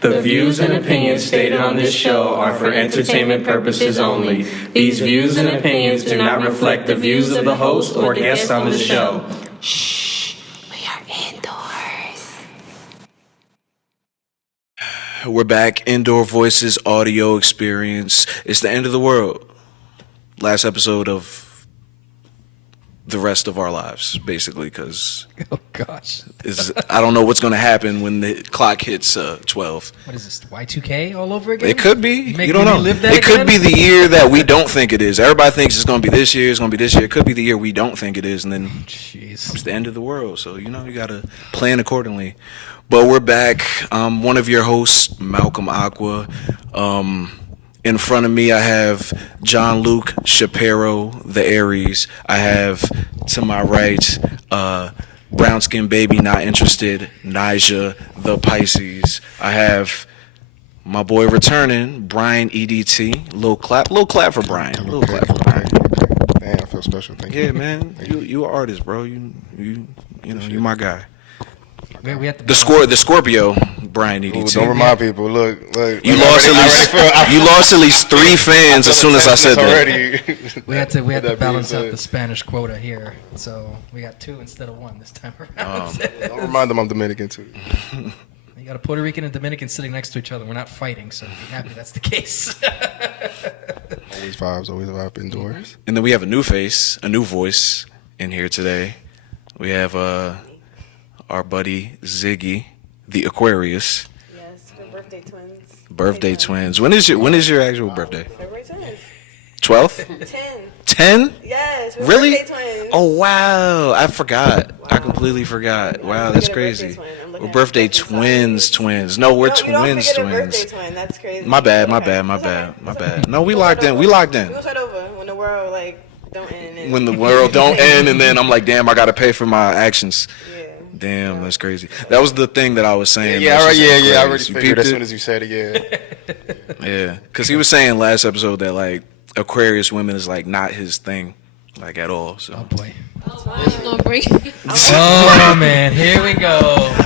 The views and opinions stated on this show are for entertainment purposes only. These views and opinions do not reflect the views of the host or guests on the show. Shh, we are indoors. We're back. Indoor Voices audio experience. It's the end of the world. Last episode of the rest of our lives, basically, because oh gosh, I don't know what's going to happen when the clock hits 12. What is this, Y2K all over again? It could be. You don't know. It could be the year that we don't think it is. Everybody thinks it's going to be this year. It's going to be this year. It could be the year we don't think it is, and then it's the end of the world. So you got to plan accordingly. But we're back. One of your hosts, Malcolm Aqua. In front of me, I have Johnluke Shapiro, the Aries. I have, to my right, brown skin baby, not interested, Nija, the Pisces. I have my boy returning, Brian EDT. Little clap for Brian. Little clap for Brian. Man, I feel special. Thank you. Yeah, man. You an artist, bro. You you my guy. We have to The Scorpio, Brian EDT. Ooh, don't remind people. Look. You lost at least 3 fans as soon as I said that. We had to balance out the Spanish quota here, so we got 2 instead of 1 this time around. Don't remind them I'm Dominican too. You got a Puerto Rican and Dominican sitting next to each other. We're not fighting, so be happy that's the case. Always vibe indoors. And then we have a new face, a new voice in here today. We have our buddy Ziggy, the Aquarius. Yes, we're birthday twins. Birthday twins. When is your actual birthday? February 10th. 12th? 10. 10? Yes, we're Really? birthday twins. Oh wow! I forgot. Wow. I completely forgot. Wow, I'm that's looking at a crazy. birthday twin. I'm looking We're at birthday a birthday twins. No, we're No, you don't twins. forget a birthday twin. That's crazy. My bad. Okay. My bad. No, we locked in. We locked in. We'll start over when the world don't end. And When the world don't end, and then I'm like, damn, I gotta pay for my actions. Yeah. Damn, that's crazy. That was the thing that I was saying. Yeah. I already You figured peeped as it? soon as you said it. Yeah. Yeah, because he was saying last episode that like Aquarius women is like not his thing, like at all. So. Oh boy. Gonna bring Oh man, here we go.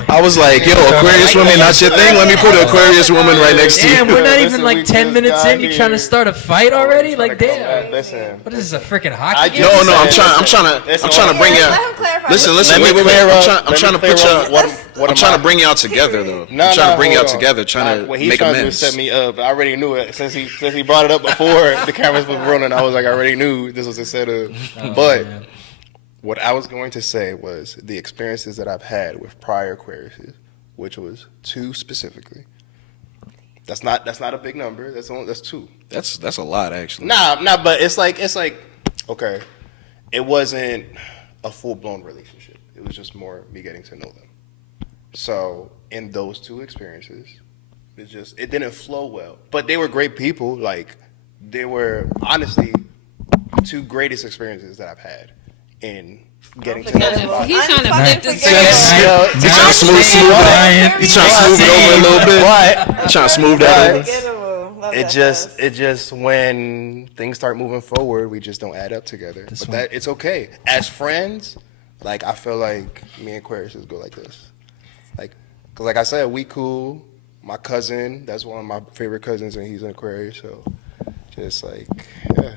I was like, yo, Aquarius women not your thing. Let me put an Aquarius woman right next to you. Damn, we're not Listen, even we like 10 just minutes got in. You here. trying to start a fight already? Like, damn. Listen. What is this, a freaking hockey game? No, I'm trying to bring Let y'all. him clarify. Listen, Let me wait. clear up- I'm trying to let me put clear up y'all. what I'm trying to bring y'all together though. I'm trying to bring y'all together, trying to what he's make trying to do amends. is set me up. I already knew it since he brought it up before the cameras was rolling. I was like, I already knew this was a setup. But man. what I was going to say was the experiences that I've had with prior Aquariuses, which was 2 specifically. That's not a big number. That's 2. That's a lot actually. Nah, but it's like okay. It wasn't a full-blown relationship. It was just more me getting to know them. So in those 2 experiences, it didn't flow well. But they were great people. Like they were honestly 2 greatest experiences that I've had in getting to know somebody. He's trying to flip this He's trying to smooth it over a little bit. What? Trying to smooth that over. Unforgettable. Love It that just when things start moving forward, we just don't add up together. But that it's okay. As friends, like I feel like me and Aquarius go like this. Cause like I said, we cool. My cousin, that's one of my favorite cousins, and he's an Aquarius. So just like, yeah.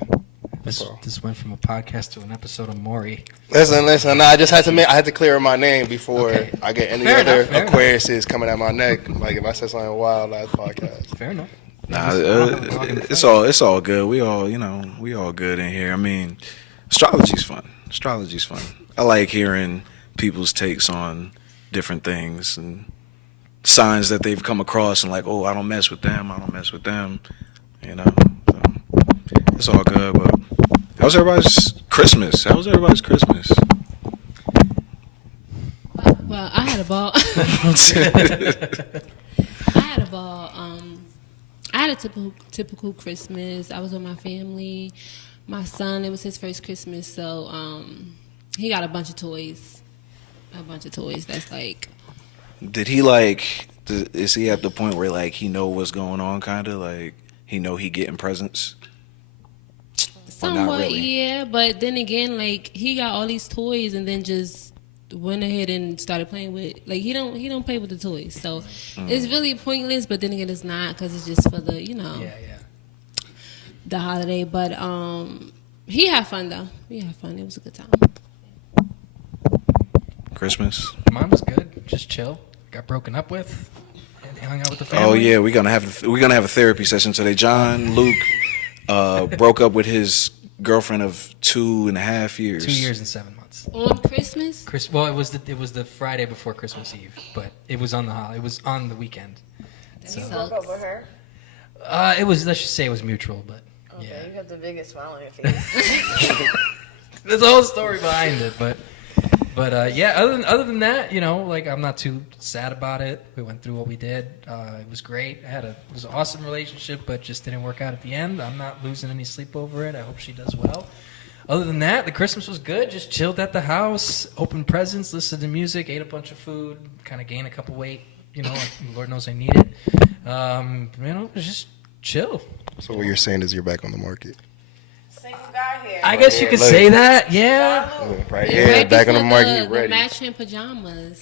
This went from a podcast to an episode of Maury. Listen. I just had to clear my name before I get any Fair other enough. Aquariuses coming at my neck. Like if I said something wild last podcast. Fair enough. Nah, it's all good. We all good in here. I mean, astrology's fun. I like hearing people's takes on different things and signs that they've come across and like, oh, I don't mess with them. You know, so it's all good. But how's everybody's Christmas? Well, I had a ball. I had a typical Christmas. I was with my family. My son, it was his first Christmas, so he got a bunch of toys. That's like. Did he like? Is he at the point where like he know what's going on, kind of like he know he getting presents? Somewhat, really? yeah. But then again, like he got all these toys and then just went ahead and started playing with, like, he don't play with the toys, so it's really pointless. But then again, it's not, because it's just for the the holiday. But he had fun though. He had fun. It was a good time. Christmas. Mine was good. Just chill. Got broken up with. And hung out with the family. Oh yeah, we're gonna have a therapy session today. Johnluke broke up with his girlfriend of 2.5 years. 2 years and 7 months. On Christmas? Well, it was the Friday before Christmas Eve, but it was on the weekend. You broke up with her? It was, let's just say it was mutual, but Okay, yeah. you have the biggest smile on your face. There's a whole story behind it, but yeah. Other than that, like, I'm not too sad about it. We went through what we did. It was great. It was an awesome relationship, but just didn't work out at the end. I'm not losing any sleep over it. I hope she does well. Other than that, the Christmas was good. Just chilled at the house, opened presents, listened to music, ate a bunch of food, kind of gained a couple weight. Lord knows I need it. It was just chill. So what you're saying is you're back on the market. Single guy here. I guess you could say that. Yeah. Right here, back on the market, the ready. matching pajamas.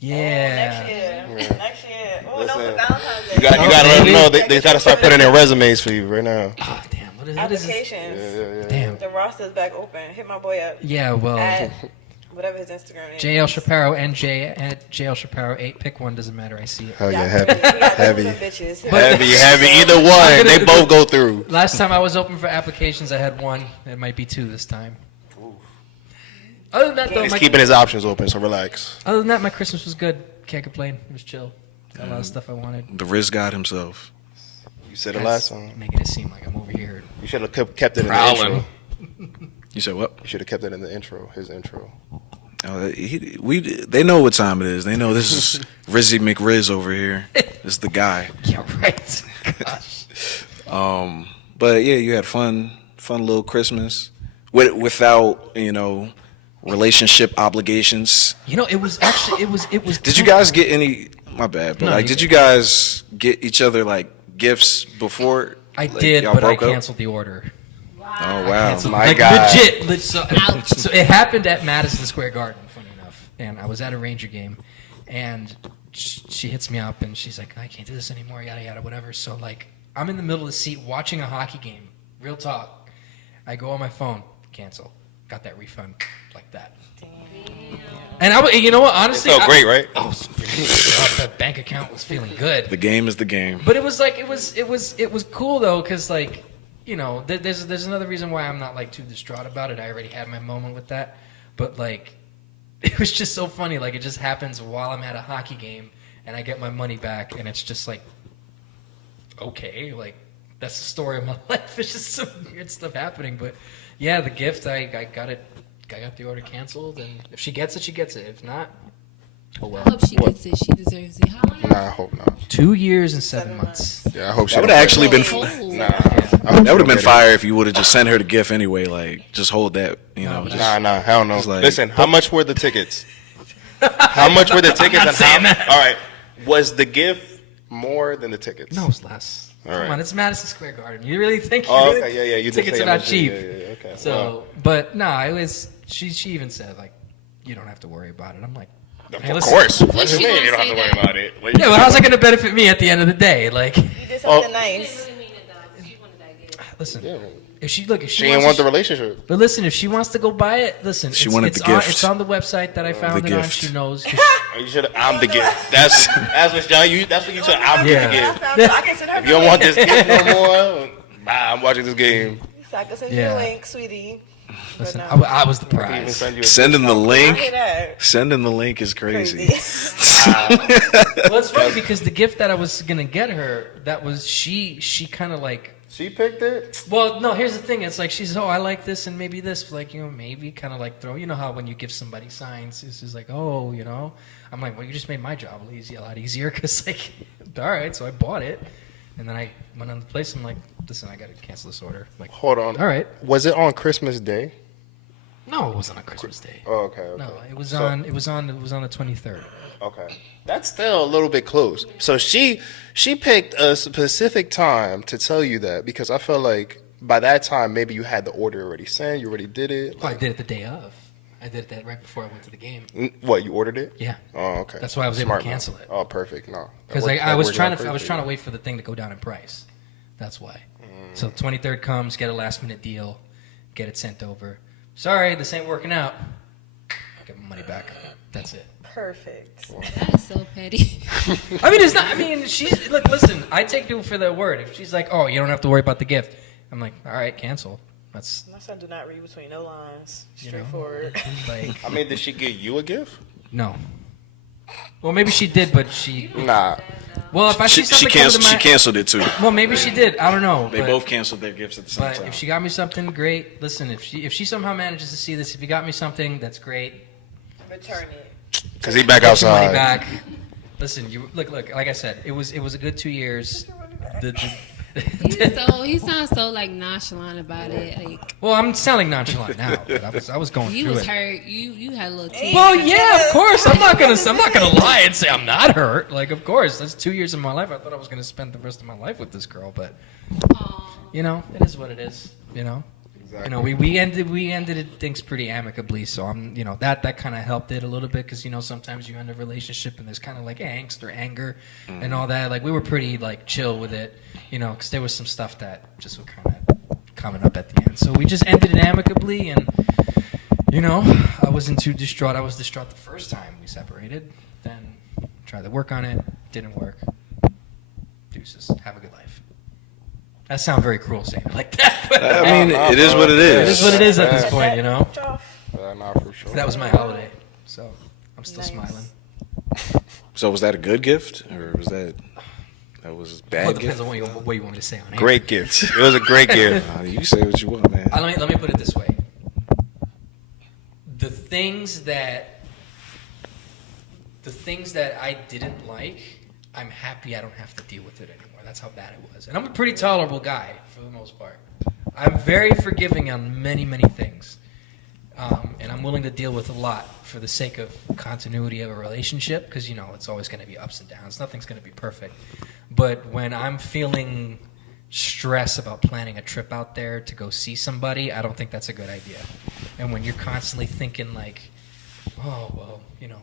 Yeah. Next year. Next year. Oh, no, Listen, for Valentine's Day. You got to let them know they got to start putting in resumes for you right now. Oh, damn. What is this? Applications. Damn. The roster's back open. Hit my boy up. Yeah, well, At whatever his Instagram is. JL Shapiro and J at JL Shapiro 8. Pick one, doesn't matter. I see it. Hell yeah, He got heavy. some bitches. Heavy. Either one, they both go through. Last time I was open for applications, I had one. It might be two this time. Other than that, though, He's keeping his options open, so relax. other than that, my Christmas was good. Can't complain. It was chill. Got a lot of stuff I wanted. The Riz God himself. You said it last time. Making it seem like I'm over here. You should have kept it Prowling. in the intro. You said what? You should have kept it in the intro, his intro. Oh, they know what time it is. They know this is Rizzy McRiz over here. This is the guy. Yeah, right. Gosh. But yeah, you had fun little Christmas without relationship obligations. It was actually it was. Did you guys get any? My bad, but No, did you guys get each other like gifts before? I like, did, y'all but I broke up? canceled the order. Oh wow! My God. Legit. So it happened at Madison Square Garden, funny enough. And I was at a Ranger game, and she hits me up, and she's like, I can't do this anymore, yada, yada, whatever. So, like, I'm in the middle of the seat watching a hockey game. Real talk. I go on my phone, cancel. Got that refund like that. And you know what? Honestly, It felt great, right? Oh, that bank account was feeling good. The game is the game. But it was like it was cool though, because like, there's another reason why I'm not like too distraught about it. I already had my moment with that, but like, it was just so funny. Like, it just happens while I'm at a hockey game, and I get my money back, and it's just like, okay, like, that's the story of my life. It's just some weird stuff happening. But yeah, the gift, I got it. I got the order canceled, and if she gets it, she gets it. If not, oh well. I hope she gets it. She deserves it. How long? Nah, I hope not. 2 years and 7 months. Yeah, I hope she That would don't have actually been. Nah, That would have been fire if you would have just sent her the gift anyway. Like, just hold that. Just, Nah, hell no. It's like- Listen, how much were the tickets? How much were the tickets? not saying that. All right, was the gift more than the tickets? No, it's less. All Come right. on, it's Madison Square Garden. You really think? Oh, okay, yeah, you did tickets say are how not much- cheap. Yeah, okay. So, Well, but no, it was. She even said like, you don't have to worry about it. I'm like, hey, of listen. course. What What's do you she mean you don't gonna have to say worry that? about it? Yeah, but how's that going to benefit me at the end of the day? Like, You did something nice. listen, Yeah. if she She wants didn't want to- the relationship. But listen, if she wants to go buy it, listen. She it's, wanted it's the gift. It's on the website that I found The it on. gift. She knows. You should. I'm the gift. That's what John. That's what you said. I'm Yeah. the gift. I can send her If you don't want this gift no more, bye. I'm watching this game. I can send you Yeah. a link, sweetie. Listen, But no. I was the I can even prize. send you a sending the I link. hear that. Sending the link is crazy. Well, it's funny because the gift that I was gonna get her, that was she kind of like. She picked it. Well, no. Here's the thing. It's like she says, "Oh, I like this, and maybe this." Like, maybe kind of like throw. You know how when you give somebody signs, this is like, "Oh, I'm like, well, you just made my job a lot easier." Because like, all right, so I bought it, and then I went on the place. I'm like, listen, I gotta cancel this order. I'm like, Hold on. all right. Was it on Christmas Day? No, it wasn't on Christmas Day. Oh, okay. No, it was So- on. It was on the 23rd. Okay. That's still a little bit close. So she picked a specific time to tell you that because I felt like by that time maybe you had the order already sent, you already did it. Well, I did it the day of. I did that right before I went to the game. What, you ordered it? Yeah. Oh, okay. That's why I was able to cancel it. Oh, perfect. No, Because I was trying to wait for the thing to go down in price. That's why. So 23rd comes, get a last minute deal, get it sent over. Sorry, this ain't working out. I'll get my money back. That's it. Perfect. That's so petty. I mean, it's not. I mean, she's look. Listen, I take you for the word. If she's like, "Oh, you don't have to worry about the gift," I'm like, "All right, cancel." That's My son do not read between no lines. you know, Straightforward. like I mean, did she get you a gift? no. Well, maybe she did, but she. Nah. Well, if I see She something come to canceled. She my, canceled it too. well, maybe she did. I don't know. They but, both canceled their gifts at the same But time. if she got me something, great. Listen, if she somehow manages to see this, if you got me something, that's great. Return it. Because he back Get your money outside. back. Listen, you look. Like I said, it was a good 2 years. He sounds so like nonchalant about it. Like Well, I'm sounding nonchalant now, but I was going you through was it. hurt. You had a little tear. Well, yeah, of course. I'm not gonna lie and say I'm not hurt. Like, of course, that's 2 years of my life. I thought I was gonna spend the rest of my life with this girl, but Aw. you know, it is what it is. You know, you know, we ended it things pretty amicably. So I'm, you know, that kind of helped it a little bit because you know sometimes you end a relationship and there's kind of like angst or anger and all that. Like we were pretty like chill with it, you know, because there was some stuff that just was kind of coming up at the end. So we just ended it amicably and. You know, I wasn't too distraught. I was distraught the first time we separated. Then tried to work on it. Didn't work. Deuces. Have a good life. That sounds very cruel saying it like that. But I mean, it is what it it is. is what it is at this point, you know. Nah, for sure. That was my holiday. So I'm still Nice. smiling. So was that a good gift or was that was a bad Well, it depends gift? on what you want me to say on air. Great gift. It was a great gift. You say what you want, man. Let me put it this way. The things that I didn't like, I'm happy I don't have to deal with it anymore. That's how bad it was. And I'm a pretty tolerable guy for the most part. I'm very forgiving on many, many things. And I'm willing to deal with a lot for the sake of continuity of a relationship because, you know, it's always going to be ups and downs. Nothing's going to be perfect. But when I'm feeling stress about planning a trip out there to go see somebody, I don't think that's a good idea. And when you're constantly thinking like, oh, well, you know,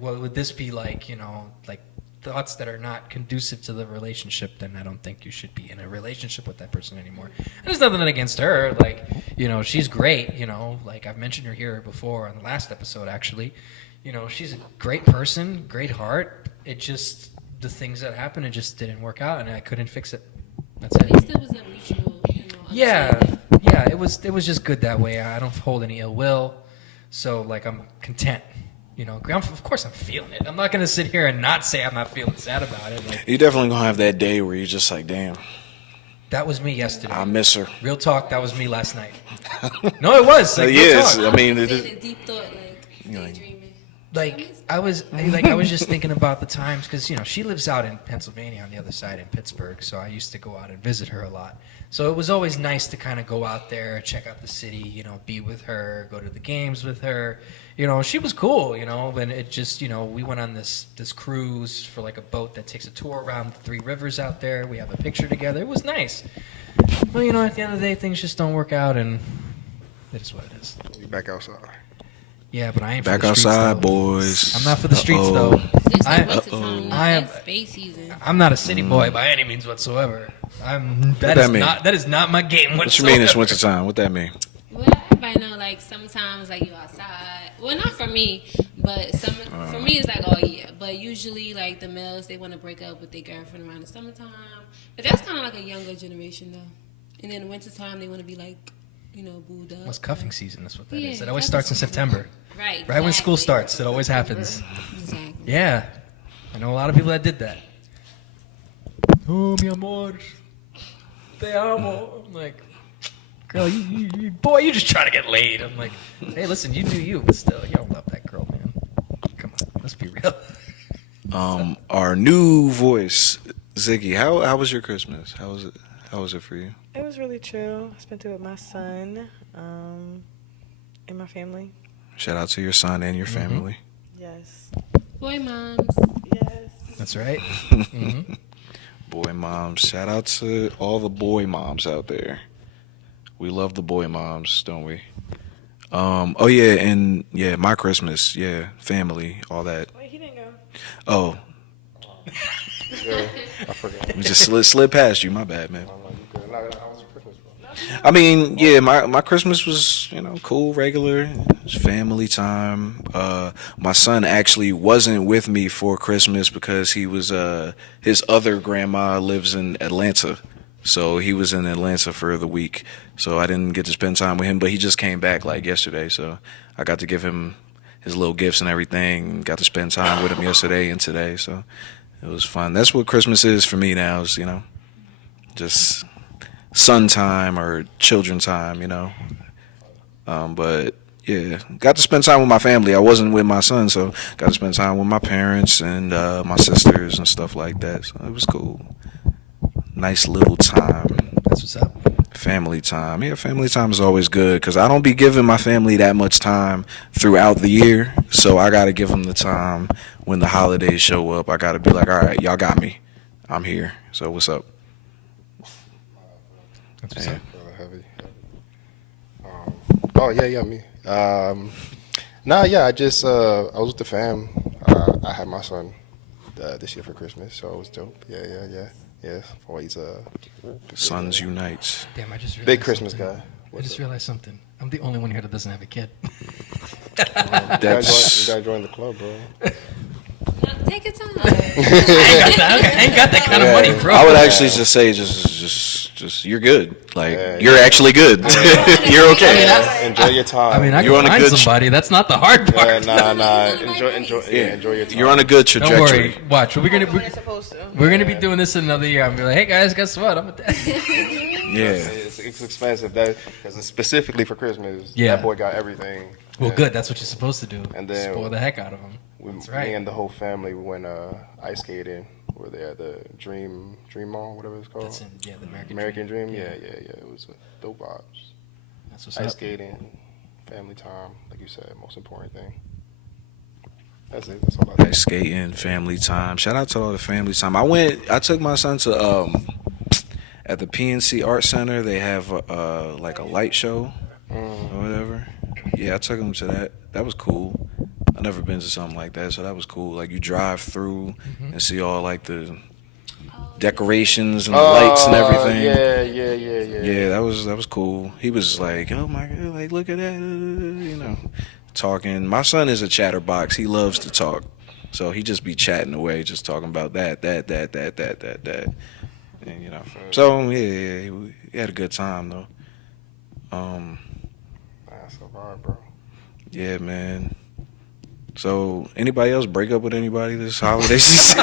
what would this be like, you know, like thoughts that are not conducive to the relationship, then I don't think you should be in a relationship with that person anymore. And there's nothing against her. Like, you know, she's great, you know, like I've mentioned her here before on the last episode, actually. You know, she's a great person, great heart. It just, the things that happened, it just didn't work out and I couldn't fix it. That's At least it. it was a mutual, you know. Yeah, understanding. yeah, it was just good that way. I don't hold any ill will, so like I'm content. You know, of course I'm feeling it. I'm not gonna sit here and not say I'm not feeling sad about it. Like You definitely gonna have that day where you're just like, damn, that was me yesterday. I miss her. Real talk, that was me last night. No, it was. Like, real Yes, talk. I mean, it Feeling is. deep thought, like daydreaming. Like I was just thinking about the times because you know she lives out in Pennsylvania on the other side in Pittsburgh, so I used to go out and visit her a lot. So it was always nice to kind of go out there, check out the city, you know, be with her, go to the games with her. You know, she was cool, you know, and it just, you know, we went on this cruise for like a boat that takes a tour around the 3 rivers out there. We have a picture together. It was nice. Well, you know, at the end of the day, things just don't work out, and it is what it is. You back outside. Yeah, but I ain't Back for the streets, outside, though. boys. I'm not for the streets, Uh-oh. though. It's like I- wintertime. I am- That's space season. I'm not a city boy by any means whatsoever. That is not my game whatsoever. What you mean it's wintertime? What that mean? Well, everybody know, like, sometimes, like, you outside. Well, not for me, but for me, it's like, oh, yeah. But usually, like, the males, they want to break up with their girlfriend around the summertime. But that's kind of like a younger generation, though. And then the wintertime, they want to be, like, you know, booed up. What's cuffing season? That's what that Yeah, is. It always cuffing starts in season. September. Right. Right when school exactly. starts. It always happens. Exactly. Yeah. I know a lot of people that did that. Oh, mi amor. Te amo. I'm like, girl, boy, you just trying to get laid. I'm like, hey, listen, you do you, but still, you don't love that girl, man. Come on, let's be real. Our new voice, Ziggy. How was your Christmas? How was it? How was it for you? It was really chill. I spent it with my son and my family. Shout out to your son and your family. Yes. Boy moms. Yes. That's right. Mm-hmm. Boy moms. Shout out to all the boy moms out there. We love the boy moms, don't we? Oh yeah, and yeah, my Christmas, yeah, family, all that. Wait, he didn't go. Oh, Yeah, I forgot. we just slid past you. My bad, man. No, you good. No, how was your Christmas, bro? I mean, yeah, my Christmas was, cool, regular. It was family time. My son actually wasn't with me for Christmas because he was his other grandma lives in Atlanta. So he was in Atlanta for the week. So I didn't get to spend time with him, but he just came back like yesterday. So I got to give him his little gifts and everything. Got to spend time with him yesterday and today. So it was fun. That's what Christmas is for me now, is, just son time or children time, But yeah, got to spend time with my family. I wasn't with my son, so got to spend time with my parents and my sisters and stuff like that. So it was cool. Nice little time. That's what's up. Family time. Yeah, family time is always good because I don't be giving my family that much time throughout the year. So I got to give them the time when the holidays show up. I got to be like, all right, y'all got me. I'm here. So what's up? That's what's Yeah. up. Heavy. Oh yeah, me. I just I was with the fam. I had my son this year for Christmas, so it was dope. Yeah. Always Sons Unites. Damn, I just realized big Christmas something. guy. I just realized something. I'm the only one here that doesn't have a kid. You gotta join the club, bro. Take your time. I ain't got that kind of money, bro. I would actually just say, just you're good. Like Yeah, you're actually good. You're okay. Enjoy your time. I mean, I You're can on a find good somebody. That's not the hard part. Nah. Enjoy your time. You're on a good Don't trajectory. worry. Watch. We're We're gonna supposed to. we're gonna be doing this in another year. I'm gonna be like, hey guys, guess what? I'm a dad. Yeah. It's expensive because specifically for Christmas, Yeah. that boy got everything. Well, And good. That's what you're supposed to do. And then- spoil the heck out of them. That's right. Me and the whole family we went ice skating. We were there at the Dream Mall, whatever it's called. That's in, the American Dream. Yeah. It was dope vibes. That's what's Ice up. skating, family time, like you said, most important thing. That's it. That's all I think. Ice skating, family time. Shout out to all the family time. I took my son to at the PNC Art Center. They have like a light show or whatever. Yeah, I took him to that. That was cool. I've never been to something like that, so that was cool. Like you drive through and see all like the decorations and the lights and everything. Yeah. Yeah, that was cool. He was like, "Oh my god, like look at that," talking. My son is a chatterbox. He loves to talk, so he just be chatting away, just talking about that, and So yeah, he had a good time though. That's so hard, bro. Yeah, man. So anybody else break up with anybody this holiday season?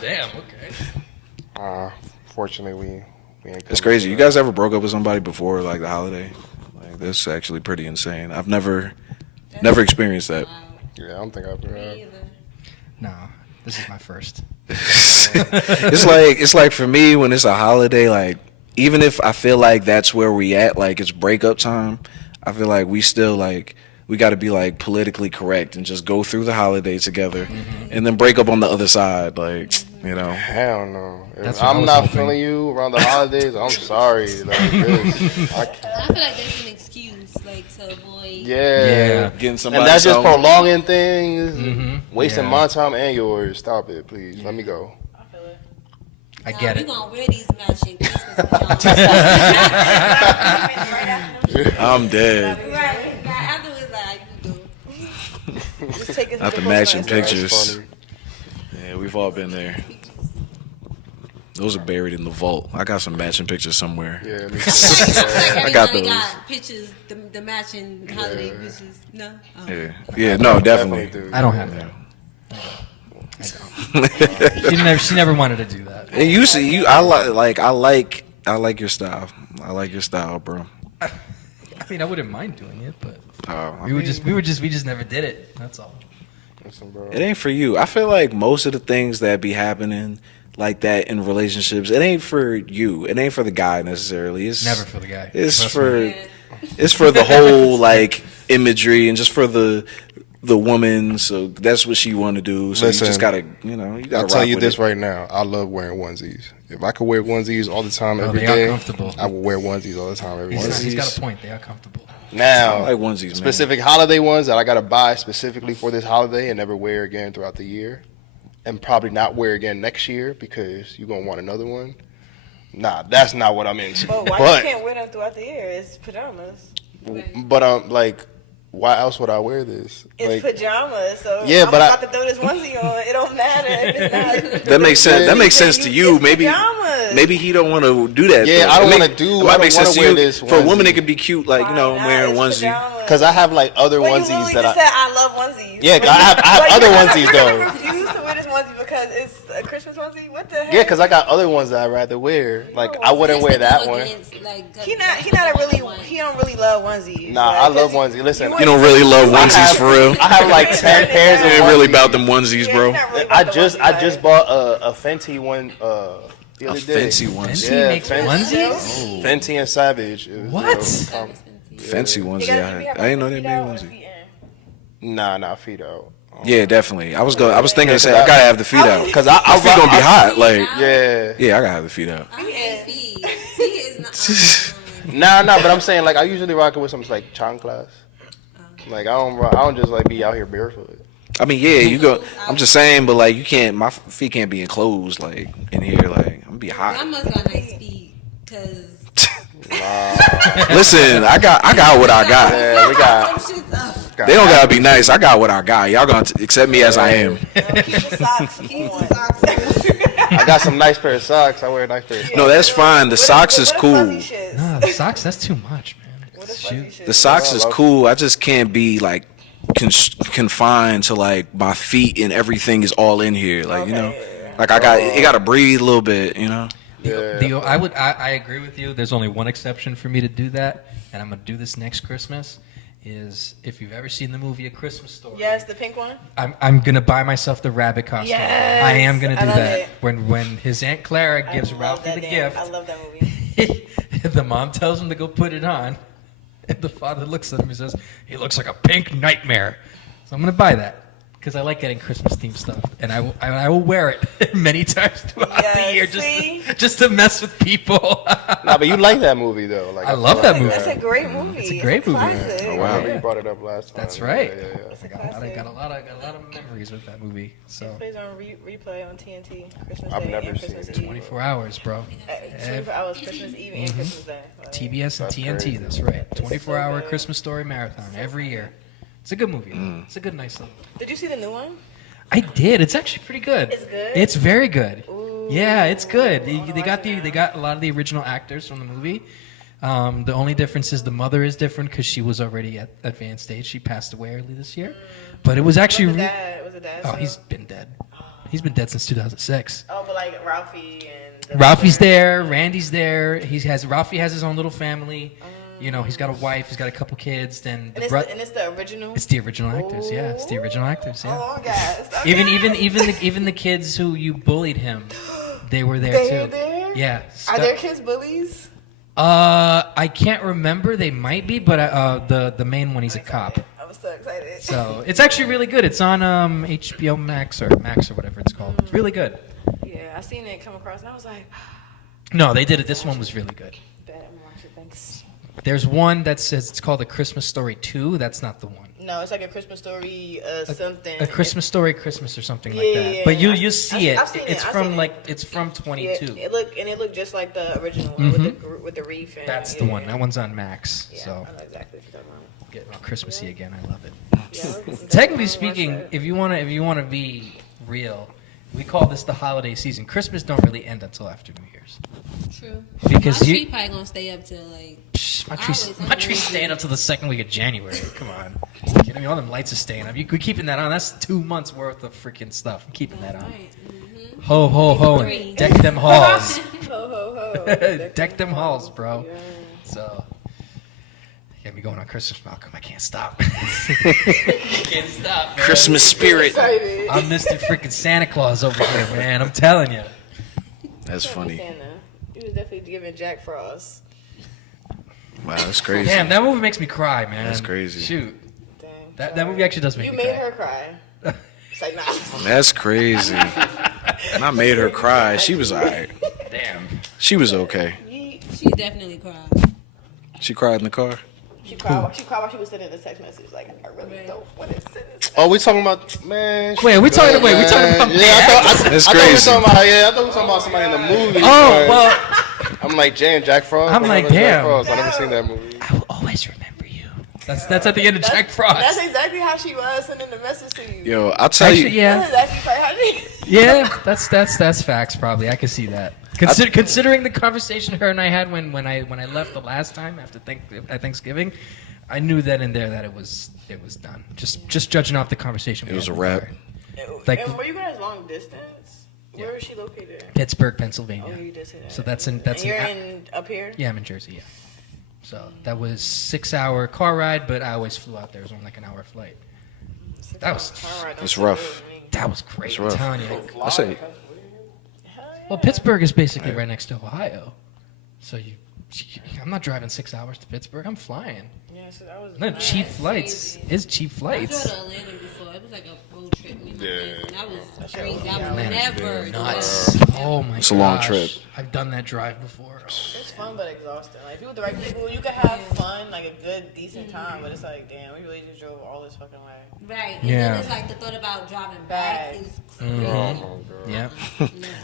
Damn. Okay. Fortunately, we ain't. It's crazy. You guys ever broke up with somebody before like the holiday? Like that's actually pretty insane. I've never experienced that. Yeah, I don't think I've ever. No, this is my first. It's like for me when it's a holiday, like even if I feel like that's where we at, like it's breakup time, I feel like we still like we got to be like politically correct and just go through the holiday together and then break up on the other side, like Hell no. If That's what I I'm was not hoping. feeling you around the holidays, I'm sorry. Like this. I feel like that's an excuse, like to avoid. Yeah. getting somebody. And that's just something. prolonging things, wasting Yeah. my time and yours. Stop it, please. Let me go. I feel it. I get it. We're gonna wear these matching Christmas pajamas. I'm dead. Right. Afterwards, like you go. Just take us Not the to matching Christmas. pictures. Funny. Yeah, we've all been there. Those are buried in the vault. I got some matching pictures somewhere. Yeah, me I feel like I got everybody those. got pictures, the matching holiday pictures. No. Oh. Yeah, no, definitely. do. I don't have that. She never wanted to do that. And you see, I like your style. I like your style, bro. I mean, I wouldn't mind doing it, but I we mean, just never did it. That's all. Listen, bro. It ain't for you. I feel like most of the things that be happening like that in relationships, it ain't for you. It ain't for the guy necessarily. It's Never for the guy. It's Trust for me. it's for the whole like imagery and just for the woman. So that's what she want to do. So you Listen, just gotta you gotta. I'll tell rock you with this it. right now. I love wearing onesies. If I could wear onesies all the time, Oh, every they are day, comfortable. I would wear onesies all the time, every day. He's got a point. They are comfortable. Now, I like onesies, man. specific holiday ones that I gotta buy specifically for this holiday and never wear again throughout the year, and probably not wear again next year because you're gonna want another one. Nah, that's not what I'm into. But why you can't wear them throughout the year? It's pajamas. But like, why else would I wear this? It's Like, pajamas, so Yeah, I'm but about to throw this onesie on. It don't matter if it's not. That makes sense. That makes sense to you. It's Maybe pajamas. maybe he don't want to do that. Yeah, though. I don't It wanna make- do- It might I don't make sense wanna to wear you. this For a woman, onesie. it could be cute, like, you know, Why not? wearing a It's onesie. pajamas. because I have like other Well, you onesies literally that just I. said I love onesies. Yeah, I have Like, other you're gonna- onesies you're gonna though. refuse to wear this onesie because it's a Christmas onesie? What the heck? Yeah, because I got other ones that I'd rather wear. Like I wouldn't wear that one. He not a really. He don't really love onesies. Nah, like, I love 'cause onesies. Listen, You don't really love onesies for real. I have like 10 pairs of It ain't really onesies. about them onesies, Yeah, bro. he not really I about the just onesies, bought a Fenty one the A other day. fancy onesie. Yeah, makes Fenty. onesies? Fenty and Savage. It was, What? Fancy He onesie. got- he I have, didn't know feet they made out or onesie. feet in? Nah, feet out. Yeah, definitely. I was thinking to say Yeah, I gotta have the feet out Cause my feet gonna be hot. Like, Yeah. yeah, I gotta have the feet out. I hate feet. Feet is not. Nah, but I'm saying like I usually rock it with some like chanclas. Like I don't just like be out here barefoot. I mean, yeah, you go. I'm just saying, but like, you can't. My feet can't be enclosed, like in here. Like, I'm gonna be I hot. must got nice feet, cause. Listen, I got what I got. Yeah, we got. They don't gotta be nice. I got what I got. Y'all gonna accept me as I am. Keep the socks on. I got some nice pair of socks. I wear a nice pair of socks. No, that's fine. The socks is cool. Nah, the socks, that's too much, man. Shoot. The socks is cool. I just can't be like confined to like my feet and everything is all in here. Like, you know, like it got to breathe a little bit. You know. I agree with you. There's only one exception for me to do that, and I'm gonna do this next Christmas. Is if you've ever seen the movie A Christmas Story. Yes, the pink one. I'm gonna buy myself the rabbit costume. Yes, I am gonna I do love that. it. When his Aunt Clara gives I love Ralphie that the damn- gift, I love that movie. the mom tells him to go put it on, and the father looks at him and says, "He looks like a pink nightmare." So I'm gonna buy that because I like getting Christmas themed stuff, and I will wear it many times throughout the year just to mess with people. Nah, but you like that movie though. Like I love that movie. That's a great movie. It's a great movie. classic. Oh, wow, you brought it up last time. That's right. Yeah. I got a lot of memories with that movie. So It plays on replay on TNT Christmas I've Day never and seen Christmas it. Eve. 24 hours, bro. 24 hours Christmas Eve and Christmas Day. Like, TBS and That's TNT. crazy. That's right. It's 24-hour so good. Christmas Story marathon every year. It's a good movie. It's a good, nice little. Did you see the new one? I did. It's actually pretty good. It's good? It's very good. Ooh. Yeah, it's good. They wanna got watch it they now. got a lot of the original actors from the movie. The only difference is the mother is different because she was already at advanced age. She passed away early this year, but it was actually. Was the dad? Oh, still? he's been dead. He's been dead since 2006. Oh, but like Ralphie and. the Ralphie's mother. there. Randy's there. Ralphie has his own little family. You know, he's got a wife. He's got a couple kids. Then And it's the original. it's the original actors. Yeah, it's the original actors. Yeah. Oh, guys. Even the kids who you bullied him, they were there They too. were there? Yeah. Are there kids bullies? I can't remember. They might be, but the main one, he's a cop. I was so excited. So it's actually really good. It's on HBO Max or whatever it's called. It's really good. Yeah, I seen it come across and I was like, No, they did it. This one was really good. bet I'm gonna watch it. Thanks. There's one that says it's called A Christmas Story 2. That's not the one. No, it's like a Christmas story, something. A Christmas Story Christmas or something like Yeah, that. yeah, But yeah. you see it. I've seen it. It's I've from seen it. like it's from Yeah, 22. it looked just like the original one with the reef. And, That's the one. That one's on Max. Yeah, So I know exactly what you're talking about. getting all Christmassy again. I love it. Yeah, Technically speaking, if you wanna be real, we call this the holiday season. Christmas don't really end until after New Year's. True. Because my you- tree probably gonna stay up till like. Psh, my tree's staying up till the second week of January. Come on, kidding me? All them lights are staying up. We're keeping that on. That's 2 months worth of freaking stuff. I'm keeping that on. Right. Ho ho ho! And Three. deck them halls. Ho ho ho. Deck them halls, bro. Yeah. So, get me going on Christmas, Malcolm. I can't stop. Can't stop, man. Christmas spirit. Excited. I'm Mr. Freaking Santa Claus over here, man. I'm telling you. That's funny. Santa. He was definitely giving Jack Frost. Wow, that's crazy. Damn, that movie makes me cry, man. That's crazy. Shoot, Dang. that movie actually does make You me made cry. her cry. It's like, nah. That's crazy. And I made her cry. She was alright. Damn. She was okay. She definitely cried. She cried in the car. She cried. She cried while she was sending the text message. Like, I really don't want to send this. Oh, we talking about man? Wait, we talking about? Yeah, That's I thought we crazy. talking about. Yeah, I thought we talking about somebody in the movie. Oh well, I'm like Jack Frost. I'm like, damn. Jack Frost. I never seen that movie. I will always remember you. That's at the end of Jack Frost. That's exactly how she was sending the message to you. Yo, I'll tell Actually, you. yeah, That's exactly how she. yeah. That's facts. Probably, I can see that. Considering the conversation her and I had when I left the last time after Thanksgiving, I knew then and there that it was done. Just judging off the conversation. It was a wrap. Like- And were you guys long distance? Where was she located? Pittsburgh, Pennsylvania. Oh, you did say that. So that's And you're in up here. Yeah, I'm in Jersey. Yeah. So that was 6-hour car ride, but I always flew out there. It was only like an hour flight. That was It's rough. that was great. It's I'm rough. telling you. I say, Well, Pittsburgh is basically right next to Ohio, so I'm not driving 6 hours to Pittsburgh. I'm flying. Yeah, so that was No cheap flights. It's cheap I drove flights. to Atlanta before. It was like a road trip. Me and my friends, and that was crazy. I would Atlanta's never. Nuts. Oh my gosh. It's a long trip. I've done that drive before. It's fun but exhausting. Like if you with the right people, you can have fun, like a good, decent time. But it's like, damn, we really just drove all this fucking way. Right. And Yeah. then it's like the thought about driving back Back. is crazy. Yep.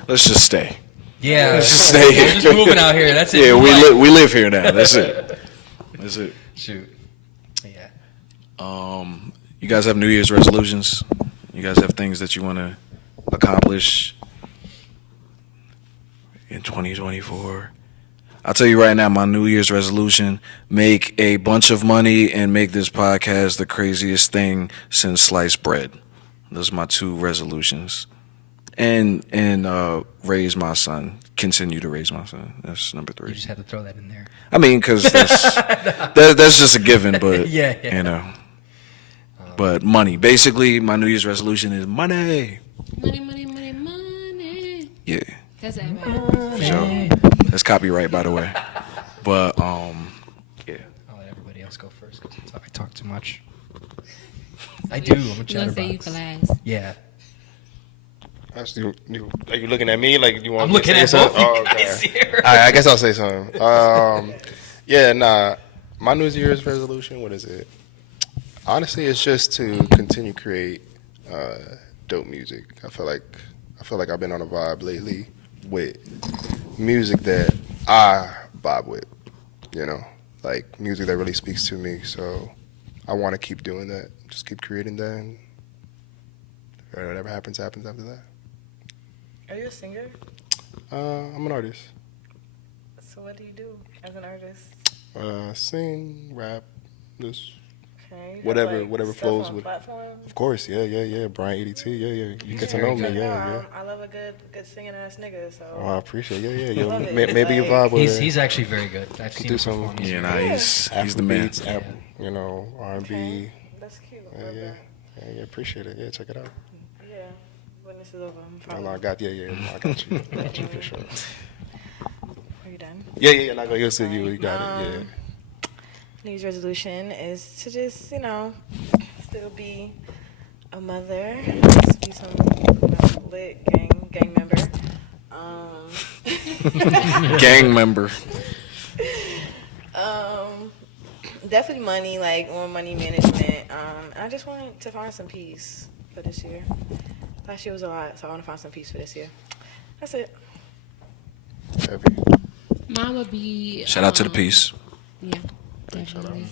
let's just stay. Yeah. Let's just stay here. We're just moving out here. That's it. Yeah, Like- we live here now. That's it. That's it. Shoot. Yeah. You guys have New Year's resolutions? You guys have things that you want to accomplish in 2024? I'll tell you right now, my New Year's resolution: make a bunch of money and make this podcast the craziest thing since sliced bread. Those are my 2 resolutions. And raise my son. Continue to raise my son. That's number 3. You just had to throw that in there. I mean, because that's just a given, but Yeah. you know. But money. Basically, my New Year's resolution is money. Money, money, money, money. Yeah, That's everybody. for sure. That's copyright, by the way. But yeah. I'll let everybody else go first because I talk too much. I do. I'm a You gonna say you chatterbox. for last? Yeah. Are you looking at me like you want? I'm looking me to at say both something? you Oh, okay. guys here. All right, I guess I'll say something. Yeah, nah. My New Year's resolution, what is it? Honestly, it's just to continue create dope music. I feel like I've been on a vibe lately with music that I vibe with. You know, like music that really speaks to me. So I want to keep doing that. Just keep creating that. And whatever happens after that. Are you a singer? I'm an artist. So what do you do as an artist? Sing, rap, this. Okay. You Whatever- have, whatever stuff flows on with- platforms? Of course, yeah. Brian 82, yeah. You get to know me, yeah. I love a good singing ass nigga. So. Oh, I appreciate it, yeah. Love it. Maybe you Like- vibe with He's actually very good. I've seen do him some- perform. He's Yeah, very nah, good. he's the man. Afrobeats, you know, R&B. Okay. That's cute. Yeah, Love yeah. that. Yeah, appreciate it. Yeah, check it out. Yeah. When this is over, I'm No, following. I got I got you. I got you for sure. Are you done? Yeah. No, you'll see you. You got it. Yeah. New Year's resolution is to just, still be a mother, just be some lit gang member. Gang member. Definitely money, like more money management. And I just wanted to find some peace for this year. Last year was a lot, so I want to find some peace for this year. That's it. Heavy. Mine would be. Shout out to the peace. Yeah, definitely.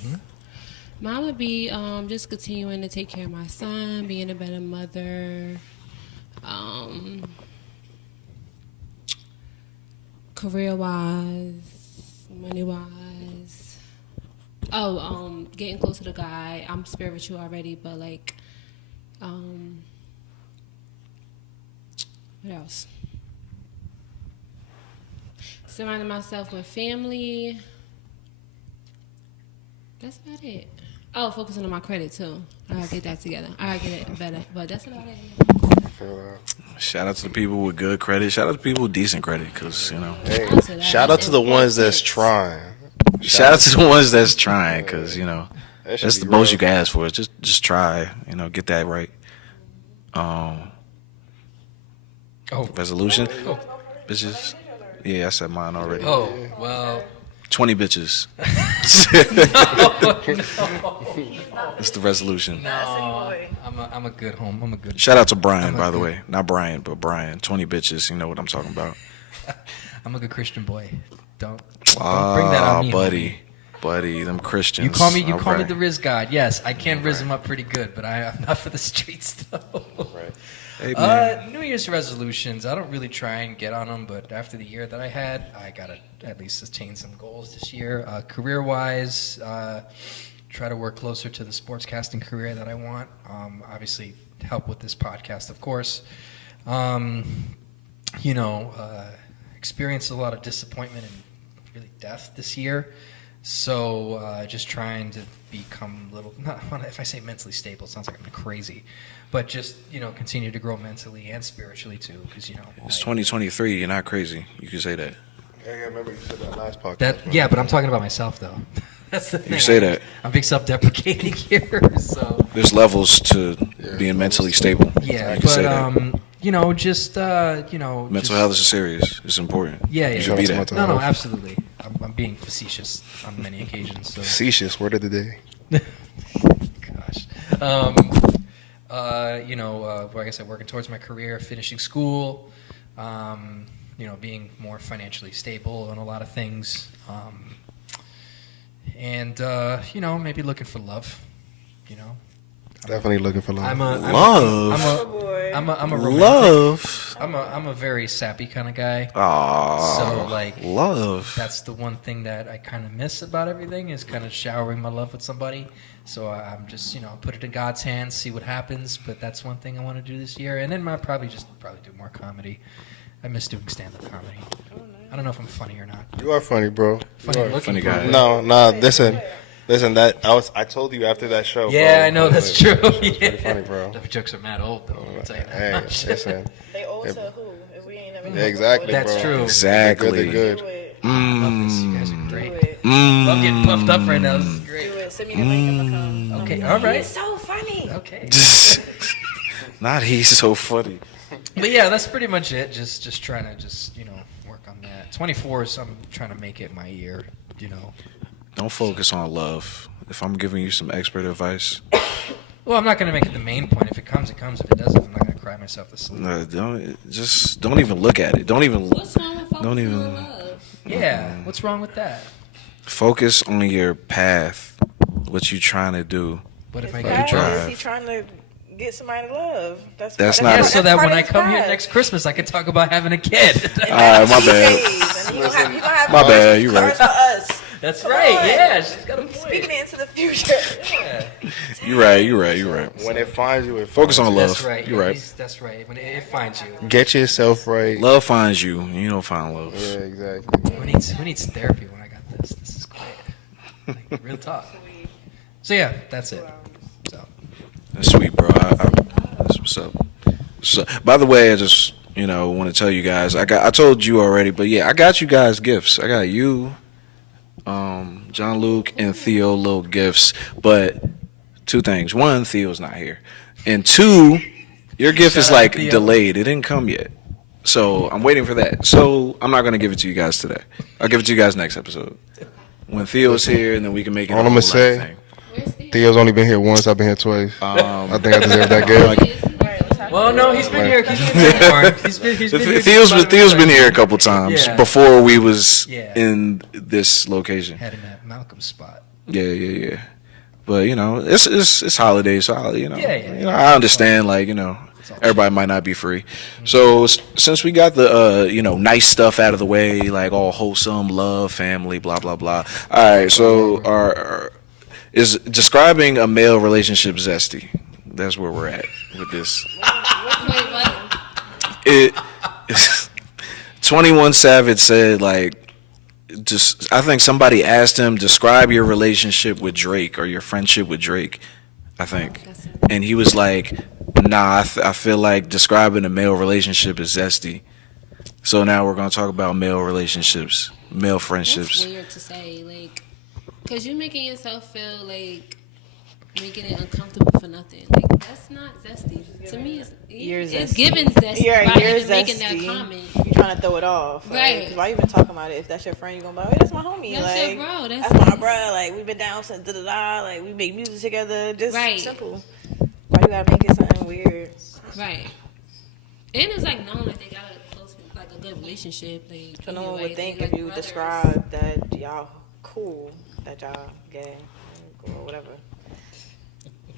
Mine would be just continuing to take care of my son, being a better mother, career-wise, money-wise. Oh, getting closer to God. I'm spiritual already, but like, what else? Surrounding myself with family. That's about it. Oh, focusing on my credit too. I gotta get that together. I gotta get it better. But that's about it. I feel that. Shout out to the people with good credit. Shout out to people with decent credit, because Hey, Shout out to that. shout out to the ones that's Important. trying. shout out to the ones that's trying, because That should that's be the most real. you can ask for. Is just try, get that right. Oh. Resolution, bitches. Yeah, I said mine already. Oh, well, 20 bitches. It's the resolution. No, I'm a good home. I'm a good. Shout out to Brian, by the way. Not Brian, but Brian. 20 bitches. You know what I'm talking about. I'm a good Christian boy. Don't bring that on me, buddy. homie. Buddy, them Christians. You call me Alright. the Riz God. Yes, I can Riz him up pretty good, but I'm not for the streets though. Right. Hey, man. New Year's resolutions. I don't really try and get on them, but after the year that I had, I gotta at least attain some goals this year. Career-wise, try to work closer to the sportscasting career that I want. Obviously, help with this podcast, of course. Experienced a lot of disappointment and really death this year. So just trying to become a little, not if I say mentally stable, it sounds like I'm crazy, but just, continue to grow mentally and spiritually too, because, It's 2023. You're not crazy. You can say that. Yeah, I remember you said that last podcast. bro. Yeah, but I'm talking about myself though. That's the thing. You say that. I'm being self-deprecating here, so. There's levels to being mentally stable. Yeah, You can say that. Mental health is serious. It's important. Yeah. You should be Shout out that. to No, health. absolutely. I'm being facetious on many occasions. So. Facetious, word of the day. Gosh. Like I said, working towards my career, finishing school, being more financially stable on a lot of things. Maybe looking for love, Definitely looking for love. I'm a romantic. Love. I'm a very sappy kind of guy. Aww. So love. that's the one thing that I kind of miss about everything is kind of showering my love with somebody. So I'm just, put it in God's hands, see what happens. But that's one thing I want to do this year. And then I'll probably do more comedy. I miss doing stand-up comedy. I don't know if I'm funny or not. You are funny, bro. Funny looking, funny bro. guy. No, listen. I told you after that show. Yeah, bro, I know that's true. It was pretty Yeah. funny, bro. The jokes are mad old though. I'll tell you that Hey, much. listen. They owe to who? If we ain't never Yeah, exactly, That's bro. true. Exactly. They're good. Do it. I love this. You guys are Do great. it. I'm getting puffed up right now. This is Do great. it. Send me the link. I'm gonna come. Okay, all right. He's so funny. Okay. Not he's so funny. But yeah, that's pretty much it. Just trying to work on that. 24 is I'm trying to make it my year. Don't focus on love. If I'm giving you some expert advice, Well, I'm not gonna make it the main point. If it comes, it comes. If it doesn't, I'm not gonna cry myself to sleep. don't even look at it. Don't even What's wrong with focusing Don't even- on love? Yeah. What's wrong with that? focus on your path. What you trying to do? What if I His get a path drive. is he trying to get somebody to love. That's part- not- Yeah, that's so that part when of I his come here path. next Christmas, I can talk about having a kid. All right, my bad. My bad, you right. About us. That's Come right. on. Yeah, she's got a point. Speaking it into the future. Yeah. You right. When it finds you, it Focus finds on you. love. That's right. You're right. That's right. When it finds you. Get yourself right. Love finds you. You don't find love. Yeah, exactly. Who needs therapy when I got this? This is great. Like, real talk. So yeah, that's it. So That's sweet, bro. That's what's up. So, by the way, I just want to tell you guys. I told you already, but yeah, I got you guys gifts. I got you, Johnluke, and Theo little gifts. But two things: one, Theo's not here, and two, your gift is Shout out like Theo. delayed. It didn't come yet, so I'm waiting for that. So I'm not gonna give it to you guys today. I'll give it to you guys next episode when Theo's here, and then we can make it. All a I'm whole gonna say- life thing. Where's Steve? Theo's only been here once. I've been here twice. I think I deserve that Where gift. is he? well, no, he's been here. He's been here. He's been here. Theo's been here a couple times Yeah. before we was Yeah. in this location. Had him at Malcolm's spot. Yeah. But it's holidays, so Yeah. I understand. Like everybody might not be free. So since we got the nice stuff out of the way, like all wholesome, love, family, blah blah blah. All right, so our is describing a male relationship zesty. That's where we're at with this. Wait, what? It 21 Savage said I think somebody asked him, describe your relationship with Drake or your friendship with Drake, I think. And he was like, nah, I feel like describing a male relationship is zesty. So now we're going to talk about male relationships, male friendships. That's weird to say, because you're making yourself feel like making it uncomfortable for nothing. Like that's not zesty. To me, You're it's zesty. giving zesty You're by you're even making that zesty. comment. You're trying to throw it off, Right. Because why you even talking about it? If that's your friend, you gonna be like, "Hey, that's my homie. That's like, your bro. That's my bro. Like, we've been down since da da da. Like, we make music together. Just simple. Why you gotta make it something weird? Right. And it's like knowing that they got a close, like a good relationship. Like, So no one would think like if you brothers. describe that y'all cool, that y'all gay, or whatever.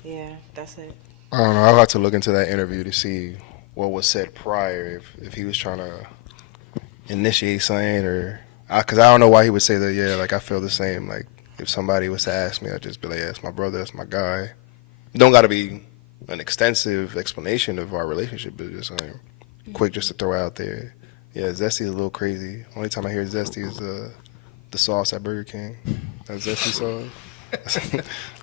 Yeah, that's it. I don't know. I'll have to look into that interview to see what was said prior, if he was trying to initiate something, or because I don't know why he would say that. Yeah, like I feel the same. Like if somebody was to ask me, I'd just be like, yeah, that's my brother, that's my guy. Don't got to be an extensive explanation of our relationship, but just quick just to throw out there. Yeah, Zesty is a little crazy. Only time I hear Zesty is the sauce at Burger King. That Zesty sauce.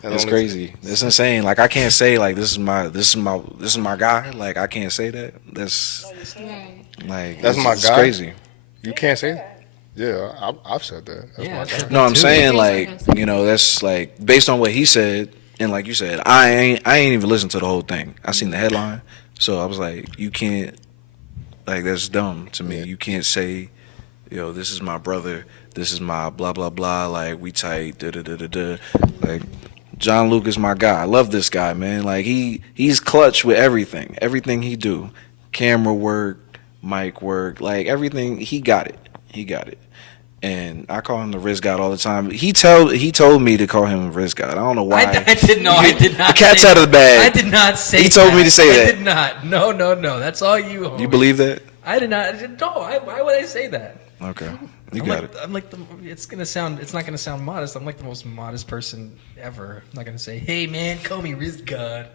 That's crazy. That's insane. Like I can't say like this is my guy. Like I can't say that. That's like That's my it's guy? crazy. You can't say that? Yeah, I've said that. That's Yeah, my I've guy. said No, I'm too. saying like that's like based on what he said and like you said, I ain't even listened to the whole thing. I seen the headline, so I was like, you can't like that's dumb to me. You can't say, yo, this is my brother. This is my blah blah blah. Like we tight. Da da da da da. Like Johnluke is my guy. I love this guy, man. Like he's clutch with everything. Everything he do, camera work, mic work, like everything. He got it. He got it. And I call him the wrist god all the time. He told me to call him a wrist god. I don't know why. I did not. The cat's say out of the bag. I did not say. He told me to say I that. did not. No. That's all you. Homie. You believe that? I did not. No. Why would I say that? Okay, you I'm got like, it. I'm like it's not gonna sound modest. I'm like the most modest person ever. I'm not gonna say, hey man, call me wrist god.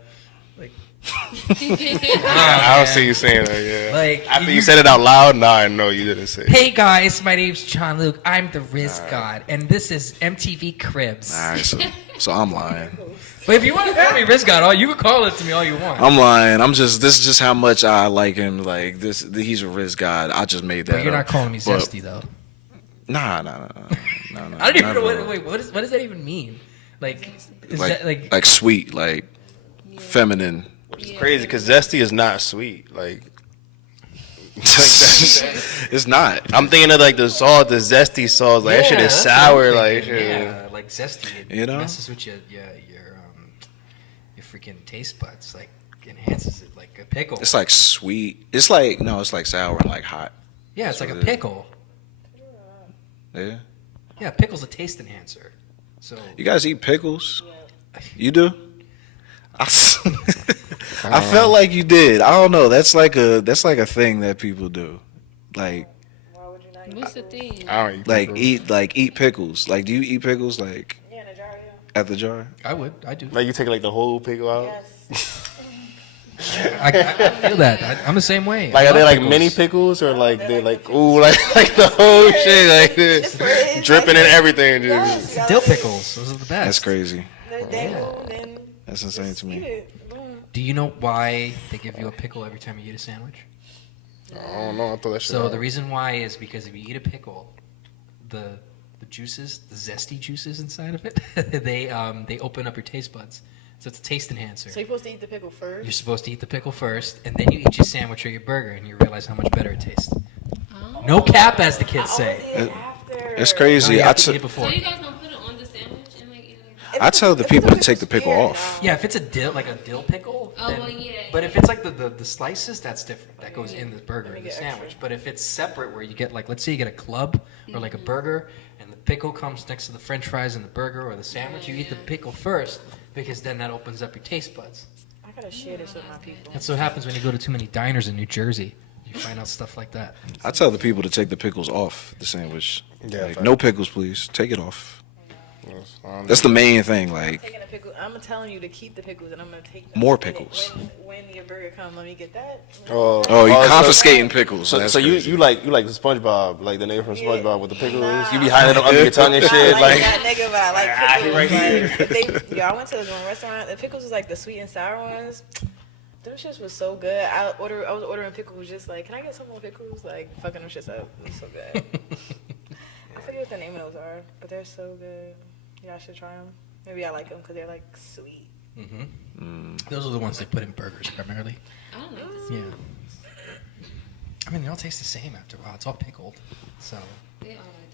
Like. I don't see you saying that. Yeah. Like, after you said it out loud, nah, I know you didn't say it. Hey guys, my name's Johnluke. I'm the Riz God, and this is MTV Cribs. All right, so I'm lying. But if you want to call me Riz God, you can call it to me all you want. I'm lying. This is just how much I like him. Like he's a wrist god. I just made that. But you're up. not calling me But- Zesty though. Nah. I don't even not know at all. what does that even mean? Like, is like, that like? like sweet, like feminine. It's crazy because Zesty is not sweet. Like It's not. I'm thinking of like the sauce, the Zesty sauce. Like that shit is that's what sour. I'm Like thinking. shit. Yeah, like Zesty. It You know? messes with your freaking taste buds. Like enhances it like a pickle. It's like sweet. It's like sour and like hot. Yeah, it's like a what it is. pickle. Yeah. Yeah, pickle's a taste enhancer. So You guys eat pickles? You do? I felt like you did. I don't know. That's like a thing that people do. Like Why would you not eat What's the pickles? thing? I don't eat pickles. eat pickles. Like do you eat pickles like Yeah, in a jar, yeah. at the jar? I do. Like you take like the whole pickle out. Yes. I feel that. I'm the same way. Like I are they love like pickles. mini pickles or like they like ooh like the whole shit like this, dripping and everything, dude. Yes, you gotta Dill eat pickles? Those are the best. That's crazy. the dangle, then That's insane just to eat me. it. Boom. Do you know why they give you a pickle every time you eat a sandwich? I don't know. I thought that shit. So out. the reason why is because if you eat a pickle, the juices, the zesty juices inside of it, they open up your taste buds. So it's a taste enhancer. So you're supposed to eat the pickle first? You're supposed to eat the pickle first, and then you eat your sandwich or your burger, and you realize how much better it tastes. Oh. No cap, as the kids say. Eat it after. It's No, crazy. you I have to eat t- it before. So you guys gonna put it on the sandwich and like eat it like If I it's- tell the if people it's to take the pickle yeah, off. no. Yeah, if it's a dill, like a dill pickle. Oh, then- well, yeah, But if it's like the slices, that's different. That goes in the burger or the get sandwich. extra. But if it's separate, where you get like, let's say you get a club or like a burger, and the pickle comes next to the French fries and the burger or the sandwich, you eat the pickle first because then that opens up your taste buds. I gotta share this with my people. That's what happens when you go to too many diners in New Jersey. You find out stuff like that. I tell the people to take the pickles off the sandwich. Yeah, Like, fact. no pickles, please. Take it off. Yes, I don't That's the main thing. Like Taking the pickle, I'm telling you to keep the pickles, and I'm gonna take them. More When it- pickles. When your burger comes, let me get that. Oh, you so- confiscating pickles. So, That's so you crazy. you like SpongeBob, like the nigga from Yeah. SpongeBob with the pickles. Nah. You be hiding them under your tongue and I shit. like Like that nigga, but I like Ah, he pickles. right here. Like, I went to this one restaurant. The pickles was like the sweet and sour ones. Them shits was so good. I was ordering pickles, just like, can I get some more pickles? Like, fucking them shits up. It was so good. I forget what the name of those are, but they're so good. Y'all should try them. Maybe I like them because they're like sweet. Those are the ones they put in burgers primarily. I don't know. Yeah. I mean, they all taste the same after a while. It's all pickled, so. They all like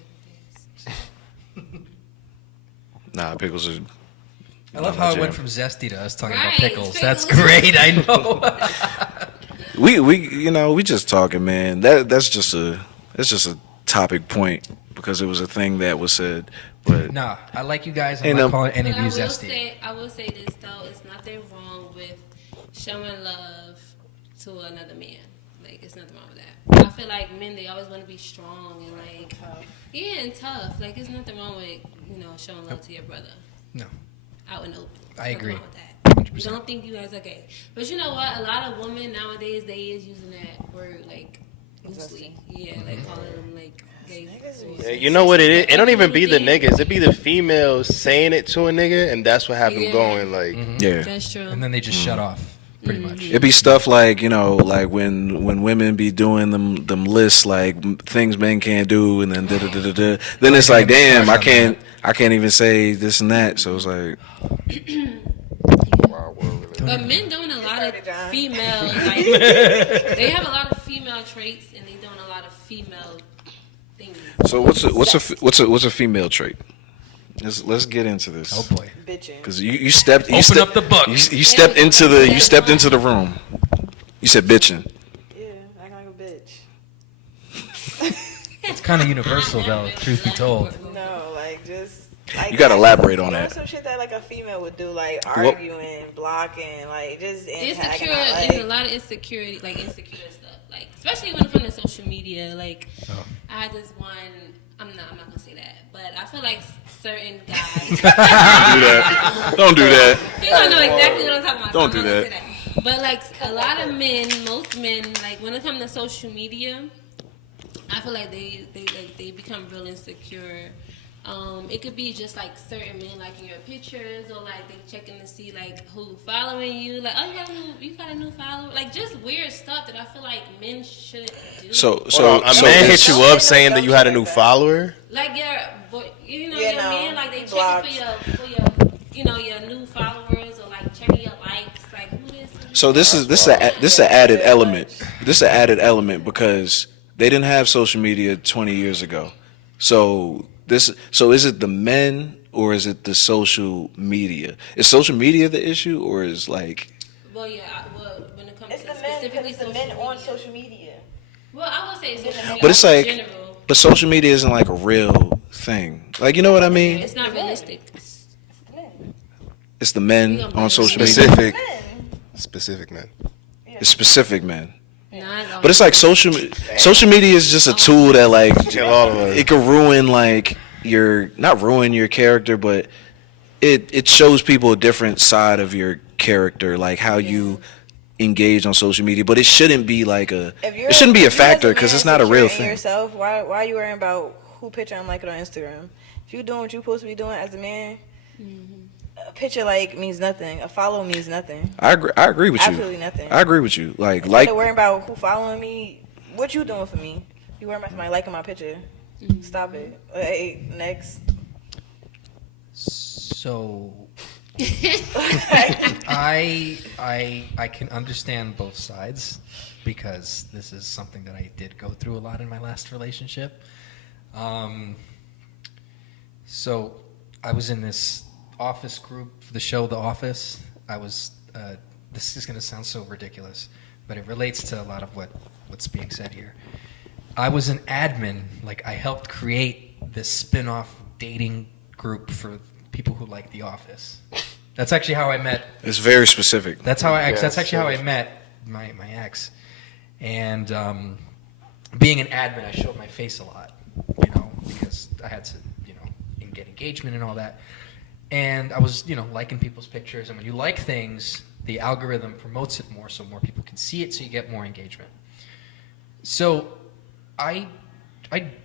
different things. Nah, pickles are. I love how it went from Zesty to us talking about Right, pickles. That's pickles. great. I know. We just talking, man. That's just a topic point because it was a thing that was said. But Nah, I like you guys. I'm Ain't not no- calling any But of you Zesty. I will say this though, it's nothing wrong with showing love to another man. Like it's nothing wrong with that. I feel like men they always want to be strong and like yeah and tough. Like it's nothing wrong with showing love to your brother. No. Out and open. I agree. Nothing wrong with that. 100%. Don't think you guys are gay. But you know what? A lot of women nowadays they is using that word like loosely. Yeah, like calling them like gay. Yeah, you know what it is? It don't even be the niggas. It be the females saying it to a nigga, and that's what have them Yeah. going like. yeah. That's true. And then they just shut off, pretty much. It'd be stuff like like when women be doing them lists like things men can't do, and then then it's like damn, I can't even say this and that. So it's like But men doing a lot of female, like they have a lot of female traits, and they doing a lot of female things. so what's a female trait? Let's get into this. Oh boy. Bitching. Because you stepped up the book. You stepped into the room. You said bitching. Yeah, acting like a bitch. It's kind of universal, though, truth be told. No, like just. Like, You gotta elaborate on that. Some shit that like a female would do, like arguing, blocking, like just Insecure, antagonizing. there's a lot of insecurity, like insecure stuff, like especially when it comes to social media. Like I had this one. I'm not gonna say that, but I feel like certain guys. Don't do that. You don't know exactly what I'm talking about. Don't so I'm do not that. gonna say that. But like a lot of men, most men, like when it comes to social media, I feel like they become real insecure. It could be just like certain men liking your pictures, or like they checking to see like who following you. Like, oh, you got a new follower. Like just weird stuff that I feel like men shouldn't do. So A man hit you up saying that you had a new follower. Like your your Yeah, no, men, like they blocked. checking for your your new followers, or like checking your likes. Like who this? So this is an added element. This is an added element because they didn't have social media 20 years ago. So is it the men or is it the social media? Is social media the issue or is like? Well, yeah. When it comes It's to the men specifically because it's the social men media. on social media. Well, I would say social media. But it's in like, general. but social media isn't like a real thing. Like you know what I mean? It's not realistic. It's the men on social media. Specific men. It's specific men. Not But it's like social media is just a tool that like Kill all of us. it could ruin like not ruin your character, but it shows people a different side of your character, like how you engage on social media. But it shouldn't be like it shouldn't be a factor because it's not a real thing. Yourself, why are you worrying about who picture I'm liking on Instagram? If you doing what you're supposed to be doing as a man, a picture like means nothing. A follow means nothing. I agree with you. Absolutely nothing. I agree with you. Like Instead of worrying about who following me, what you doing for me? You worrying about somebody liking my picture? Stop it. Hey, next. So I can understand both sides because this is something that I did go through a lot in my last relationship. So I was in this office group for the show The Office. I was this is going to sound so ridiculous, but it relates to a lot of what's being said here. I was an admin, like I helped create this spin-off dating group for people who like The Office. That's actually how I met. It's very specific. That's actually how I met my ex. And being an admin, I showed my face a lot, because I had to, get engagement and all that. And I was, liking people's pictures. And when you like things, the algorithm promotes it more so more people can see it, so you get more engagement. So I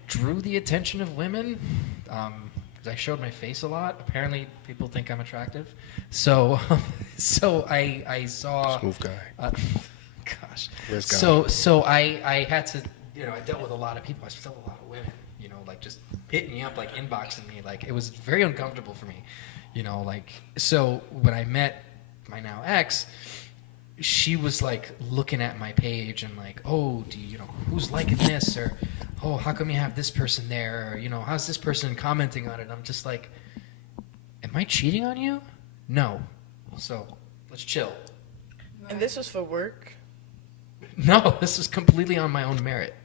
drew the attention of women because I showed my face a lot. Apparently, people think I'm attractive. So I saw... Smooth guy. Gosh. Where's guy? So I had to, I dealt with a lot of people. I still a lot of women, like just hitting me up, like inboxing me. Like it was very uncomfortable for me, so when I met my now ex, she was like looking at my page and like, oh, who's liking this, or oh, how come you have this person there, or how's this person commenting on it? And I'm just like, am I cheating on you? No. So let's chill. And this was for work? No, this was completely on my own merit.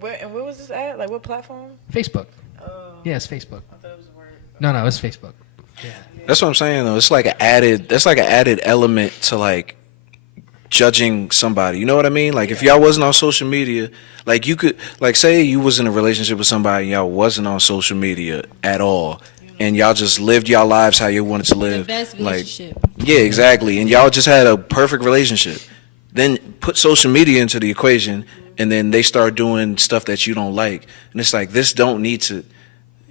Where was this at? Like, what platform? Facebook. Oh. Yeah, it's Facebook. I thought it was work. No, it's Facebook. Yeah. That's what I'm saying though. It's like an added element to like judging somebody. You know what I mean? Like if y'all wasn't on social media, like you could like say you was in a relationship with somebody and y'all wasn't on social media at all. And y'all just lived y'all lives how you wanted to live. The best relationship. Like, yeah, exactly. And y'all just had a perfect relationship. Then put social media into the equation, and then they start doing stuff that you don't like. And it's like, this don't need to,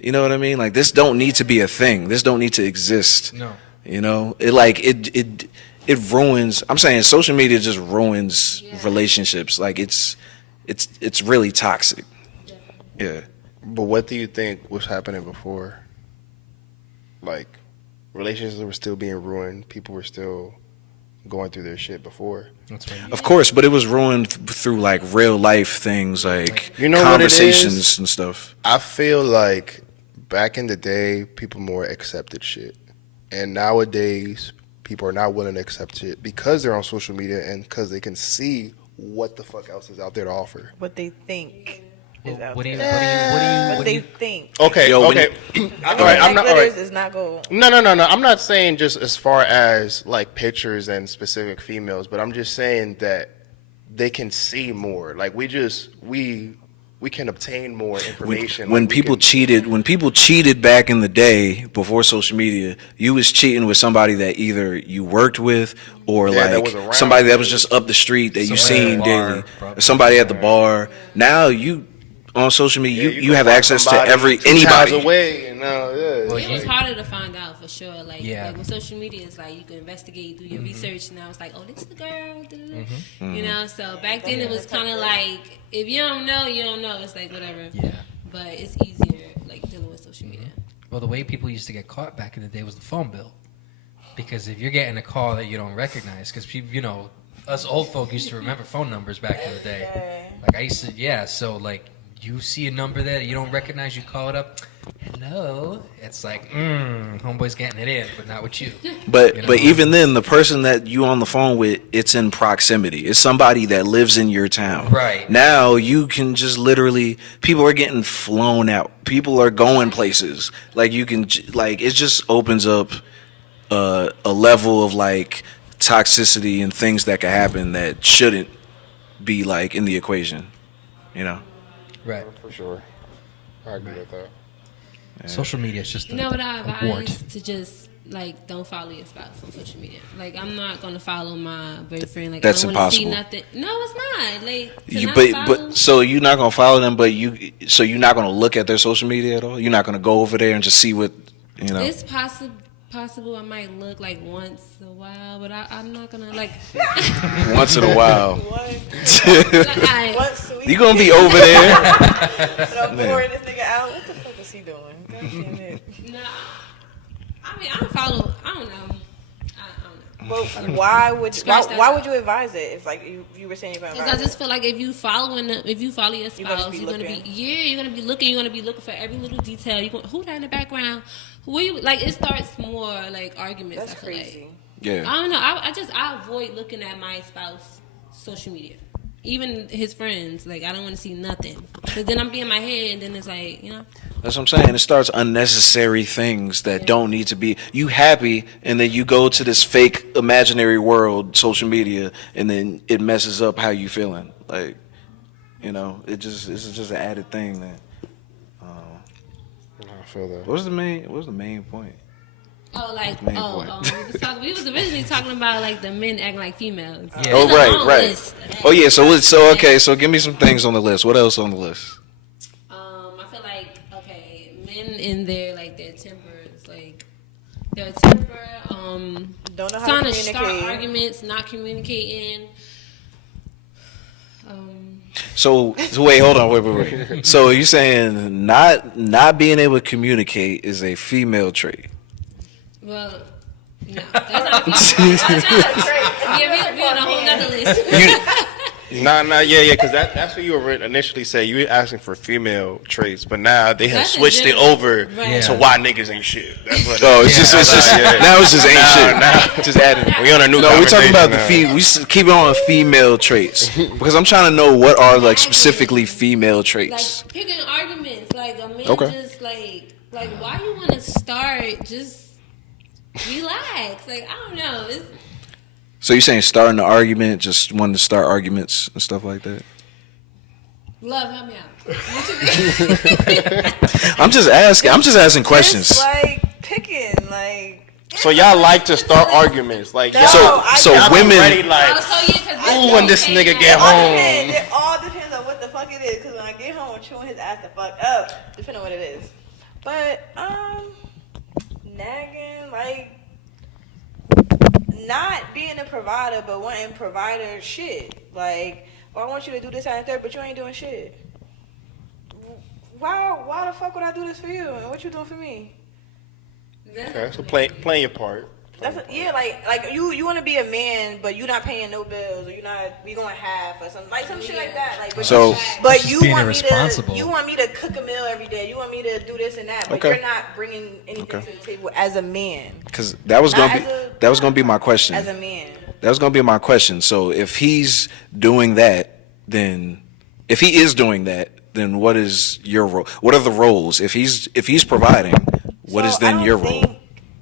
you know what I mean? Like, this don't need to be a thing. This don't need to exist. No. You know? It ruins, I'm saying social media just ruins relationships. Like, it's really toxic. Yeah. But what do you think was happening before? Like, relationships were still being ruined. People were still going through their shit before. That's right. Of course, but it was ruined through like real life things, like conversations and stuff. I feel like back in the day, people more accepted shit, and nowadays people are not willing to accept shit because they're on social media and because they can see what the fuck else is out there to offer. What they think is out What do there. you What they think. Okay, Yo, okay. All right, I'm not. All right. Is not gold. No. I'm not saying just as far as like pictures and specific females, but I'm just saying that they can see more. Like we can obtain more information. When Like, people cheated back in the day before social media, you was cheating with somebody that either you worked with or that like was around. somebody that was just up the street that you seen daily, or somebody at the bar. Now you on social media, you have access to anybody. Away, and, It was harder to find out for sure. Like with social media, it's like you can investigate, do your research. Now it's like, oh, this is the girl. You know, so back then it was kind of like, if you don't know, you don't know. It's like whatever. Yeah. But it's easier, like dealing with social media. Well, the way people used to get caught back in the day was the phone bill. Because if you're getting a call that you don't recognize, because people, us old folk used to remember phone numbers back in the day. Like I used to, so like you see a number there that you don't recognize, you call it up. Hello. It's like, homeboy's getting it in, but not with you. But even then, the person that you on the phone with, it's in proximity. It's somebody that lives in your town. Right. Now you can just literally, people are getting flown out. People are going places. Like you can, like it just opens up a level of like toxicity and things that can happen that shouldn't be like in the equation. You know. Right. for sure. I agree with that. Yeah. Social media is just You know what I a ward. advise? To just like don't follow your spouse on social media. Like I'm not gonna follow my boyfriend. Like That's I don't want to see impossible. nothing. No, it's not. Like to You, not but follow, so you're not gonna follow them, but so you're not gonna look at their social media at all. You're not gonna go over there and just see what you know. it's possible. I might look like once a while, but I'm not gonna like. Once in a while. Like, Once a week. You gonna be over there. But I'm pouring this nigga out. What the fuck is he doing? God damn it. no, I mean I don't follow. I don't know. But why would Scratch that why out. would you advise it if like you were saying you're gonna Because advise I just feel like if you follow your spouse, You're gonna be you're gonna be looking. you're gonna be looking. You're gonna be looking for every little detail. You who that in the background? Who you like? It starts more like arguments. That's I feel crazy. like. Yeah. I don't know. I avoid looking at my spouse social media, even his friends. Like I don't want to see nothing. Because then I'm being in my head, and then it's like That's what I'm saying. It starts unnecessary things that don't need to be. You happy, and then you go to this fake imaginary world, social media, and then it messes up how you feeling. Like, it's just an added thing that. I feel that. What was the main point? we was originally talking about like the men acting like females. Yeah. Oh, There's a right, long right. list of that. Oh yeah, so give me some things on the list. What else on the list? I feel like men in their tempers, like their temper, Don't know how trying to to start communicate. arguments, not communicating. So wait, hold on, wait. So you saying not being able to communicate is a female trait? Well, No, that's not female. Yeah, we on a whole nother list. Yeah, because that's what you were initially say. You were asking for female traits, but now they have That's a switched it general- over right. to why niggas ain't shit. That's what Oh, it's just now it's just ain't shit. Nah. Just adding. We on a new No, we're talking about the conversation now. we keep it on female traits because I'm trying to know what are like specifically female traits. Like picking arguments, like a man Okay. just like why you want to start? Just relax. Like I don't know. It's So you're saying starting the argument, just wanting to start arguments and stuff like that? love. Help me out. What you think? I'm just asking questions. Just like picking, like. So y'all like to start arguments, like No, y'all, So y'all be women. ready, like, Oh, so yeah, 'cause ooh, when this nigga get It all home. depends. It all depends on what the fuck it is. Cause when I get home, I'm chewing his ass the fuck up, depending on what it is. But nagging, like not being a provider, but wanting provider shit. Like, well, I want you to do this, that, and third, but you ain't doing shit. Why the fuck would I do this for you? And what you doing for me? Okay, so playing your part. Yeah, like you want to be a man, but you not paying no bills, or we going half or something, like some shit like that. Like, but Just you being want irresponsible. me to cook a meal every day. You want me to do this and that, but Okay. you're not bringing anything to the table as a man. Because that was Not gonna be my question. As a man, That was gonna be my question. So if he's doing that, then if he is doing that, then what is your role? What are the roles? If he's providing, what is then your role?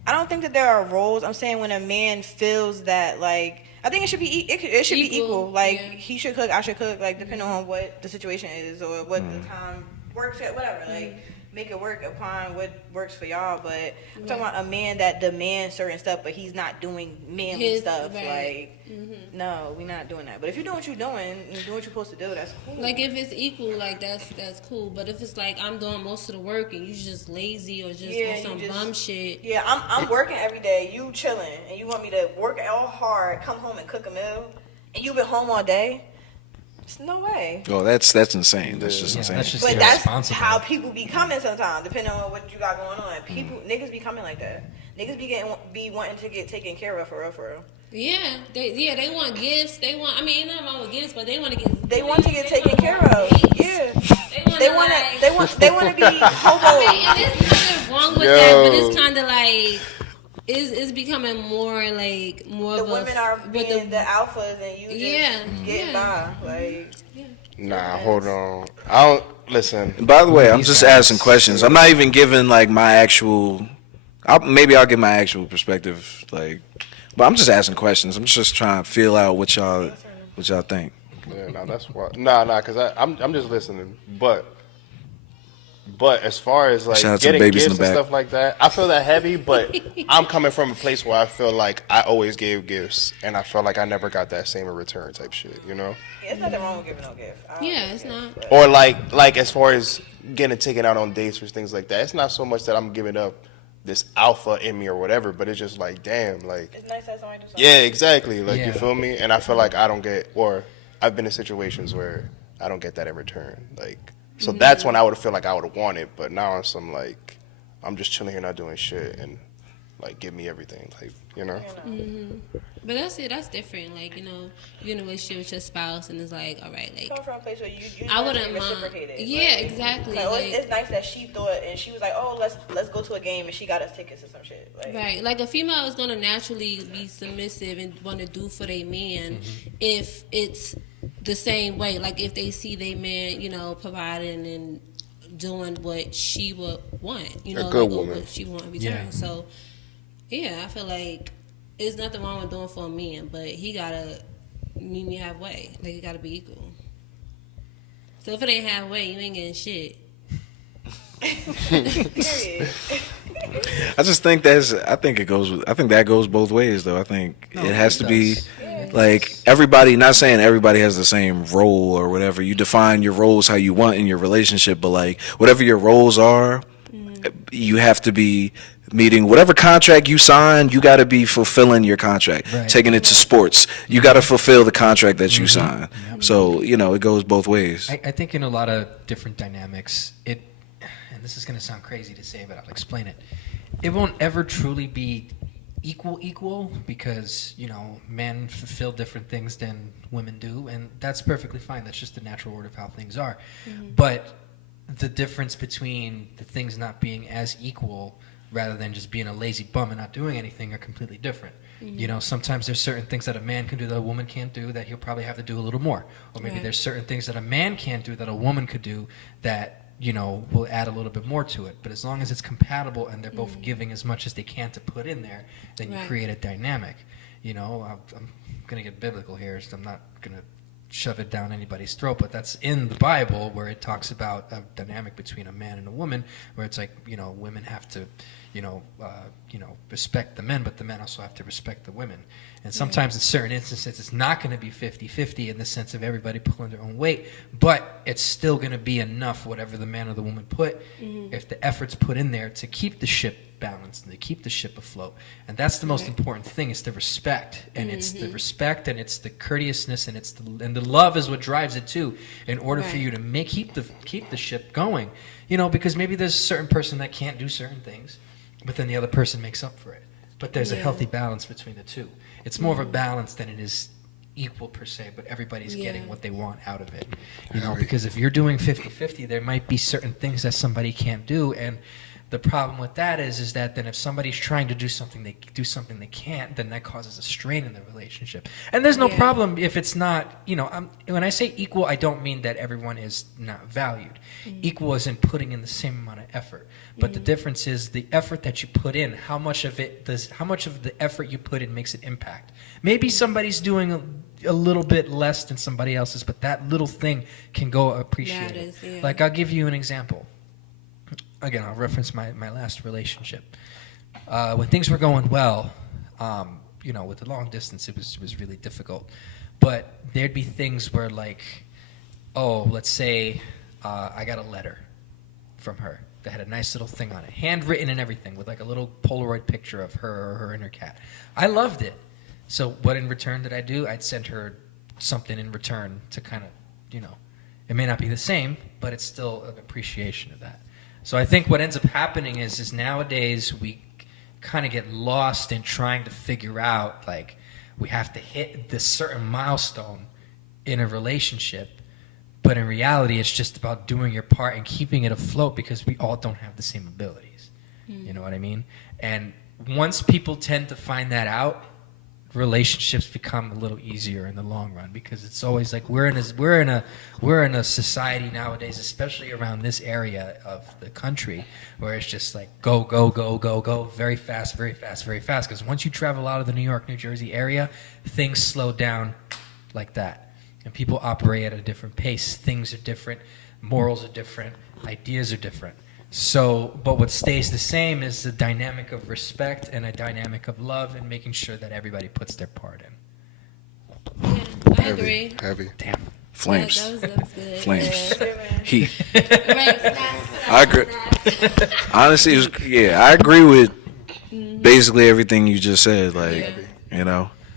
I don't think that there are roles. I'm saying when a man feels that, like, I think it should be it should be equal. Like, yeah. he should cook, I should cook. Like, depending on what the situation is or what the time works at, whatever. Like, make it work upon what works for y'all. But I'm talking about a man that demands certain stuff, but he's not doing manly His- stuff. right. Like, no, we're not doing that. But if you're doing what you're doing and doing what you're supposed to do, that's cool. Like if it's equal, like that's cool. But if it's like I'm doing most of the work and you just lazy or just Yeah, on some you just- bum shit. Yeah, I'm working every day. You chilling, and you want me to work all hard, come home and cook a meal, and you've been home all day. There's no way. Oh, that's insane. That's just Yeah, insane. that's just But that's irresponsible. how people be coming sometimes, depending on what you got going on. Niggas be coming like that. Niggas be wanting to get taken care of for real. Yeah, they want gifts. They want. I mean, ain't nothing wrong with gifts, but they want to get. They want to get taken care of. Yeah. They want to. They want to be hobos. I mean, and there's nothing wrong with that, but it's kind of like it's becoming more The of women a. are with being the alphas, and you just getting by. Like, Nah, hold on. I don't listen. And by the way, I'm just asking questions. I'm not even giving like my actual. Maybe I'll give my actual perspective, like, but I'm just asking questions. I'm just trying to feel out what y'all think. Yeah, no, that's why. Nah, because I'm just listening. But as far as like Shout out to the getting babies in gifts the and back. stuff like that, I feel that heavy. But I'm coming from a place where I feel like I always gave gifts, and I felt like I never got that same in return type shit. You know? it's nothing wrong with giving no gift. I don't Yeah, give it's gifts, not. but- Or like as far as getting taken out on dates or things like that, it's not so much that I'm giving up this alpha in me or whatever, but it's just like, damn, like, It's nice that somebody do something. yeah, exactly, like, Yeah. you feel me? And I feel like I don't get, or I've been in situations where I don't get that in return, like, so that's when I would feel like I would have wanted, but now I'm some like, I'm just chilling here not doing shit, and like, give me everything, like, you know? But that's it. That's different. Like you're in a relationship with your spouse, and it's like, all right, like Coming from a place where you I want to wouldn't be mind. reciprocated. Yeah, Like, exactly. Like, oh, Like, it's nice that she thought, and she was like, "Oh, let's go to a game," and she got us tickets or some shit. Like, right. Like a female is gonna naturally be submissive and want to do for their man if it's the same way. Like if they see their man, providing and doing what she would want. A Like, good or woman. what she want in return. Yeah. So yeah, I feel like there's nothing wrong with doing for a man, but he gotta meet me halfway. Like it gotta be equal. So if it ain't halfway, you ain't getting shit. period. I just think I think that goes both ways though. I think it has to be like everybody, not saying everybody has the same role or whatever. You define your roles how you want in your relationship, but like whatever your roles are, you have to be meeting whatever contract you sign. You got to be fulfilling your contract. Right. Taking it to sports, you got to fulfill the contract that you sign. So it goes both ways. I think in a lot of different dynamics, and this is going to sound crazy to say, but I'll explain it. It won't ever truly be equal because men fulfill different things than women do, and that's perfectly fine. That's just the natural order of how things are. But the difference between the things not being as equal rather than just being a lazy bum and not doing anything are completely different. Sometimes there's certain things that a man can do that a woman can't do that he'll probably have to do a little more, or maybe there's certain things that a man can't do that a woman could do that will add a little bit more to it. But as long as it's compatible and they're both giving as much as they can to put in there, then you create a dynamic. I'm going to get biblical here, so I'm not going to shove it down anybody's throat, but that's in the Bible where it talks about a dynamic between a man and a woman, where it's like, women have to, respect the men, but the men also have to respect the women. And sometimes in certain instances, it's not going to be 50-50 in the sense of everybody pulling their own weight, but it's still going to be enough, whatever the man or the woman put, if the effort's put in there to keep the ship balanced and to keep the ship afloat. And that's the most important thing, is the respect. And it's the respect, and it's the courteousness, and and the love is what drives it too, in order for you to keep the ship going. Because maybe there's a certain person that can't do certain things, but then the other person makes up for it. But there's a healthy balance between the two. It's more of a balance than it is equal per se, but everybody's getting what they want out of it. Because if you're doing 50-50, there might be certain things that somebody can't do, and the problem with that is that then if somebody's trying to do something they can't, then that causes a strain in the relationship. And there's no problem if it's not, when I say equal, I don't mean that everyone is not valued. Equal is in putting in the same amount of effort. But the difference is the effort that you put in, how much of the effort you put in makes an impact. Maybe somebody's doing a little bit less than somebody else's, but that little thing can go appreciated. Like, I'll give you an example. Again, I'll reference my last relationship. When things were going well, with the long distance, it was really difficult. But there'd be things where, like, let's say I got a letter from her that had a nice little thing on it, handwritten and everything, with like a little Polaroid picture of her and her cat. I loved it. So what in return did I do? I'd send her something in return to kind of, it may not be the same, but it's still an appreciation of that. So I think what ends up happening is nowadays we kind of get lost in trying to figure out, like, we have to hit this certain milestone in a relationship, but in reality it's just about doing your part and keeping it afloat, because we all don't have the same abilities. You know what I mean? And once people tend to find that out, relationships become a little easier in the long run, because it's always like we're in a society nowadays, especially around this area of the country, where it's just like go very fast, because once you travel out of the New York, New Jersey area, things slow down like that, and people operate at a different pace. Things are different, morals are different, ideas are different. So, but what stays the same is the dynamic of respect and a dynamic of love, and making sure that everybody puts their part in. Yeah, I agree. Heavy. Damn. Flames. Yeah, that was good. Flames. Yeah. Heat. Right, I agree. Honestly, I agree with basically everything you just said. Like,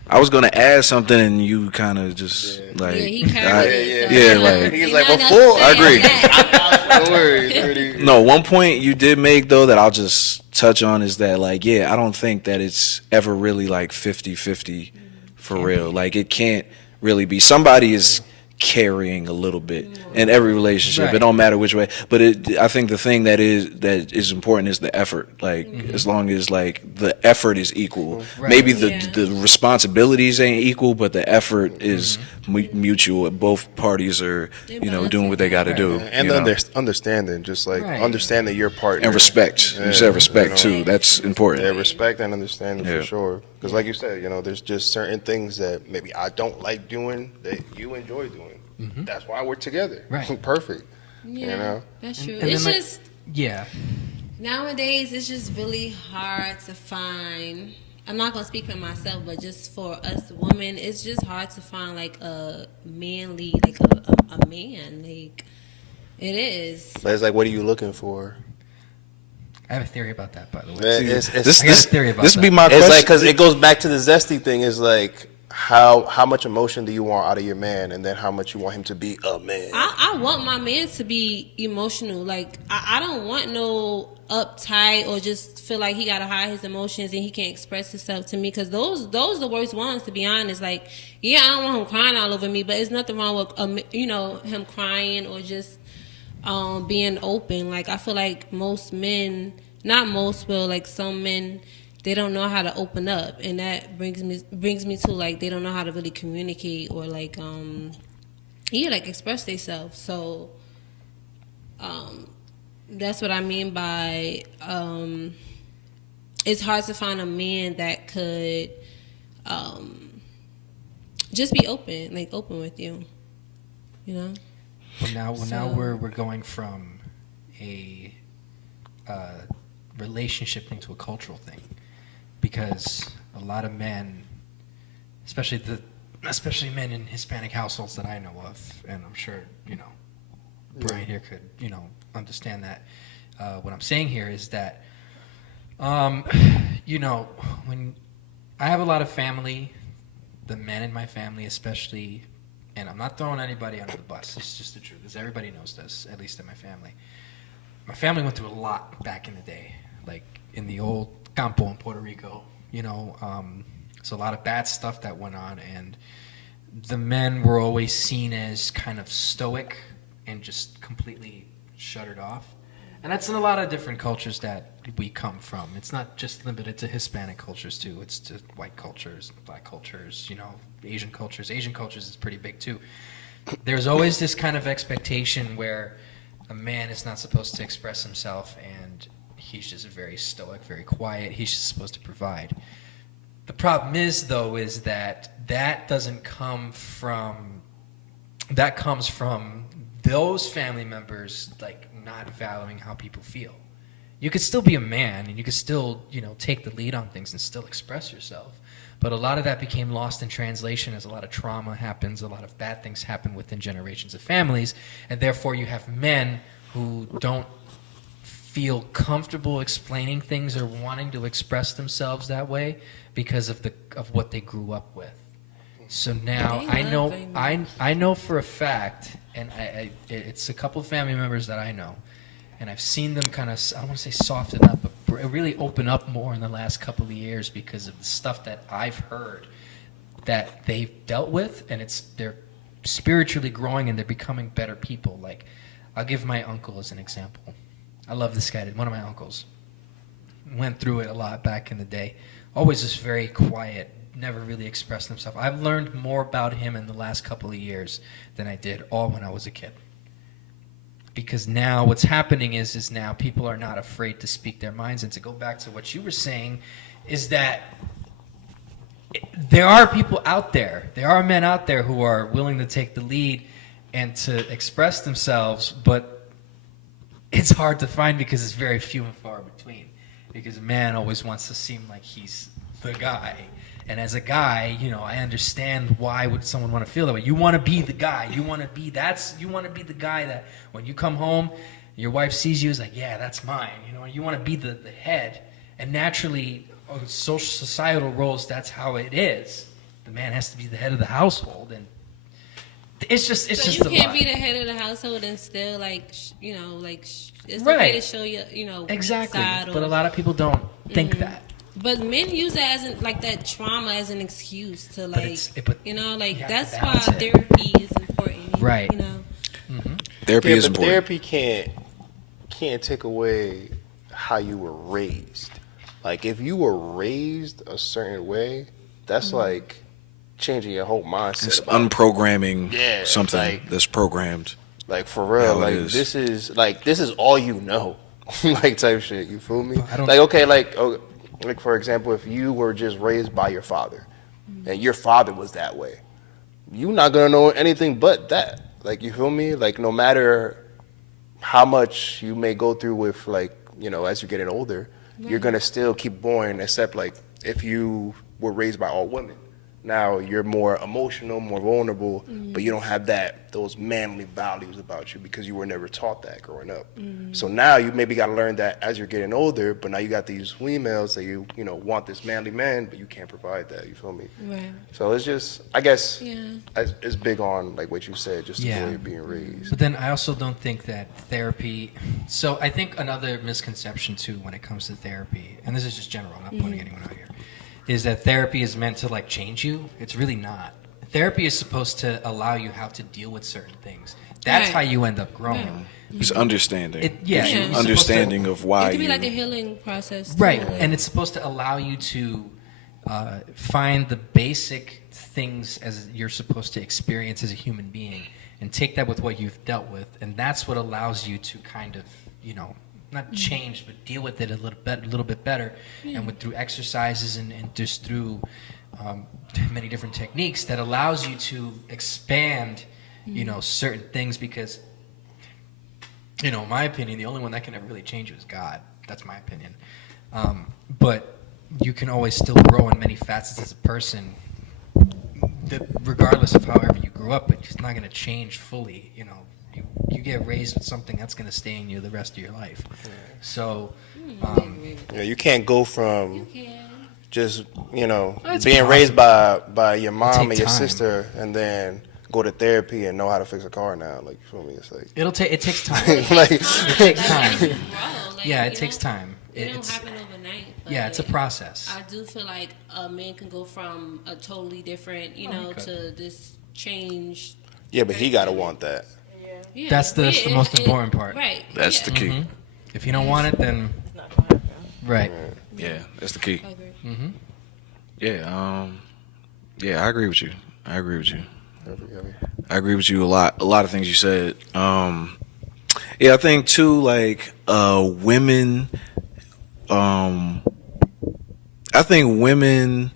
I was gonna add something, and you kind of just like, he covered it, so like He's you're like, not before, I necessarily agree. that. Don't worry. No, one point you did make, though, that I'll just touch on is that, like, I don't think that it's ever really like 50-50 for real. Like, it can't really be. Somebody is carrying a little bit in every relationship. Right. It don't matter which way. But I think the thing that is important is the effort. Like, as long as, like, the effort is equal. Right. Maybe the responsibilities ain't equal, but the effort is mutual. Both parties are, doing what they got to do. And understanding, just like understanding your partner. And respect. You said respect, too. That's important. Yeah, respect and understanding for sure. Because like you said, there's just certain things that maybe I don't like doing that you enjoy doing. That's why we're together. Right. Perfect. Yeah, that's true. And It's then, just yeah. nowadays it's just really hard to find. I'm not gonna speak for myself, but just for us women, it's just hard to find like a manly, like a man. Like, it is. But it's like, what are you looking for? I have a theory about that, by the way. Man, I got a theory about This that. be my It's question. like, because it goes back to the Zesty thing. Is like, how much emotion do you want out of your man, and then how much you want him to be a man. I want my man to be emotional. Like I don't want no uptight or just feel like he gotta hide his emotions and he can't express himself to me, because those are the worst ones, to be honest. Like, yeah, I don't want him crying all over me, but there's nothing wrong with him crying or just being open. Like, I feel like most men, not most, but like some men, they don't know how to open up, and that brings me to like they don't know how to really communicate or like like express themselves. So that's what I mean by it's hard to find a man that could just be open, like open with you, you know. Now we're going from a relationship thing to a cultural thing, because a lot of men, especially men in Hispanic households that I know of, and I'm sure Brian here could understand that. What I'm saying here is that when I have a lot of family, the men in my family especially, and I'm not throwing anybody under the bus, it's just the truth, because everybody knows this, at least in my family. My family went through a lot back in the day, like in the old campo in Puerto Rico, so a lot of bad stuff that went on, and the men were always seen as kind of stoic and just completely shuttered off. And that's in a lot of different cultures that we come from. It's not just limited to Hispanic cultures too. It's to white cultures, black cultures, Asian cultures. Asian cultures is pretty big too. There's always this kind of expectation where a man is not supposed to express himself, and he's just very stoic, very quiet. He's just supposed to provide. The problem is, though, is that doesn't come from, that comes from those family members, like, not valuing how people feel. You could still be a man, and you could still, take the lead on things and still express yourself. But a lot of that became lost in translation as a lot of trauma happens, a lot of bad things happen within generations of families, and therefore you have men who don't feel comfortable explaining things or wanting to express themselves that way because of what they grew up with. So now I know for a fact, and it's a couple of family members that I know, and I've seen them kind of, I don't want to say soften up, but really open up more in the last couple of years because of the stuff that I've heard that they've dealt with, and they're spiritually growing and they're becoming better people. Like, I'll give my uncle as an example. I love this guy. One of my uncles went through it a lot back in the day. Always just very quiet, never really expressed himself. I've learned more about him in the last couple of years than I did all when I was a kid. Because now what's happening is now people are not afraid to speak their minds. And to go back to what you were saying, is that there are people out there, there are men out there who are willing to take the lead and to express themselves, but it's hard to find because it's very few and far between. Because a man always wants to seem like he's the guy. And as a guy, I understand why would someone want to feel that way. You want to be the guy. You want to be the guy that when you come home, your wife sees you, is like, yeah, that's mine. You want to be the head. And naturally, social societal roles, that's how it is. The man has to be the head of the household, and it's just you can't be the head of the household and still it's okay to show your exactly. side. But a lot of people don't think that. But men use it as that trauma as an excuse to that's why it. therapy is important. Right. Mm-hmm. Therapy is important. Therapy can't take away how you were raised. Like, if you were raised a certain way, that's like changing your whole mindset. It's unprogramming something that's programmed. Like, for real, this is all you know, like, type shit. You feel me? Like, for example, if you were just raised by your father, and your father was that way, you're not gonna know anything but that. Like, you feel me? Like, no matter how much you may go through with, as you're getting older, you're gonna still keep going. Except, if you were raised by all women. Now you're more emotional, more vulnerable, but you don't have those manly values about you because you were never taught that growing up. So now you maybe got to learn that as you're getting older, but now you got these females that you want this manly man, but you can't provide that. You feel me? Right. So it's just, I guess, Yeah. it's big on like what you said, just the way you're being raised. But then I also don't think that therapy. So I think another misconception too when it comes to therapy, and this is just general, I'm not pointing anyone out here, is that therapy is meant to like change you. It's really not. Therapy is supposed to allow you how to deal with certain things. That's Right. how you end up growing. Right. It's understanding. It- Gives you Yeah. understanding of why It could be you. like a healing process. Too. Right, and it's supposed to allow you to find the basic things as you're supposed to experience as a human being, and take that with what you've dealt with, and that's what allows you to kind of, not change, but deal with it a little bit better, and through exercises and just through many different techniques that allows you to expand, certain things, because, in my opinion, the only one that can ever really change you is God. That's my opinion. But you can always still grow in many facets as a person, regardless of however you grew up, but it's not going to change fully. You get raised with something that's going to stay in you the rest of your life. So, You can't go from You can. just It's being possible. raised by your mom Take and your time. sister, and then go to therapy and know how to fix a car now. Like, you feel me? It's like, it takes time. like, It takes time. As you grow, like, Yeah, it you takes know, time. It don't It's happen overnight. yeah, it's a but process. I do feel like a man can go from a totally different, he could. to this change. yeah, but he gotta want that. Yeah, That's the yeah, most important part. Right. That's the key. If you don't want it, then It's not gonna happen. right. Yeah, that's the key. I agree. Mm-hmm. Yeah, yeah, I agree with you. I agree with you. Heavy. I agree with you a lot. A lot of things you said. Yeah, I think too, like women. I think women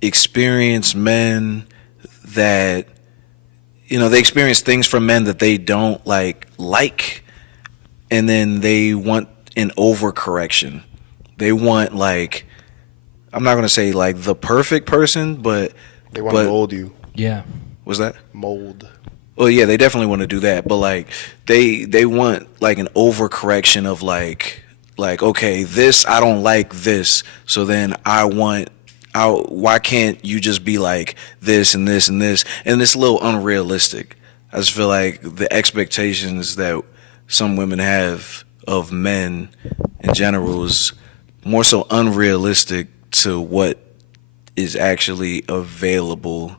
experience men that they experience things from men that they don't like, and then they want an overcorrection. They want like, I'm not gonna say like the perfect person, but They want to mold you. Yeah. what's that? Mold. Well, yeah, they definitely want to do that, but like they want like an overcorrection of like okay, this I don't like this, so then why can't you just be like this and this and this, and it's a little unrealistic. I just feel like the expectations that some women have of men in general is more so unrealistic to what is actually available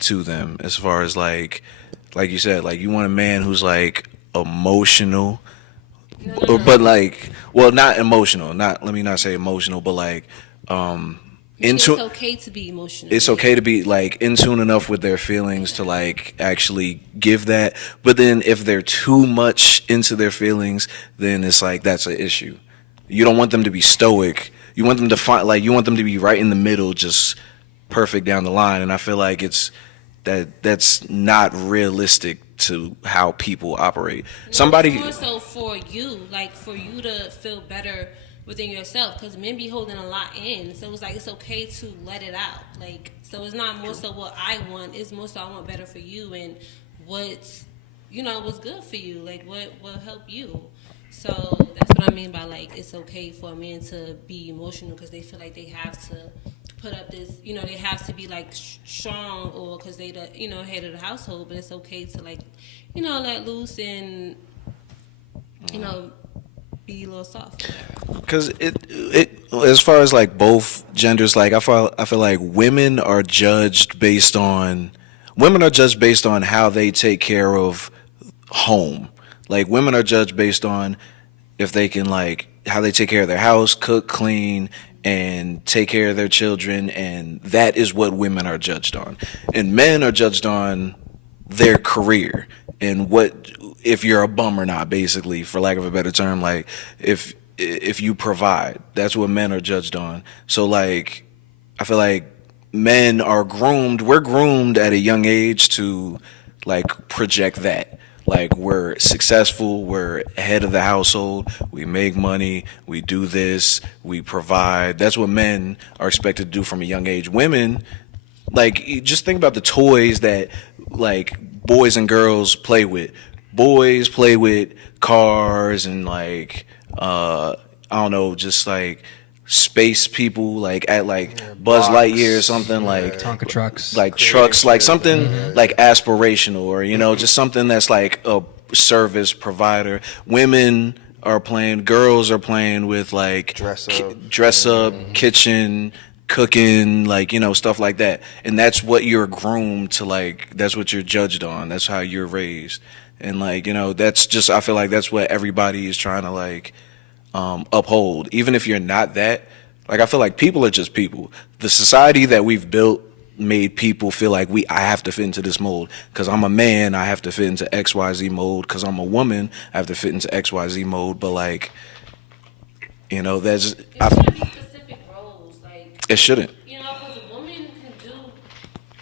to them, as far as like you said, like you want a man who's like emotional, but like, well, not emotional, let me not say emotional, but like It's okay to be emotional. it's okay to be like in tune enough with their feelings to like actually give that. But then if they're too much into their feelings, then it's like that's an issue. You don't want them to be stoic. You want them to you want them to be right in the middle, just perfect down the line. And I feel like that's not realistic to how people operate. It's more so for you, like for you to feel better within yourself, because men be holding a lot in, so it's like it's okay to let it out. Like, so it's not more so what I want, it's more so I want better for you, and what's good for you, like what will help you. So that's what I mean by like it's okay for a man to be emotional because they feel like they have to put up this, they have to be like strong, or because they the head of the household. But it's okay to like let loose and be a little soft. Because it as far as like both genders, like I feel like women are judged based on how they take care of home. Like women are judged based on if they can like how they take care of their house, cook, clean, and take care of their children, and that is what women are judged on. And men are judged on their career and if you're a bum or not, basically, for lack of a better term. Like if you provide, that's what men are judged on. So like I feel like we're groomed at a young age to like project that. Like we're successful, we're head of the household, we make money, we do this, we provide. That's what men are expected to do from a young age. Women, like just think about the toys that like boys and girls play with. Boys play with cars and like I don't know, just like space people, like at like Buzz Lightyear or something, like Tonka trucks, like trucks, like something like aspirational, or just something that's like a service provider. Women are playing, girls are playing with like dress up, kitchen, cooking, like stuff like that. And that's what you're groomed to, like that's what you're judged on, that's how you're raised. And like that's just, I feel like that's what everybody is trying to like uphold. Even if you're not that, like I feel like people are just people. The society that we've built made people feel like I have to fit into this mold. Because I'm a man, I have to fit into XYZ mold. Because I'm a woman, I have to fit into XYZ mode. But like, that's It shouldn't be specific roles. Like, it shouldn't. Because a woman can do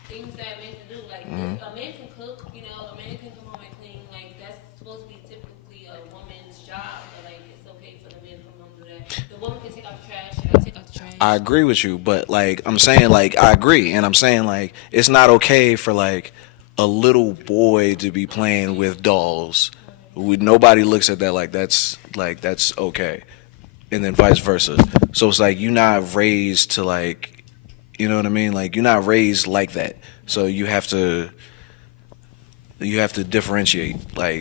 things that men can do. Like, a man can cook, a man can come home and clean. Like, that's supposed to be typically a woman's job. But, like, it's okay for the man to come home and do that. The woman can take out the trash. She gotta take out the trash. I agree with you, but like I'm saying, like I agree, and I'm saying like it's not okay for like a little boy to be playing with dolls. Nobody looks at that like that's okay, and then vice versa. So it's like you're not raised to like, you know what I mean? Like you're not raised like that. So you have to differentiate. Like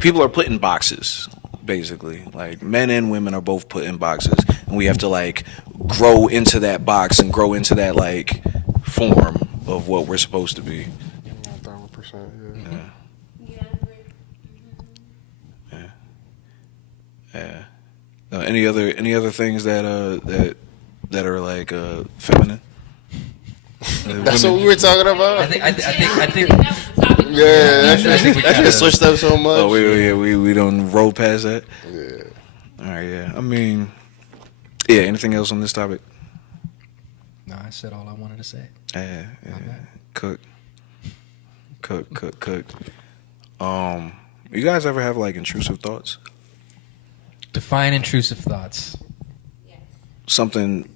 people are put in boxes. Basically, like men and women are both put in boxes, and we have to like grow into that box and grow into that like form of what we're supposed to be. 1,000%. Yeah, I agree. Yeah. Any other things that are like feminine? That's what we were talking about. I think That was the topic. Yeah, I think we that kinda- shit switched up so much. Oh, we don't roll past that. Yeah. All right, yeah. I mean, yeah. Anything else on this topic? No, I said all I wanted to say. Yeah. Cook. You guys ever have like intrusive thoughts? Define intrusive thoughts. Something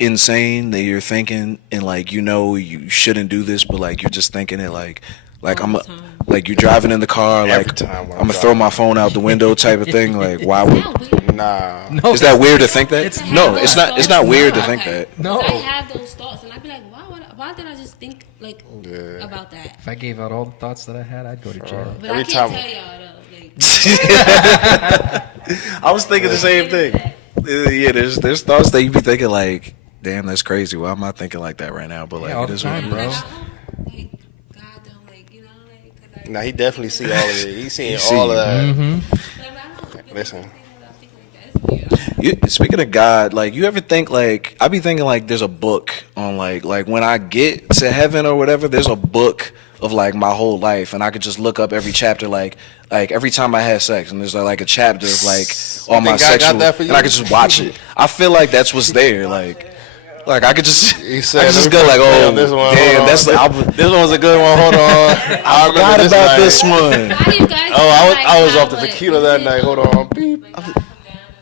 insane that you're thinking, and like you shouldn't do this, but like you're just thinking it, like All the time. like you're driving in the car, Every like time when I'm gonna throw my phone out the window type of thing. Like why would? Is that weird? Nah. No, Is that weird to think that? It's No, it's not. It's not weird to think Okay. that. No. 'Cause I have those thoughts, and I'd be like, why did I just think like Yeah. about that? If I gave out all the thoughts that I had, I'd go to jail. But Every I can't time- tell y'all though. Like, I was thinking the same thing. Yeah, there's thoughts that you be thinking like, damn, that's crazy. Why am I thinking like that right now? But like, Yeah, all it the is what time, it bro. is. like, God don't like, cause I. Nah, he definitely see all of it. He's seeing see all of you. that. Mm-hmm. But I don't Listen. think about thinking like that. It's weird. Speaking of God, like you ever think like I be thinking like there's a book on like when I get to heaven or whatever, there's a book of like my whole life, and I could just look up every chapter like every time I had sex, and there's like a chapter of like all my think God got sexual, that for you? and I could just watch it. I feel like that's what's there, like I could just He I said, could just "Let go me like, put oh this one, damn, hold on. that's This one's a good one. Hold on. I forgot remember about night. this one. How do you guys? Oh, like, I was how off the what- tequila was that it, night. Hold on. Beep. When God come down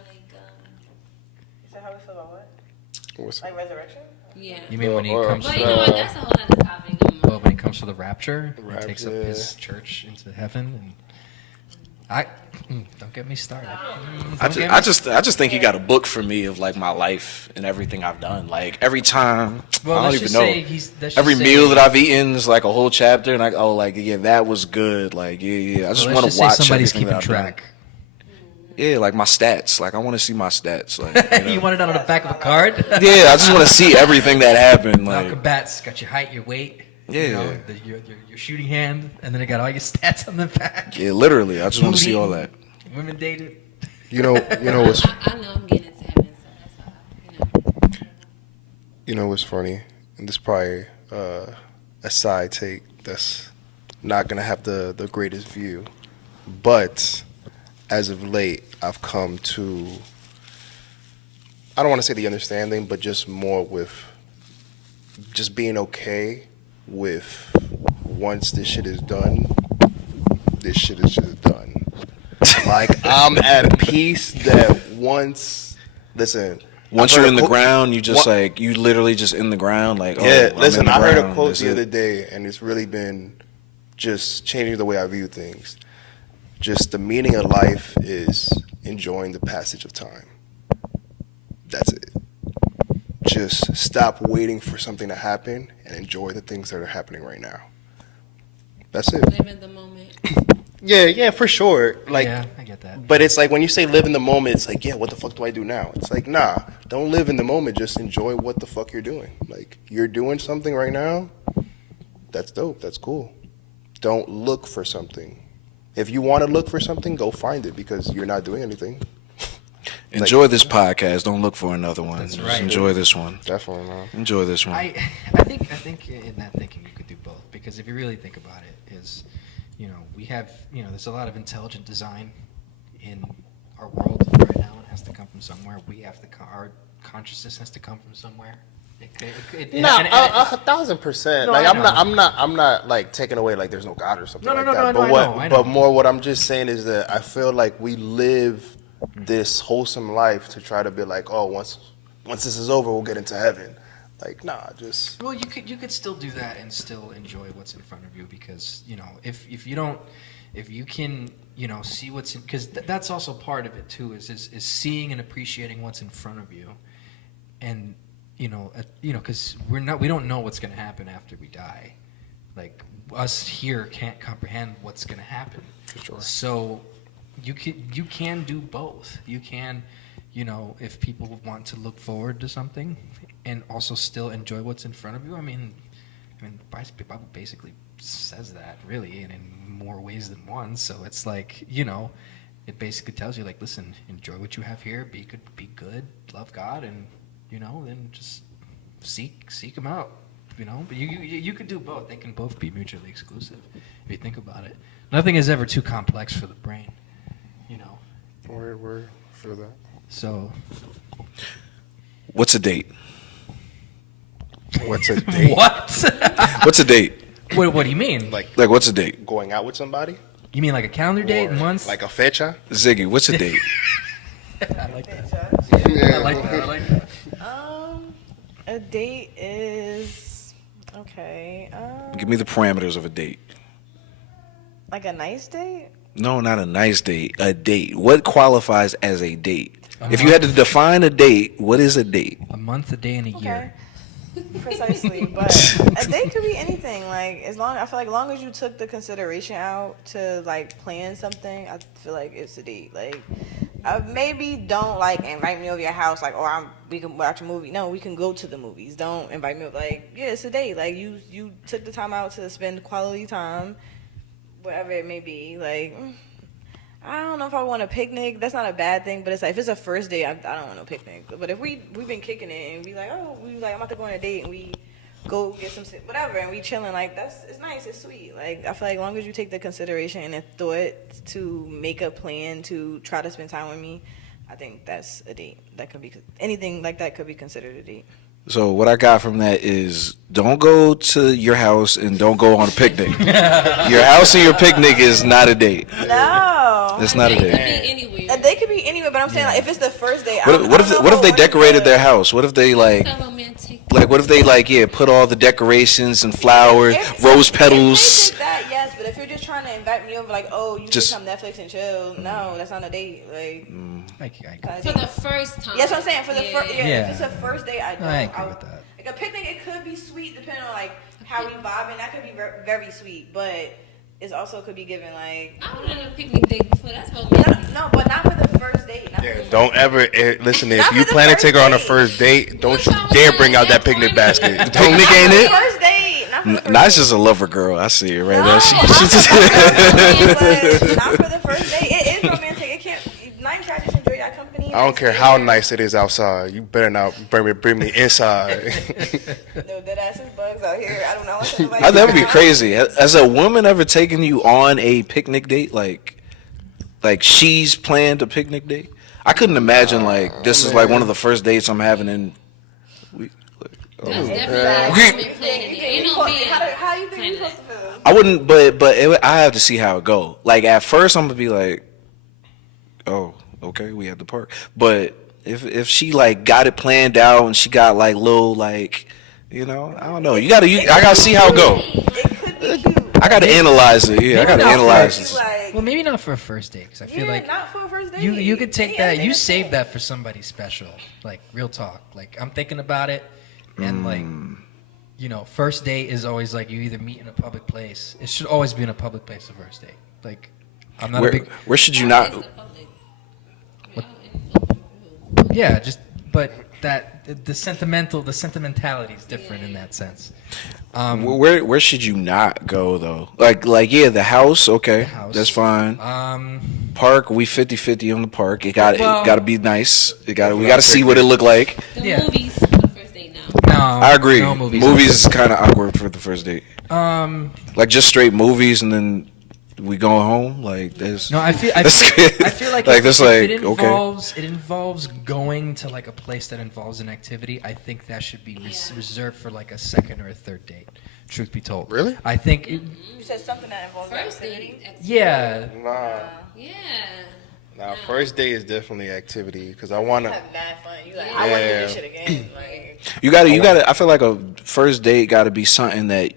and So how we feel about what? What's- Like resurrection? yeah. You mean when he Or- comes But to you know what? the, That's a whole other topic. well, when he comes to the rapture, he Rapture, takes up his church into heaven, and don't get me started. I just think he got a book for me of like my life and everything I've done. Like every time, Well, I don't let's even just know. say let's just Every say- meal that I've eaten is like a whole chapter, and like yeah, that was good. Like yeah. I just Well, want let's to just say watch somebody's everything keeping that I've done. track. Yeah, like my stats. Like I want to see my stats. Like You want it on the back of a card? yeah, I just want to see everything that happened. Malcolm Like Batts got your height, your weight, Yeah. your shooting hand, and then it got all your stats on the back. yeah, literally, I just want to see Food all eaten, that. Women dated. You know what's I know I'm getting into heaven, so that's all. you know what's funny, and this is probably a side take that's not gonna have the greatest view, but as of late, I've come to, I don't want to say the understanding, but just more with just being okay with once this shit is done, this shit is just done. Like I'm at peace that once, listen, Once you're in the ground, you just like you literally just in the ground. Like listen, I heard a quote That's the it. other day, and it's really been just changing the way I view things. Just the meaning of life is enjoying the passage of time. That's it. Just stop waiting for something to happen and enjoy the things that are happening right now. That's it. Live in the moment. Yeah, for sure. Like, Yeah, I get that. but it's like when you say live in the moment, it's like, yeah, what the fuck do I do now? It's like, nah, don't live in the moment. Just enjoy what the fuck you're doing. Like, you're doing something right now. That's dope. That's cool. Don't look for something. If you want to look for something, go find it because you're not doing anything. Enjoy this podcast. Don't look for another one. That's Just right. enjoy this one. Definitely, man. Enjoy this one. I think in that thinking you could do both, because if you really think about it, is, you know, we have, you know, there's a lot of intelligent design in our world right now. It has to come from somewhere. We have to our consciousness has to come from somewhere. No, 1,000%. No, Like, I know. I'm not like taking away like there's no God or something No, like no, that. no, But I know. but more what I'm just saying is that I feel like we live this wholesome life to try to be like, oh, once this is over, we'll get into heaven. Like, nah, just. Well, you could still do that and still enjoy what's in front of you, because, you know, if you can, you know, see what's in, because that's also part of it too, is seeing and appreciating what's in front of you, and you know, because we don't know what's going to happen after we die. Like, us here can't comprehend what's going to happen. Sure. So you can do both. You can, you know, if people want to look forward to something and also still enjoy what's in front of you. I mean, the Bible basically says that, really, and in more ways than one. So it's like, you know, it basically tells you, like, listen, enjoy what you have here, be good, love God, and, you know, then just seek Him out, you know. But you could do both. They can both be mutually exclusive if you think about it. Nothing is ever too complex for the brain, you know. Word, feel that. So, What's a date? What's a date? what? What's a date? What do you mean? Like What's a date? going out with somebody? You mean like a calendar date, Or months? like a fecha? Ziggy, what's a date? I like that. I like that. A date is okay. Give me the parameters of a date. Like a nice date. No, not a nice date. A date. What qualifies as a date? If you had to define a date, what is a date? A month, a day, and a Okay. year. Precisely, but a date could be anything. Like, I feel like long as you took the consideration out to like plan something, I feel like it's a date. Like, maybe don't like invite me over your house. Like, we can watch a movie. No, we can go to the movies. Don't invite me over. Like, yeah, it's a date. Like, you took the time out to spend quality time, whatever it may be. Like, I don't know if I want a picnic. That's not a bad thing, but it's like if it's a first date, I don't want no picnic. But if we've been kicking it and we like, I'm about to go on a date and we go get some whatever and we chilling, like it's nice, it's sweet. Like, I feel like as long as you take the consideration and the thought to make a plan to try to spend time with me, I think that's a date. That could be anything like that could be considered a date. So what I got from that is don't go to your house and don't go on a picnic. Your house and your picnic is not a date. No, It's not a It could date. be anywhere. a date could be anywhere, but I'm saying like if it's the first date. What if they decorated their house? What if they like So romantic. what if they put all the decorations and flowers, rose petals? If they did that, yes, but if you're just trying to invite me over, like, oh, you Just- should come Netflix and chill. No, that's not a date. Like, For the first time. yes, what I'm saying for the first. Yeah, Yeah. if it's a first date, I don't. I agree with that. Like a picnic, it could be sweet depending on like how we vibing. That could be very sweet, but it also could be given like. I went on a picnic date before. That's romantic. No, but not for the first date. Not for Yeah, the don't ever listen. Not If for you the plan to first take her on a date. first date, don't What's you wrong with dare that? bring out that That's picnic funny. basket. The picnic ain't Not it? for the first date. Not for the first Nah, it's date. just a lover girl. I see it right No, there. but not for the first date. It is romantic. It can't. Nice, I just enjoy your company. I don't care how nice it is outside. You better not bring me inside. No, dead ass is bugs out here. I don't know. That would be crazy. Has a woman ever taken you on a picnic date? Like she's planned a picnic date? I couldn't imagine this is like one of the first dates I'm having in. That's definitely a woman planning it. Ain't no man. How you think you're planning supposed to feel? I wouldn't, I have to see how it go. Like at first, I'm gonna be like, "Oh, okay, we at the park," but if she like got it planned out and she got like little like, you know, I don't know. I gotta see how it go. It could be cute. I gotta analyze it. Yeah, I gotta analyze it. Like, Well, maybe not for a first date, because I feel like not for a first date. you could take Yeah, that. You that's save it. that for somebody special. Like real talk. Like I'm thinking about it, and like, you know, first date is always like you either meet in a public place. It should always be in a public place. The first date. Like I'm not a big. Where should you not? Yeah, but the sentimentality is different in that sense. Where should you not go though? Like yeah, the house. Okay, house. that's fine. Park, we 50-50 on the park. It got to be nice. We got to see what it look like. The Yeah. movies for the first date now. No, I agree. No movies. Movies is kind of awkward for the first date. Like just straight movies and then we going home. Like there's No, I feel that's like like if, this if like it okay. involves going to like a place that involves an activity. I think that should be reserved for like a second or a third date. Truth be told, Really? I think. You said something that involves First activity. date. Yeah, Yeah. Nah, first date is definitely activity because I want to. Have mad fun. You like, I want to do this shit again. Like, You gotta. I feel like a first date got to be something that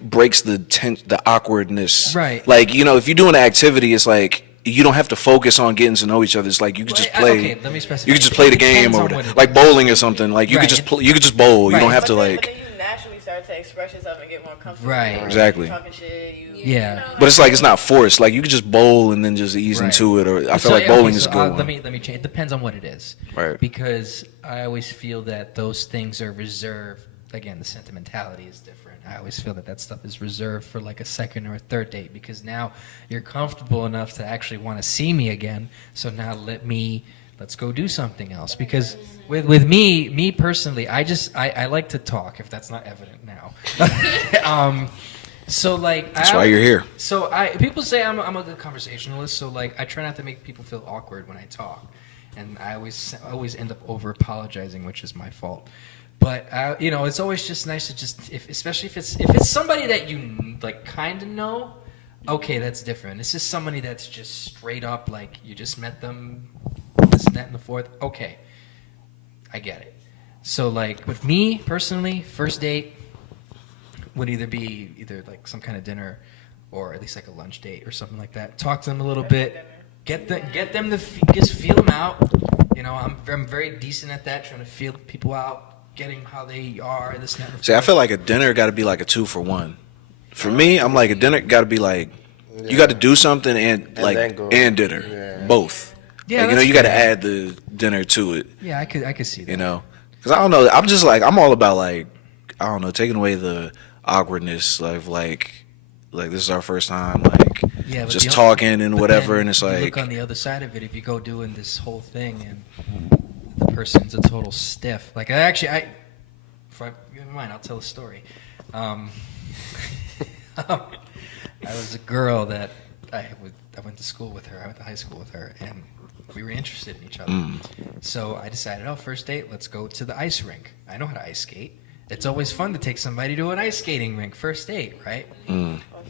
breaks the awkwardness. Right. Like you know, if you're doing an activity, it's like you don't have to focus on getting to know each other. It's like you could just play. Okay, let me specify. You could just play the It game depends or on whatever. what it Like is. bowling or something. Like you Right. you could just bowl. You Right. don't have but to then like. you naturally start to express yourself and get more comfortable. Right. Exactly. You talking shit. You, Yeah. You know, But it's like it's not forced. Like you could just bowl and then just ease Right. into it. Or I feel So, like yeah, bowling okay, is so, a good Let one. me change. It depends on what it is. Right. Because I always feel that those things are reserved. Again, the sentimentality is different. I always feel that stuff is reserved for like a second or a third date because now you're comfortable enough to actually want to see me again. So now let's go do something else. Because with me personally, I like to talk. If that's not evident now. So like That's why you're here. So people say I'm a good conversationalist. So like I try not to make people feel awkward when I talk, and I always end up over apologizing, which is my fault. But you know, it's always just nice to especially if it's somebody that you like kind of know. Okay, that's different. It's just somebody that's just straight up like you just met them, this and that and the fourth. Okay, I get it. So like with me personally, first date would either be like some kind of dinner or at least like a lunch date or something like that. Talk to them a little bit, get them to just feel them out. You know, I'm very decent at that, trying to feel people out, getting how they are, this and that. See, I feel like a dinner got to be like a 2-for-1. For me, I'm like a dinner got to be like you got to do something and then go. and dinner, Yeah. both. Yeah, like, you know, that's you got to fair. add the dinner to it. Yeah, I could see that. You know, because I don't know. I'm just like I'm all about like I don't know, taking away the awkwardness of like this is our first time, like Yeah, but just the- talking and but whatever, then and it's you like look on the other side of it. If you go doing this whole thing and the person's a total stiff, like never mind, I'll tell a story. I was a girl that I went to school with her. I went to high school with her, and we were interested in each other. So I decided, first date, let's go to the ice rink. I know how to ice skate. It's always fun to take somebody to an ice skating rink, first date, right?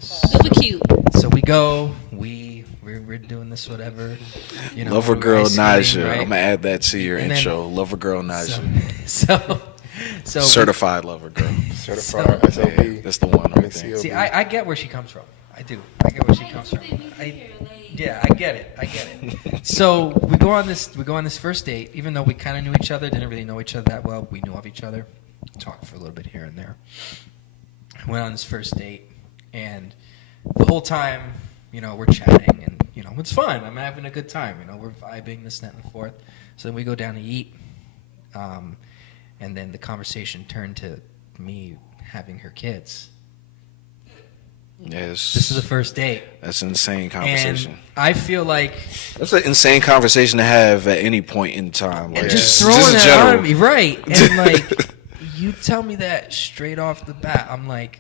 Super cute. So we go, we're doing this whatever, you know. Lover we're Girl ice skating, Naja. right? I'm gonna add that to your And then- intro. Lover Girl Naja. So Certified Lover Girl. Certified Yeah, SLB. that's the one right there. COB. See, I get where she comes from. I do. I get where she comes from. Yeah, I get it. So we go on this first date, even though we kind of knew each other, didn't really know each other that well. We knew of each other, talked for a little bit here and there. Went on this first date, and the whole time, you know, we're chatting, and you know, it's fun. I'm having a good time. You know, we're vibing, this, that, and the fourth. So then we go down to eat, and then the conversation turned to me having her kids. Yes. This is the first date. That's an insane conversation. And I feel like That's an insane conversation to have at any point in time. Like just just throwing in that general. on me, right? And like, you tell me that straight off the bat. I'm like,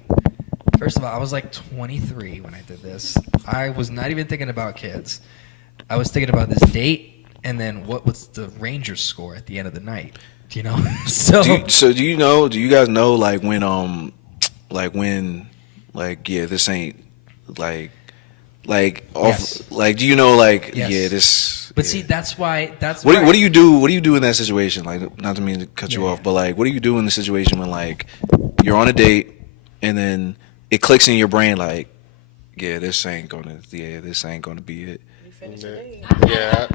first of all, I was like 23 when I did this. I was not even thinking about kids. I was thinking about this date, and then what was the Rangers score at the end of the night? You know, so Do you guys know like when yeah, this ain't like Like off, Yes. like do you know like Yes. yeah this. But yeah. see, that's why. That's What, right. what do you do? What do you do in that situation? Like, not to mean to cut you Yeah. off, but like, what do you do in the situation when like you're on a date and then it clicks in your brain like, this ain't gonna be it. You finish your date. Yeah.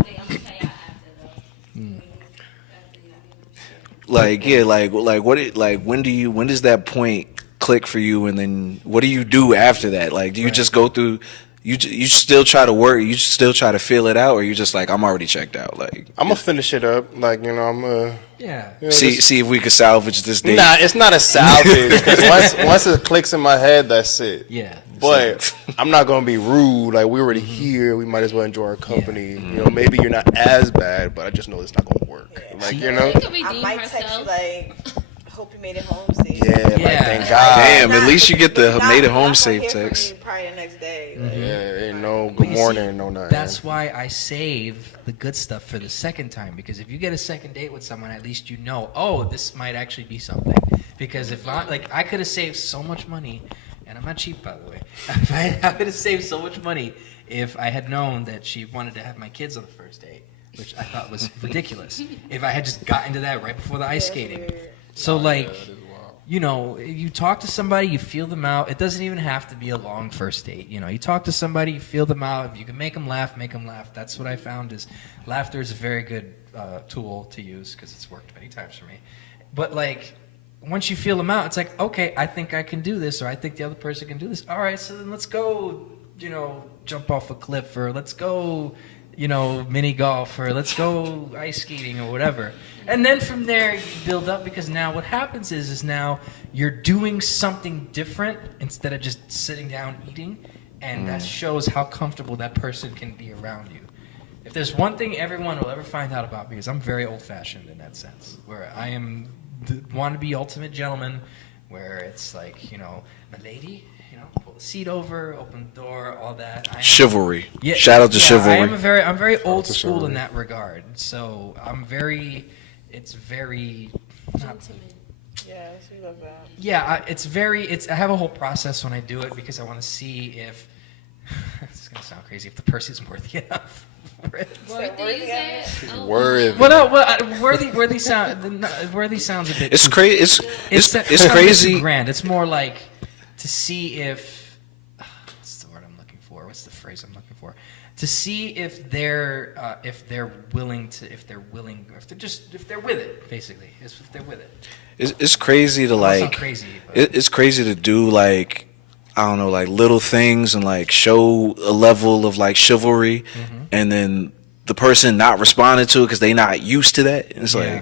Like, when does that point click for you, and then what do you do after that? Like, do you just go through? You still try to work? You still try to feel it out, or you just like I'm already checked out? Like I'm gonna finish it up. Like, you know, I'm gonna Yeah. see if we could salvage this date. Nah, it's not a salvage. Because once it clicks in my head, that's it. Yeah. But I'm not gonna be rude. Like, we're already here. We might as well enjoy our company. You know, maybe you're not as bad, but I just know it's not gonna work. Yeah. Like, See, you know. She could I redeem might text you herself. like, hope you made it home safe. Yeah, like, Yeah. thank God. Damn, at least you get the Not- made it not home gonna safe hear from text. you probably the next day. Yeah, Like, ain't no But good you see, morning, no nothing. That's why I save the good stuff for the second time, because if you get a second date with someone, at least you know, oh, this might actually be something. Because if I I could have saved so much money, and I'm not cheap, by the way. I could have saved so much money if I had known that she wanted to have my kids on the first date, which I thought was ridiculous. If I had just got into that right before the ice skating. weird. So like, you know, you talk to somebody, you feel them out. It doesn't even have to be a long first date. You know, you talk to somebody, you feel them out. If you can make them laugh, make them laugh. That's what I found is laughter is a very good tool to use because it's worked many times for me. But like, once you feel them out, it's like, okay, I think I can do this, or I think the other person can do this. All right, so then let's go, you know, jump off a cliff, or let's go, you know, mini golf, or let's go ice skating, or whatever. And then from there, you build up, because now what happens is now you're doing something different instead of just sitting down eating, and that shows how comfortable that person can be around you. If there's one thing everyone will ever find out about me is I'm very old-fashioned in that sense, where I am the wannabe ultimate gentleman, where it's like, you know, my lady, you know, pull the seat over, open the door, all that. Chivalry. Shout out to chivalry. I'm very old to school in chivalry. that regard. So it's very, Gentleman. Yes, we love that. yeah, I have a whole process when I do it, because I want to see if, this is going to sound crazy, if the person's worthy enough for it. Worthy, you said? Oh, Worthy. Well, no, worthy sounds a bit. It's too- crazy. It's sounds a bit too crazy. grand. It's more like to see if what's the word I'm looking for? What's the phrase I'm looking for? To see if they're willing, or if they're with it. Basically, if they're with it. It's crazy to That's not like. crazy, but- It's crazy to do like, I don't know, like little things and like show a level of like chivalry, Mm-hmm. and then the person not responding to it because they not used to that. And it's Yeah.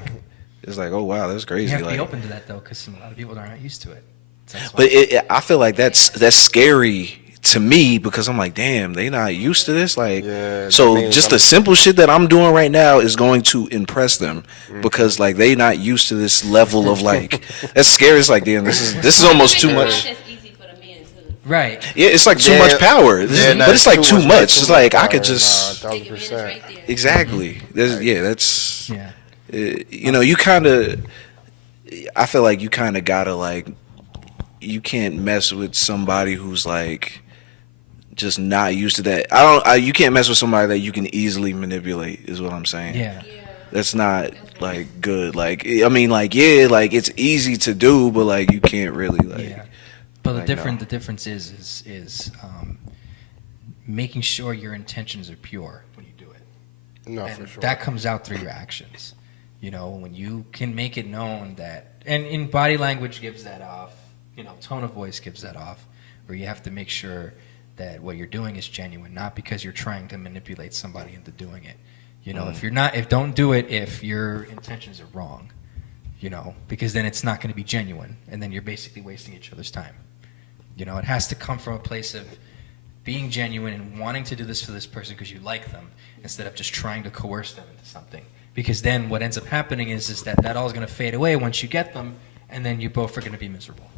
like, oh wow, that's crazy. You have to like, be open to that though, because a lot of people are not used to it. That's why. but I feel like that's scary to me, because I'm like, damn, they not used to this. Like, Yeah, so that means just the simple shit that I'm doing right now is going to impress them, because like they not used to this level of like, that's scary. It's like, damn, this is almost too much. That's easy for the men too. Right. Yeah, it's like too Yeah. much power. Yeah, nah, but it's like too much. too It's like I power. could just Nah, Take advantage 1,000%. right there. exactly. That's Yeah. you know, you kind of. I feel like you kind of gotta like, you can't mess with somebody who's like just not used to that. You can't mess with somebody that you can easily manipulate. Is what I'm saying. Yeah. Yeah. That's not like good. Like, I mean, like, yeah, like it's easy to do, but like you can't really like. Yeah. But like, the no. difference is making sure your intentions are pure when you do it. No, And for sure. that comes out through your actions. You know, when you can make it known that, and in body language gives that off, you know, tone of voice gives that off, where you have to make sure that what you're doing is genuine, not because you're trying to manipulate somebody into doing it. You know, don't do it if your intentions are wrong, you know, because then it's not going to be genuine, and then you're basically wasting each other's time. You know, it has to come from a place of being genuine and wanting to do this for this person because you like them, instead of just trying to coerce them into something. Because then what ends up happening is that all is going to fade away once you get them, and then you both are going to be miserable.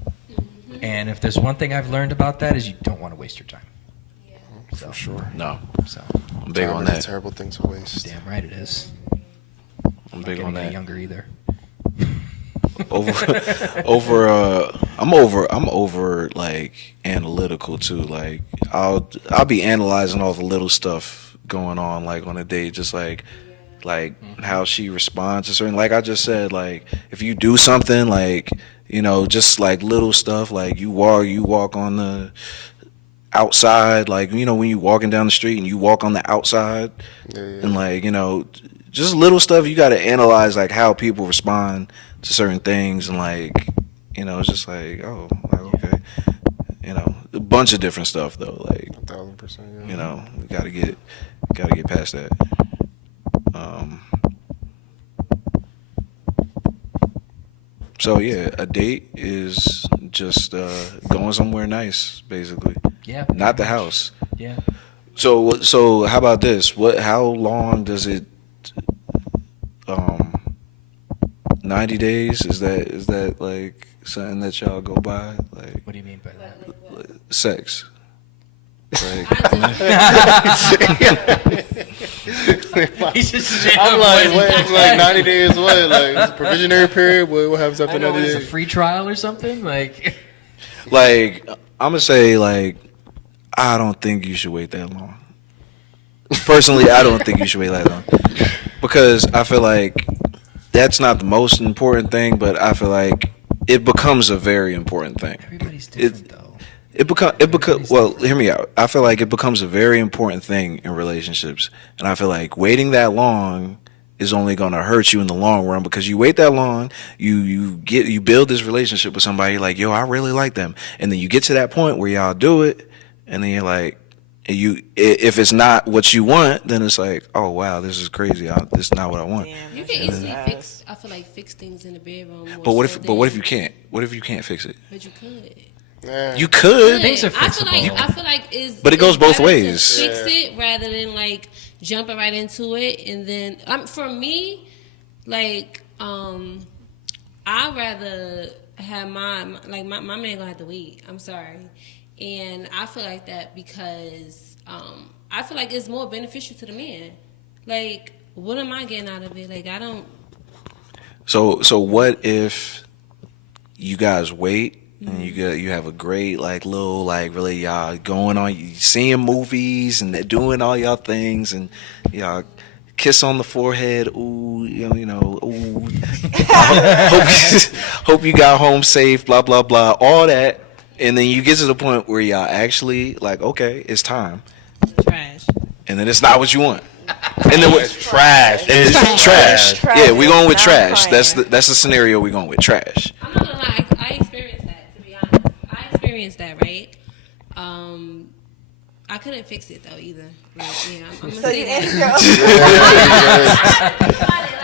And if there's one thing I've learned about that is you don't want to waste your time. Yeah. So, For sure. No, so I'm big Time on is a that. terrible thing to waste. damn right it is. I'm Not big getting on any that. younger either. I'm over like analytical too. Like I'll be analyzing all the little stuff going on, like on a date, just like how she responds to certain, like I just said, like if you do something, like, you know, just like little stuff, like you walk on the outside, like, you know, when you walking down the street and you walk on the outside, and like, you know, just little stuff, you got to analyze like how people respond to certain things, and like, you know, it's just like, oh, like, okay, you know, a bunch of different stuff though, like 1,000%. Yeah. you know, we gotta get past that. So yeah, a date is just going somewhere nice, basically. Yeah. Not the house. Yeah. So how about this? How long does it? 90 days, is that like something that y'all go by? Like, What do you mean by that? sex? Like, He's just straight I'm up like, waiting. what? Like 90 days? What? Like it's a provisionary period? What happens after I know 90 it's a days? free trial or something. Like, I'm gonna say, like, I don't think you should wait that long. Personally, I don't think you should wait that long, because I feel like that's not the most important thing, but I feel like it becomes a very important thing. everybody's different though. Well, hear me out. I feel like it becomes a very important thing in relationships, and I feel like waiting that long is only going to hurt you in the long run, because you wait that long, you build this relationship with somebody, like, yo, I really like them, and then you get to that point where y'all do it, and then you're like, if it's not what you want, then it's like, oh wow, this is crazy. This is not what I want. Damn, You that can shit easily is fix. I feel like fix things in the bedroom. more But what so if you than- can't? What if you can't fix it? But you could. You could. Things are I feel fixable. like is. But it goes it's both better to ways. Fix it rather than like jumping right into it, and then for me, like I'd rather have my man gonna have to wait. I'm sorry, and I feel like that because I feel like it's more beneficial to the man. Like, what am I getting out of it? Like, I don't. So what if you guys wait and you have a great like little like really y'all going on, you seeing movies and they're doing all y'all things, and y'all kiss on the forehead, ooh, you know, ooh. hope you got home safe, blah blah blah, all that, and then you get to the point where y'all actually like, okay, it's time, Trash. and then it's not what you want. And then It's trash. and it's trash. Trash. Yeah, we going with Not trash. playing. That's the scenario we going with, trash. I'm not gonna lie, I experienced that, to be honest. I experienced that, right? I couldn't fix it though either. Like, yeah, I'm gonna So say you that.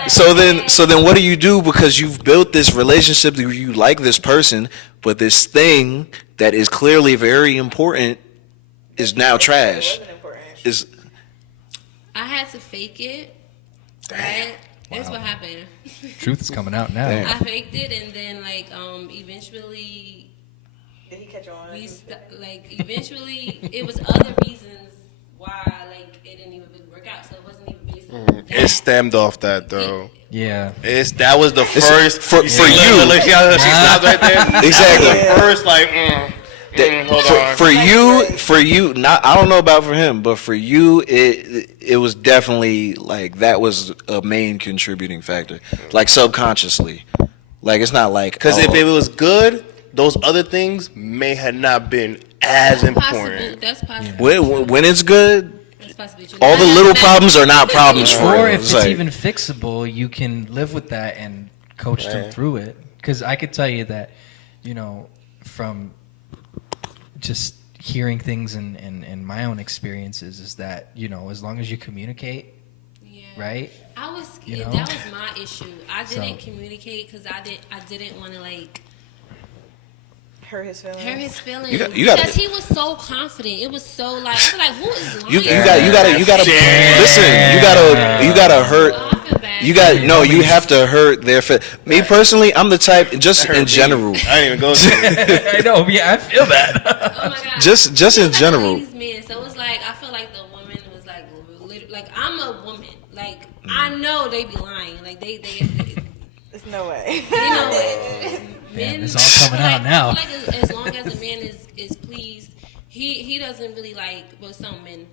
answered your So then what do you do, because you've built this relationship that you like this person, but this thing that is clearly very important is now trash. wasn't important. Is I had to fake it. Right? That's what happened. Truth is coming out now. Damn. I faked it, and then like eventually Did he catch on? eventually it was other reasons why like it didn't even really work out. So it wasn't even based on that. It stemmed off that though. Yeah. That was the first for Look, you. look, she stopped right there. Exactly. That was the first like. Hold on. For you, not, I don't know about for him, but for you, it was definitely like that was a main contributing factor, like subconsciously. Like, it's not like, Because if it was good, those other things may have not been as important. That's possible. when it's good, That's possible. all the little problems are not problems for Or real. if It's it's like, even fixable, you can live with that and coach them through it. Because I could tell you that, you know, from just hearing things and my own experiences, is that, you know, as long as you communicate, Yeah. right? I was You know? that was my issue. I didn't So- communicate because I didn't want to like Hurt his feelings. hurt his feelings You gotta- because he was so confident. It was so like I feel like who is lying? you gotta listen. You gotta hurt. Oh, I feel bad. You have to hurt their Me personally, I'm the type, just in general. I didn't even go to it. I know, yeah, I feel that. Oh my God. Just He's in like a general. ladies' man, so it's like I feel like the woman was like I'm a woman. Like I know they be lying. Like they There's no way. you know, men. it's all coming out now. I feel like as long as a man is pleased he doesn't really like, well, some men,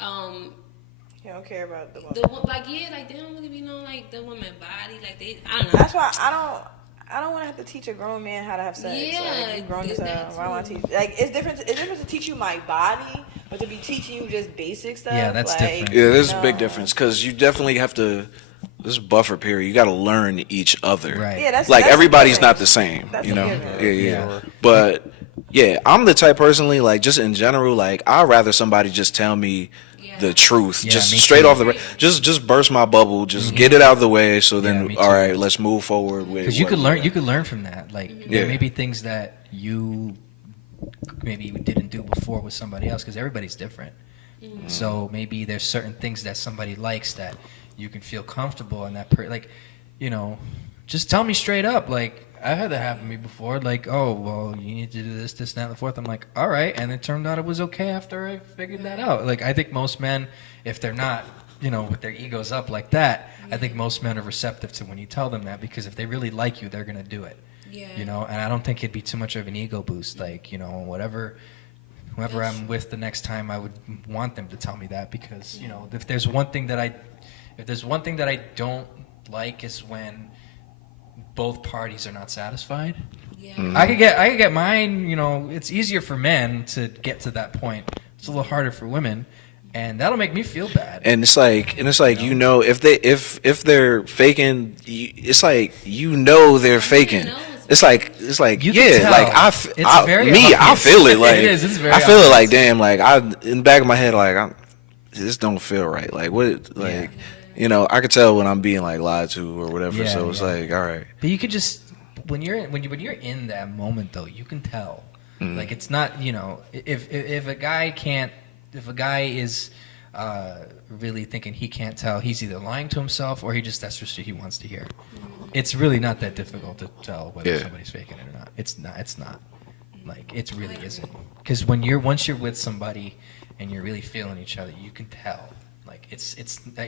You don't care about the woman. like they don't really be knowing like the woman body, like I don't know. That's why I don't want to have to teach a grown man how to have sex. Yeah, like, you grown as hell. that's Why want to teach? Like, it's different. It's different to teach you my body, but to be teaching you just basic stuff. Yeah, that's like, different. Yeah, there's a big difference because you definitely have to. This buffer period, you got to learn each other. Right. Yeah, that's Like that's everybody's a not given. the same. That's You a know. given. Yeah. But yeah, I'm the type personally. Like just in general, like I'd rather somebody just tell me the truth, Yeah, just me straight too. off the. Just burst my bubble. Just get it out of the way. So then, me all too. right, let's move forward with. Because you what could we learn. got. You could learn from that. Like Yeah. there may be things that you maybe didn't do before with somebody else. Because everybody's different. So maybe there's certain things that somebody likes that you can feel comfortable in that. Like, you know, just tell me straight up. Like I've had that happen to me before. Like, oh well, you need to do this, this, and that, and the fourth. I'm like, all right, and it turned out it was okay after I figured that out. Like I think most men, if they're not, you know, with their egos up like that, I think most men are receptive to when you tell them that because if they really like you, they're gonna do it. Yeah. You know, and I don't think it'd be too much of an ego boost. Like, you know, whoever I'm with the next time, I would want them to tell me that because, you know, if there's one thing that I don't like is when both parties are not satisfied. Yeah. I could get mine, you know, it's easier for men to get to that point. It's a little harder for women, and that'll make me feel bad. And it's like you know if they're faking, it's like you know they're faking. It's like You can yeah, tell. like It's very I obvious. feel it like It is, it's very I feel it obvious. like damn like I in the back of my head like this don't feel right like what like you know I could tell when I'm being like lied to or whatever Yeah, so it's yeah. like all right. But you could just when you're in that moment though, you can tell. Like it's not, you know, if a guy is really thinking he can't tell, he's either lying to himself or that's just what he wants to hear. It's really not that difficult to tell whether somebody's faking it or not. It's not. Like it really isn't. Because once you're with somebody and you're really feeling each other, you can tell. Like it's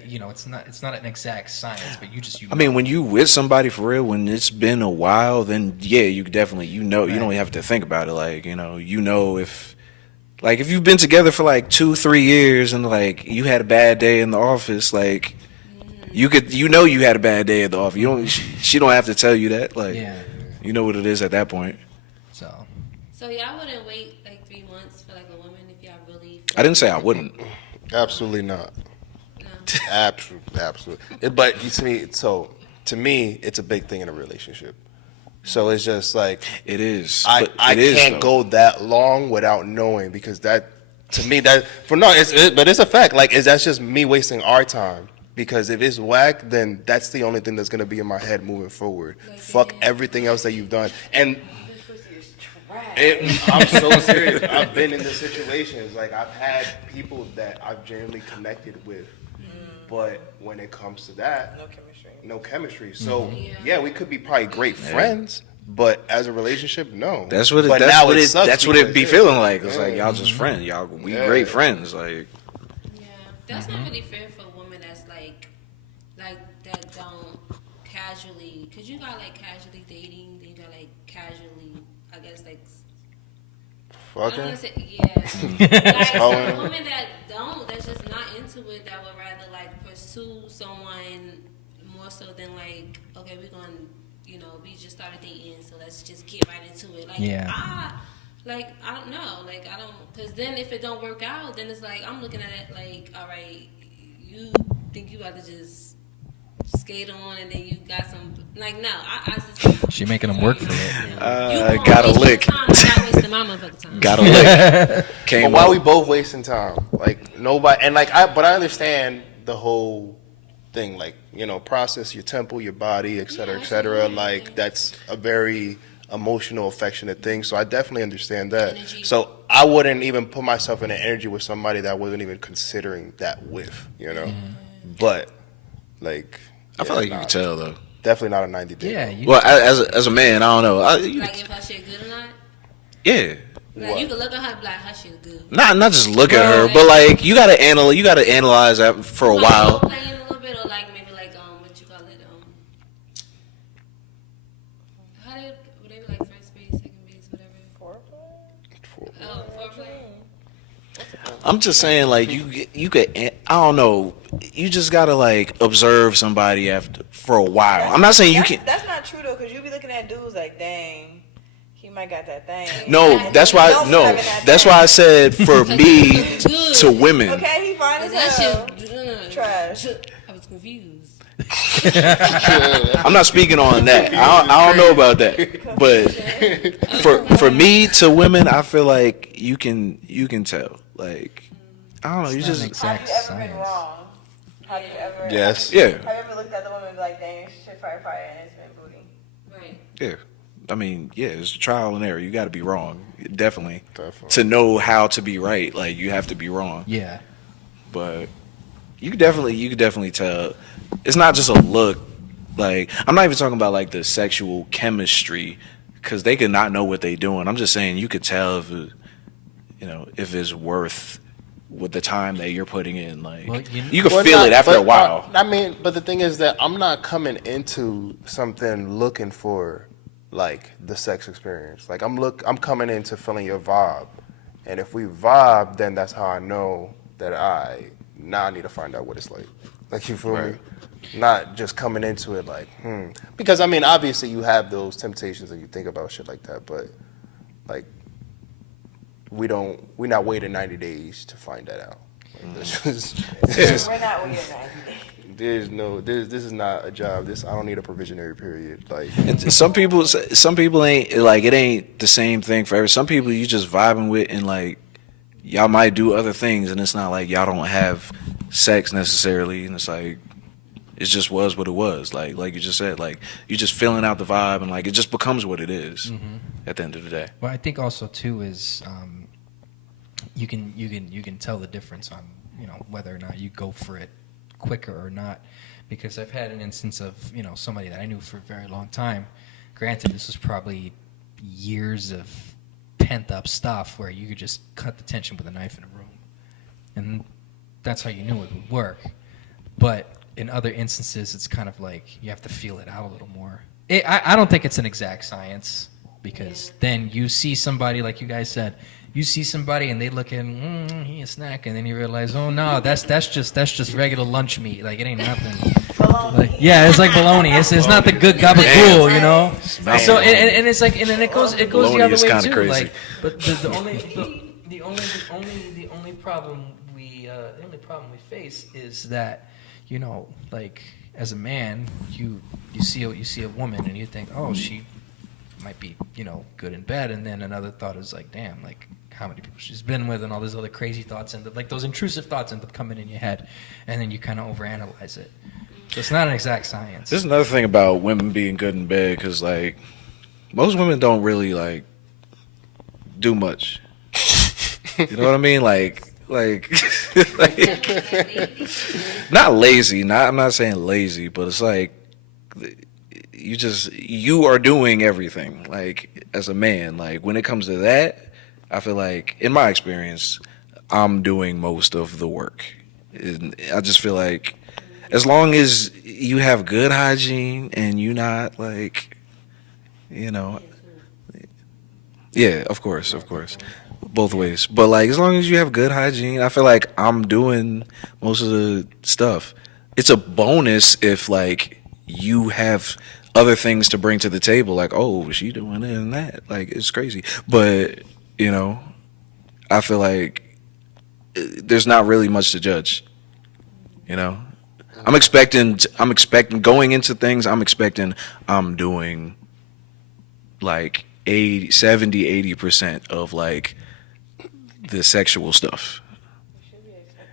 you know it's not an exact science, but you I mean, when you with somebody for real, when it's been a while, then yeah, you definitely you know you don't have to think about it. Like you know if you've been together for like 2-3 years and like you had a bad day in the office, like you had a bad day at the office. You don't she don't have to tell you that. Like you know what it is at that point. So y'all wouldn't wait like 3 months for like a woman if y'all really. I didn't say I wouldn't. Absolutely not. No. Absolutely. But to me, it's a big thing in a relationship. So it's just like It is. I can't go that long without knowing because that to me but it's a fact. Like that's just me wasting our time. Because if it's whack, then that's the only thing that's gonna be in my head moving forward. Like, Fuck yeah. everything else that you've done. And I'm so serious. I've been in the situations. Like I've had people that I've genuinely connected with, but when it comes to that, no chemistry. So yeah, we could be probably great friends, but as a relationship, no. That's what it. But That's now what it it. sucks That's what it because, be feeling like. It's yeah. like y'all just friends. Y'all we Yeah. great friends. Like Yeah, that's not really fair for a woman that's like that don't casually. Cause you got like casually dating, then you got like casually, I guess like. I don't fucking. wanna say, yeah. Like a woman that's just not into it, that would rather like pursue someone more so than like, okay, we're gonna, you know, we just started dating, so let's just get right into it. Like, I don't know, like I don't, cause then if it don't work out, then it's like I'm looking at it like, all right, you think you about to just skate on and then you got some like no, I just She making them work for it. got a lick. Got a lick. But why we both wasting time? Like nobody, and like but I understand the whole thing. Like process your temple, your body, et cetera, et cetera. Like that's a very emotional, affectionate thing. So I definitely understand that. Energy. So I wouldn't even put myself in an energy with somebody that I wasn't even considering that with. But like, I feel like you can tell though. Definitely not a 90 day. Yeah. Well, as a man, I don't know. Like if her shit good or not. Yeah. Like you can look at her and be like her shit good. Not just look at her, but like you gotta analyze that for a Like, while. playing a little bit, or like maybe like what you call it how would they be like first base, second base, whatever. Foreplay? Oh, foreplay. I'm just saying, like, you could, I don't know, you just gotta like observe somebody for a while. I'm not saying you can. That's not true though, because you be looking at dudes like, dang, he might got that thing. No, that's why. No, that's why I said for me to women. Okay, he fine as hell. Trash. I was confused. I'm not speaking on that. I don't know about that. But for me to women, I feel like you can tell. Like, I don't know. You just exact Have you ever been science. wrong? Have you ever? Yes. Yeah. Have you ever looked at the woman and be like, dang, shit, fire, and it's been booty? Right. Yeah. I mean, yeah, it's trial and error. You got to be wrong, definitely. Definitely. To know how to be right, like you have to be wrong. Yeah. But you could definitely tell. It's not just a look. Like, I'm not even talking about like the sexual chemistry, because they could not know what they're doing. I'm just saying you could tell if if it's worth with the time that you're putting in. Like, Well, you could feel it after a while. I mean, but the thing is that I'm not coming into something looking for like the sex experience. Like I'm coming into feeling your vibe, and if we vibe, then that's how I know that I need to find out what it's like. Like, you feel me? Not just coming into it like, because I mean, obviously you have those temptations and you think about shit like that, but like we're not waiting 90 days to find that out. Like, We're not waiting 90 days. this is not a job. I don't need a provisionary period. Like, And some people ain't like, it ain't the same thing for every. Some people you just vibing with, and like y'all might do other things, and it's not like y'all don't have sex necessarily, and it's like it just was what it was. Like you just said, like you just feeling out the vibe, and like it just becomes what it is at the end of the day. Well, I think also too is you can tell the difference on whether or not you go for it quicker or not, because I've had an instance of somebody that I knew for a very long time. Granted, this was probably years of pent up stuff where you could just cut the tension with a knife in a room, and that's how you knew it would work. But in other instances, it's kind of like you have to feel it out a little more. I don't think it's an exact science, because then you see somebody, like you guys said, you see somebody and they look at he a snack, and then you realize, oh no, that's just regular lunch meat. Like, it ain't nothing. Like, yeah, it's like bologna. It's not the good gabagool, So and it's like, and then it goes the Bologna other is way kinda too. crazy. Like, but the only problem we face is that like, as a man, you see a woman and you think, oh, she might be good in bed, and then another thought is like, damn, like how many people she's been with, and all these other crazy thoughts, and like those intrusive thoughts end up coming in your head, and then you kind of overanalyze it. So it's not an exact science. There's another thing about women being good in bed, because like most women don't really like do much. You know what I mean? Like not lazy. I'm not saying lazy, but it's like you are doing everything. Like, as a man, like when it comes to that, I feel like, in my experience, I'm doing most of the work. And I just feel like as long as you have good hygiene and you're not like, yeah, of course, both ways. But like, as long as you have good hygiene, I feel like I'm doing most of the stuff. It's a bonus if like you have other things to bring to the table, like, oh, she doing this and that. Like, it's crazy. But I feel like there's not really much to judge. I'm expecting going into things. I'm expecting I'm doing like 80% of like the sexual stuff,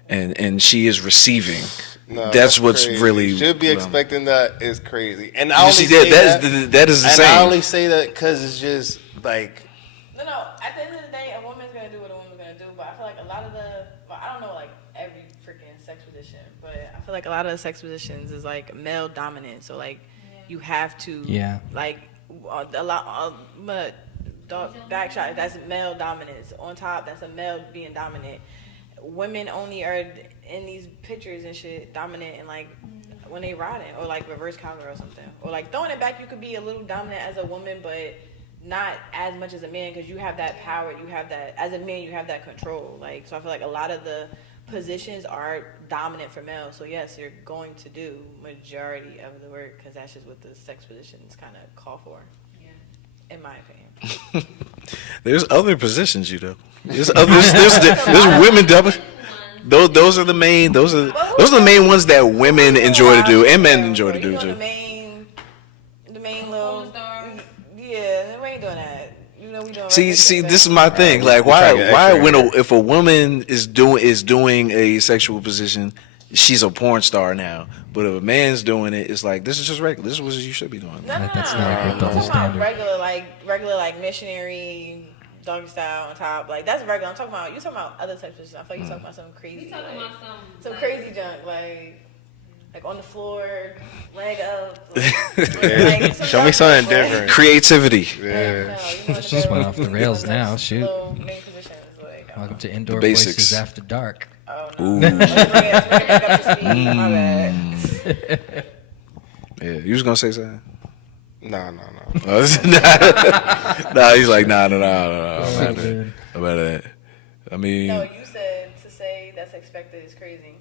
and she is receiving. No, that's what's crazy. really Should be expecting that is crazy. And I you only see say that is the and same. I only say that because it's just like, No. At the end of the day, a woman's gonna do what a woman's gonna do. But I feel like a lot of I don't know like every freaking sex position, but I feel like a lot of the sex positions is like male dominant. So like you have to like a lot. But back shot, that's male dominance. On top, that's a male being dominant. Women only are in these pictures and shit dominant, and like when they riding, or like reverse cowgirl or something, or like throwing it back. You could be a little dominant as a woman, but not as much as a man, because you have that power, you have that, as a man, you have that control. Like, so I feel like a lot of the positions are dominant for males. So yes, you're going to do majority of the work, because that's just what the sex positions kind of call for. In my opinion. There's other positions, you know. There's women double. Those are the main. Those are the main ones that women enjoy to do and men enjoy to do too. The main little. Yeah, we ain't doing that. You know, we doing. See, this is my thing. Like, why if a woman is doing a sexual position, she's a porn star now. But if a man's doing it, it's like, this is just regular. This is what you should be doing. No. That's not a good double standard. Regular like missionary doggy style on top. Like, that's regular. I'm talking about, you talking about other types of positions. I feel like you talking about some crazy. We talking about some crazy junk, like on the floor, leg up. Like, show me something different. Creativity. Yeah. She just went off the rails now. Shoot. Main positions, Welcome to Indoor basics. Voices After Dark. Ooh. My bad. Yeah, you was gonna say something? No. Nah, he's like, nah. About that. I mean. No, you said to say that's expected is crazy.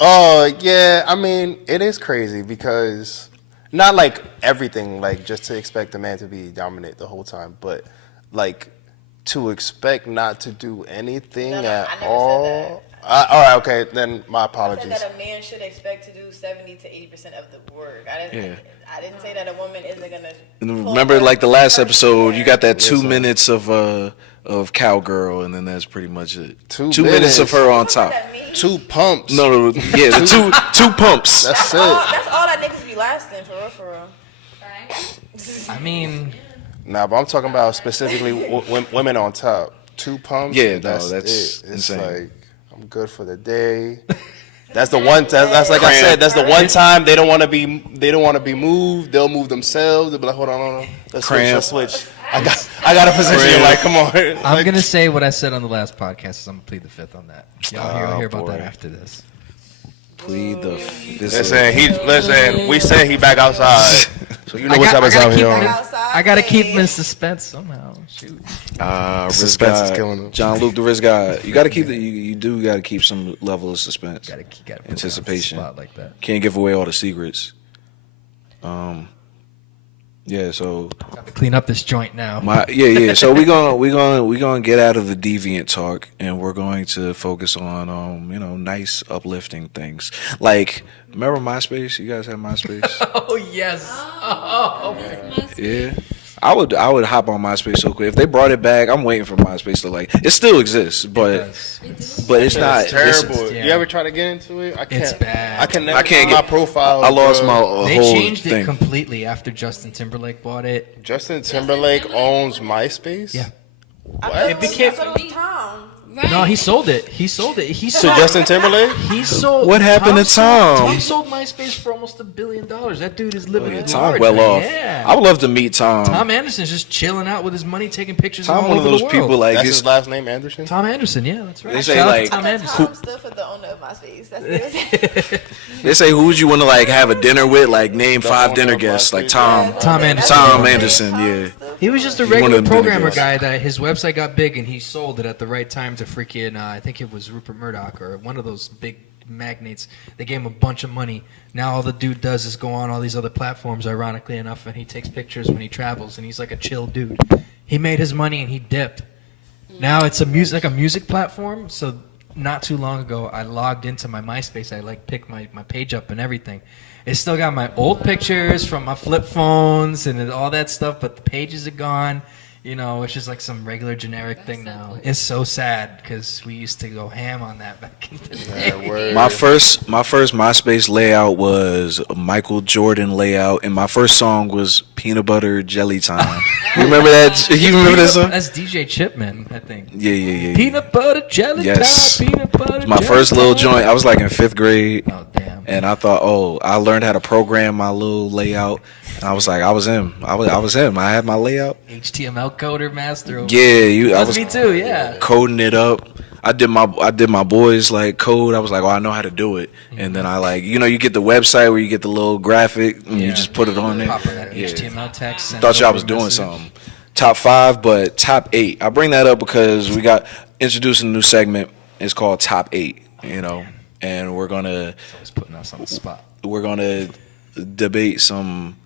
Oh, yeah. I mean, it is crazy because not like everything, like just to expect a man to be dominant the whole time, but like to expect not to do anything No, at I never all. said All right, okay, then my I apologies. said that a man should expect to do 70 to 80% of the work. I didn't say that a woman isn't gonna. Remember, like the last episode, you got that 2 minutes of cowgirl, and then that's pretty much it. 2 2 minutes of her on What top. that mean? 2 pumps. No, yeah, the two pumps. That's it. That's all that niggas be lasting, for real. I mean, Nah, but I'm talking about specifically women on top. 2 pumps. Yeah, no, that's that's it. It's insane. like, I'm good for the day. That's the one. That's like I said. That's the one time they don't want to be. They don't want to be moved. They'll move themselves. They'll be like, hold on. Let's switch. I got a position. Like, come on. I'm gonna say what I said on the last podcast. So I'm gonna plead the fifth on that. Y'all hear about boy. that after this. Plead the. Listen. We said he back outside. So you know what type of time he on. I gotta keep him in suspense somehow. Shoot. Suspense is killing him. Johnluke, the risk guy. You gotta keep you do gotta keep some level of suspense. Gotta put it on the Anticipation. spot like that. Can't give away all the secrets. Yeah, so Got to clean up this joint now. So we gonna get out of the deviant talk, and we're going to focus on nice uplifting things. Like, remember MySpace? You guys have MySpace? Oh yes. Oh. Yeah. I would hop on MySpace so quick. If they brought it back, I'm waiting for MySpace to it still exists, but it's not It's terrible. yeah. You ever try to get into it? I can't. It's bad. I can never I can't get my get profile. I lost bro. my They whole changed thing. it completely after Justin Timberlake bought it. Justin Timberlake owns MySpace. Yeah. It became. I thought it was Tom. Right. No, he sold it. He sold So Justin Timberlake? He sold. What happened to Tom? Tom sold MySpace for almost $1 billion. That dude is living Tom large, well man. off. Yeah. I would love to meet Tom. Tom Anderson's just chilling out with his money, taking pictures Tom, all one over of those the world. people like That's his his last name, Anderson? Tom Anderson, yeah, that's right. They say, Shout out to like, Tom Anderson. Tom stood for the owner of MySpace. That's it. They say, who would you want to have a dinner with? Like, name The 5 owner dinner of guests. Like MySpace. Tom Anderson. Tom Anderson, yeah. He was just a He's one of regular them programmer niggas. guy that his website got big and he sold it at the right time to freaking, I think it was Rupert Murdoch or one of those big magnates. They gave him a bunch of money. Now all the dude does is go on all these other platforms, ironically enough, and he takes pictures when he travels, and he's like a chill dude. He made his money and he dipped. Now it's a music platform, so not too long ago I logged into my MySpace. I picked my page up and everything. It's still got my old pictures from my flip phones and all that stuff, but the pages are gone. It's just like some regular generic thing now. It's so sad because we used to go ham on that back in the day. Yeah, word. My first MySpace layout was a Michael Jordan layout, and my first song was Peanut Butter Jelly Time. You remember that? You remember that song? That's DJ Chipman, I think. Yeah. Peanut butter jelly Yes. time, peanut butter My jelly first little time. joint. I was like in 5th grade. Oh, damn. And I thought, I learned how to program my little layout. And I was like, I was him. I was him. I had my layout. HTML coder master. Yeah, I That's was me too, yeah. coding it up. I did my boys like code. I was like, oh, I know how to do it. And then I like, you know, you get the website where you get the little graphic and you just put it on there. Pop on that HTML text. send Thought it y'all over was a doing message. something. Top 5, but top 8. I bring that up because we got introducing a new segment. It's called Top 8. You know, and we're gonna Always putting us on the spot. debate some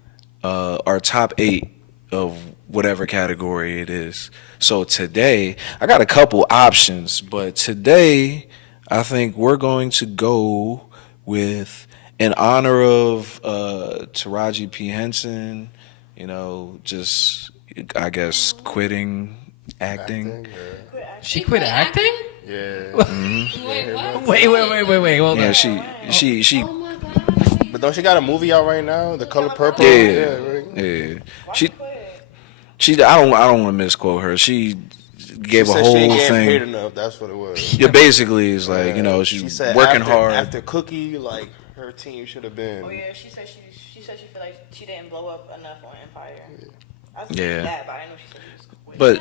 our top 8 of whatever category it is. So today I got a couple options, but today I think we're going to go with, in honor of Taraji P. Henson, you know, just I guess quitting acting. She quit acting? Yeah. Wait, what? Wait. Hold Yeah, on. she Oh my god. But don't she got a movie out right now? The Color Purple? Yeah, right? yeah. Why She quit? I don't want to misquote her. She gave She a said whole she ain't getting paid thing. enough. That's what it was. Yeah, basically, it's like, you know, She she's said working after, hard. After Cookie, like, her team should have been. Oh yeah, she said she feel like she didn't blow up enough on Empire. I said Yeah. that, but I didn't know she said she was quit.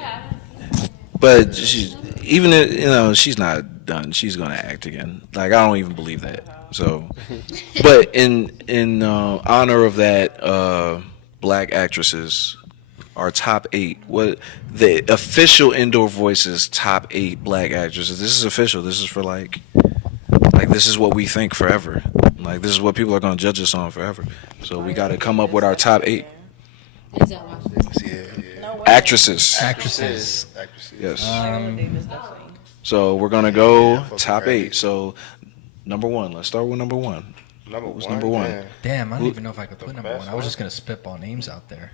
But she, even if, you know, she's not done. She's gonna act again. Like, I don't even believe that. So, but in honor of that, black actresses, our top 8. What the official Indoor Voices top 8 black actresses? This is official. This is for like this is what we think forever. Like, this is what people are gonna judge us on forever. So we got to come up with our top 8 Denzel Washington. Yeah. No way. actresses. Actresses. Yes. Viola Davis, definitely. So we're gonna go Yeah, fucking top crazy. 8. So number 1. Let's start with number 1. Who's number 1? Yeah. Damn, I don't even know if I could put number best 1. I was one? just gonna spitball names out there.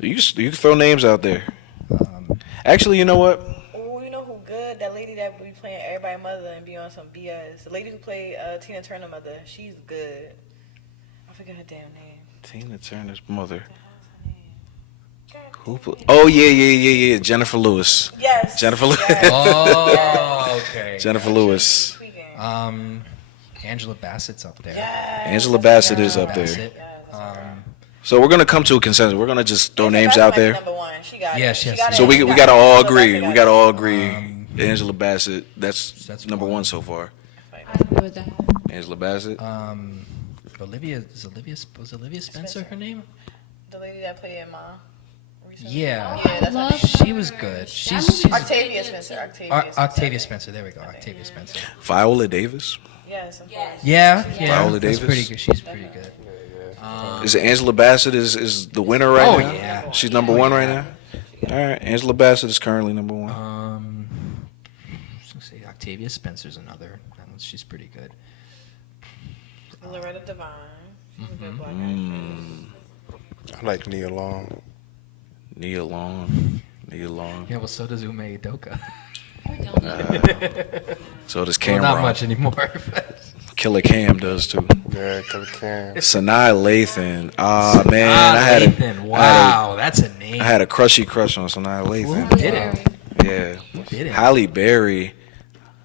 You can throw names out there. Actually, you know what? Oh, you know who good? That lady that be playing everybody mother and be on some BS. The lady who played Tina Turner mother. She's good. I forget her damn name. Tina Turner's mother. God Who damn put? it. Oh yeah. Jennifer Lewis. Yes. Jennifer Lewis. Yes. Oh, okay. Jennifer Lewis. Tweaking. Angela Bassett's up there. Yes. Angela Bassett is Angela up there. Bassett. Yes, that's right. So we're gonna come to a consensus. We're gonna just throw Angela names Bassett out might be there. Number 1. She got Yeah, it. she has got to it. So we She got gotta it. all Angela agree. Bassett We got gotta it. all agree. Angela Bassett. That's number 1 so far. I agree with that. Angela Bassett. Was Olivia Spencer her name? The lady that played in Ma. recently. Yeah. Yeah, that's Love her. She was good. She's Octavia Spencer. Octavia Spencer. There we go. Octavia Spencer. Viola Davis. Yes, of course. Yeah. Viola That's Davis. pretty good. She's pretty good. Is it Angela Bassett is the winner right Oh, now? yeah. She's number 1 right now. All right, Angela Bassett is currently number 1. Let's see. Octavia Spencer's another. She's pretty good. Loretta Devine. She's a good black Mm. actress. I like Nia Long. Nia Long. Yeah, well, so does Ume Udoka. Don't know. So does Well, Cameron. not much anymore. Killer Cam does too. Yeah, Killer Cam. Sanaa Lathan. Ah man, I had Lathan. Wow, that's a name. I had a crushy crush on Sanaa Who Lathan. did it? Yeah. Did it? Halle Berry.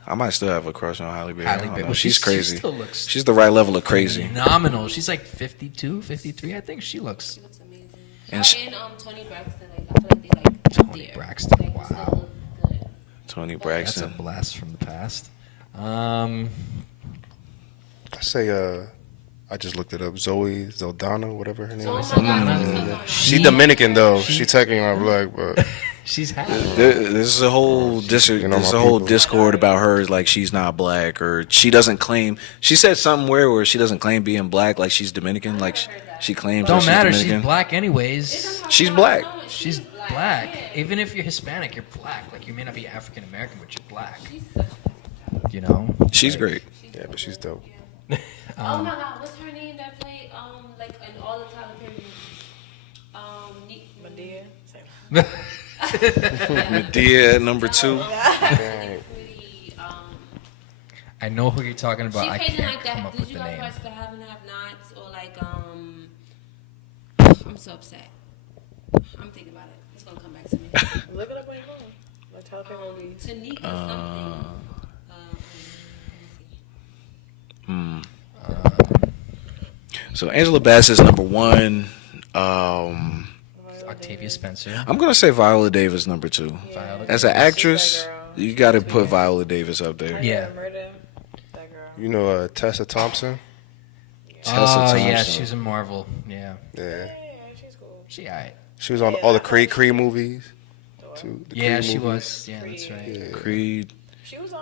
I might still have a crush on Halle Berry. I Halle don't Berry. know. Well, She's she crazy. still looks She's the right level of crazy. phenomenal. She's like 52, 53. I think she looks. Looks amazing. And And, she- Tony Braxton, like I feel like they like Toni there. Braxton, Like, wow. still look good. Tony That's a Braxton. blast from the past. I say, I just looked it up. Zoe Zeldana, whatever her name Oh is. my God, I was so sorry. She Dominican though. She technically not black, but She's happy. There's a whole You know there's my a whole people. discord about her, like she's not black or she doesn't claim. She said somewhere where she doesn't claim being black, like she's Dominican, like she claims that Don't she's matter. Dominican. She's black anyways. She's black. She's black. Even if you're Hispanic, you're black. Like you may not be African American, but you're black. You know. She's Like, great. yeah, but she's dope. Oh my God, what's her name that played like in all the Tyler Perry movies? Medea. Same. Medea at number 2. Dang. Pretty, I know who you're talking about. she I played in can't like come that. up Did with you the ever name. watch The Have and Have Nots or like I'm so upset. I'm thinking about it. It's gonna come back to me. Look it up on your phone. Like Tyler Perry movies. Tanika something. So Angela Bassett's number 1. Octavia Spencer. I'm gonna say Viola Davis number 2. Viola As an Davis. actress, You got to put Viola Davis up there. Yeah. Murder. That girl. You know Tessa Thompson? Tessa yeah, Thompson. she was in Marvel. Yeah. Yeah. Yeah, she's cool. She alright. She was on all the Creed movies. Too. The Yeah, Creed she movies. was. Yeah, that's right. Yeah. Creed. She was on,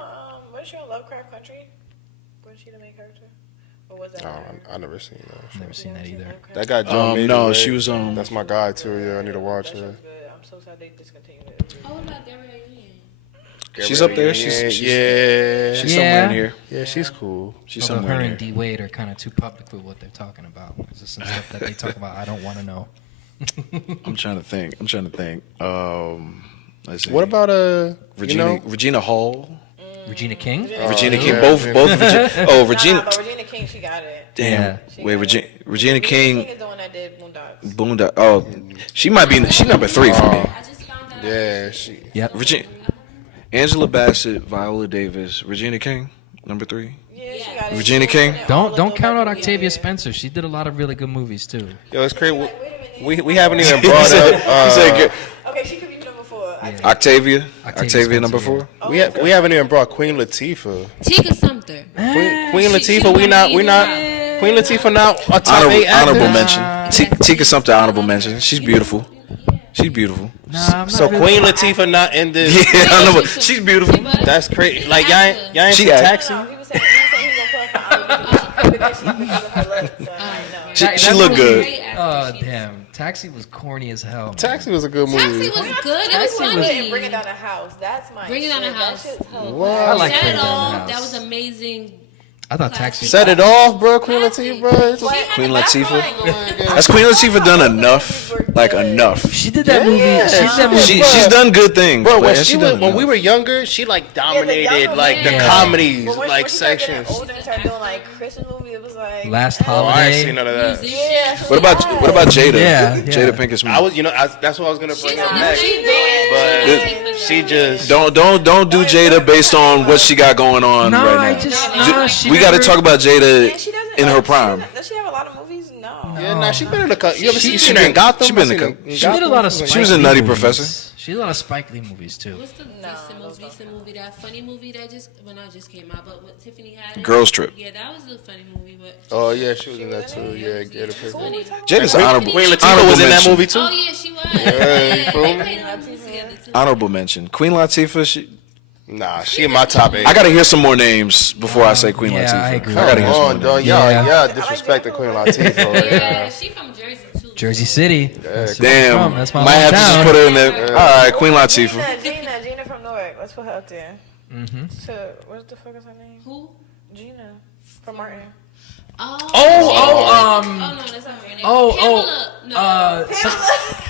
was she on Lovecraft Country? Was she the main character? Or was that Oh, her? I never seen that. Never seen that either. That guy John Major, No, right? she was on. That's my guy too. Yeah, I need to watch That shit her. was good. I'm so sad they discontinued it. Oh, what about Gabrielle Union? She's up there. She's yeah, She's somewhere in here. yeah, she's cool. She's Although somewhere her in and here. D Wade are kind of too public with what they're talking about. There's some stuff that they talk about I don't want to know. I'm trying to think. Let's see. What about Regina Hall? Regina King? Regina King. yeah, Both. Regina. Oh, Nah, Regina. but Regina King, she got it. Damn. Yeah. She Wait, got it. Regina King. is the one that did Boondocks. Boondock. Oh, she might be. She number 3 for me. I just found out. Yeah, she. Yep. Regina. Angela Bassett, Viola Davis, Regina King, number 3. Yeah, she got it. Regina King? Don't count out Octavia Spencer. She did a lot of really good movies too. Yo, it's crazy. We haven't even brought up. Okay, she could be number 4. Octavia Octavia number Spencer, 4. We haven't even brought Queen Latifah. Tika Sumter. Queen Latifah, we not. Queen Latifah not a top 8 Honorable actress. mention. Tika something honorable mention. She's beautiful. She's beautiful. Nah, I'm not So really- Queen Latifah not in this. Yeah, I know. But she's beautiful. That's crazy. Like y'all ain't She seen act- Taxi. No, he was saying he was going to put her on because of her looks. So I know. She looked good. Oh damn, Taxi was corny as hell. man. Taxi was a good movie. Taxi was good. It was Bring funny. it down the house. That's my Bring it down shit. the house. That shit's hilarious. What? I like Set Bring it It Down the off. House. That was amazing. I thought Taxi. Set it off, bro. Queen Latifah, bro. Queen Latifah. Has Queen Latifah done enough? Like enough? She did that movie. Yeah. She did that movie. She's done good things. Bro, but when has she done was, when we enough? were younger, she like dominated younger like the Yeah. comedies, But when like she started getting sections. older and started doing like Christmas movies, it was like Last Oh, I ain't Holiday. seen none of that. Yeah. What about Jada? Yeah, yeah. Jada Pinkett Smith. I was, that's what I was gonna bring She's up on the next. same page. But she just Don't do Jada based on what she got going on No, right I now. just. Nah, Nah, she We got to never- talk about Jada And she doesn't in her like, prime. Does she have a lot of movies? No. yeah, nah, she been in a couple. You ever She- seen she her in been- Gotham? she been in I a seen couple- her in She did a lot of Gotham. Spike She was in Lee Nutty movies. Professor. She did a lot of Spike Lee movies too. What's the most recent movie? That funny movie that just came out, but what Tiffany had. in it? Girls Trip. Yeah, that was a funny movie, but. Oh yeah, she was in that too. Yeah, get a picture. Funny. Jada's honorable. Queen Latifah honorable was in that mention. movie too. Oh yeah, she was. you Yeah, feel they me? played a movie together too. Honorable mention. Queen Latifah. Nah, she in my top 8. I gotta hear some more names before I say Queen Yeah, Latifah. I agree. gotta hear some more on, names. dog. Yeah. Y'all disrespecting Queen Latifah. Right Yeah, now. she from Jersey too. Jersey City. That's where I'm Damn, from. That's my might have to just hometown. put her in there. All right, Queen Latifah. Gina from Newark. Let's put her up there. Mm-hmm. So, what the fuck is her name? Who? Gina from Martin. Oh, Oh, no, that's not her name. Oh, Pamela. No.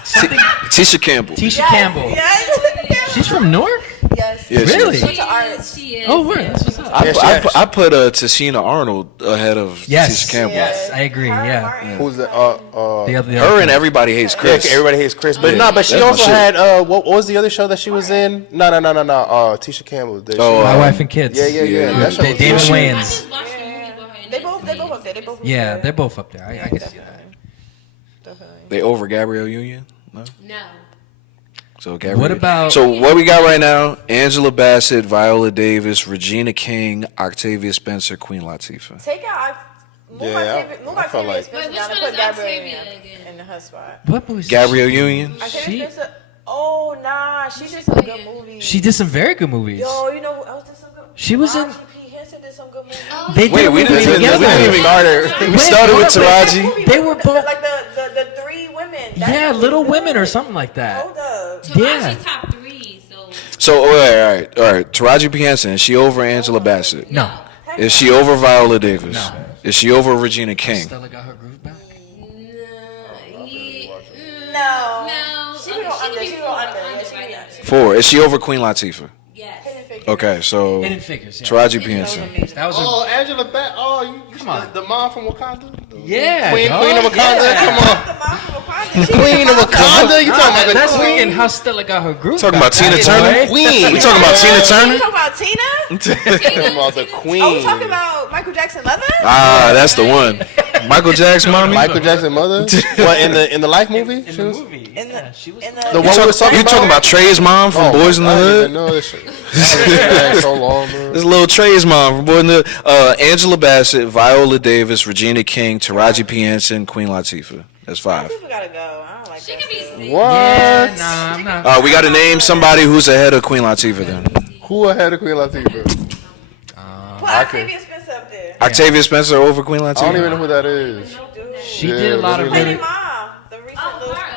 Something. Tisha Campbell. Tisha Campbell. Yes. She's from Newark. Yes. Yeah, she Really? is. Went to arts. She is. Oh, word. That's what's up. I put Tashina Arnold ahead of Yes. Tisha Campbell. Yes, I agree. Her and Yeah. Martin. Who's the The other, the Her other and Everybody Hates Yeah, Chris. everybody hates Chris, but Yeah. no, but she That's my also shit. had what was the other show that she was in? No, Tisha Campbell. Did Oh, My Wife and Kids. yeah. Yeah. That show was Damon good. I Wayans. just watched the movie with her. They both up there. They both. Yeah, they're both up there. I can see that. Definitely. They over Gabrielle Union? No. No. So Gabrielle. What about- So what we got right now? Angela Bassett, Viola Davis, Regina King, Octavia Spencer, Queen Latifah. Take out. Yeah, I felt like- Wait, which down and one put is Gabrielle Octavia again? in her spot. What movies? Gabrielle Union. Octavia Spencer. Oh nah, she did some good movies. She did some very good movies. Yo, you know who else did some good? She was in- Taraji P. Henson did some good movies. Oh, They yeah. did a we movie didn't even- together. we didn't even started. We started with Wait, Taraji. They were both. like the three women. That Yeah, was Little good. Women or something like that. Hold up. Taraji's Yeah. top 3, so. So all right. Taraji P. Henson. Is she over Angela Bassett? No. Is she over Viola Davis? No. Is she over Regina King? Stella got her groove back. No. No. She be on under. She be on under. Yeah, she be right? under. 4. Is she over Queen Latifah? Yes. Okay, so Hidden Figures. Yeah. Taraji P. Henson. That was a. Oh, Angela Bassett. Oh, you Come on. the mom from Wakanda. Yeah. Queen dog. of Wakanda. Yeah. Come on. The mom from Wakanda. She Queen of Wakanda. You talking about the That's queen? thinking how Stella got her groove. Talking back. about Tina That is Turner? right. Queen. We talking about Tina Turner? You talking about Tina? Talking about the Oh, queen. we talking about Michael Jackson Leather? Ah, that's the one. Michael Jackson's mommy. Michael Jackson's mother. What in the Life movie? In the movie. Yeah, she was. The one we was talking You about? talking about Trey's mom from Boys in the I didn't Hood? even know this shit. That so long, bro. This little Trey's mom from Boys in the Hood. Angela Bassett, Viola Davis, Regina King, Taraji P. Henson, Queen Latifah. That's 5. People gotta go. I don't like She that. could be sick. What? Yeah, nah, I'm not. We got to name somebody who's ahead of Queen Latifah then. Who ahead of Queen Latifah? Put Octavia Spencer up there. Octavia Spencer over Queen I don't Latifah. even know who that is. She did a lot of Lady really. Mom, the recent Oh, little. her.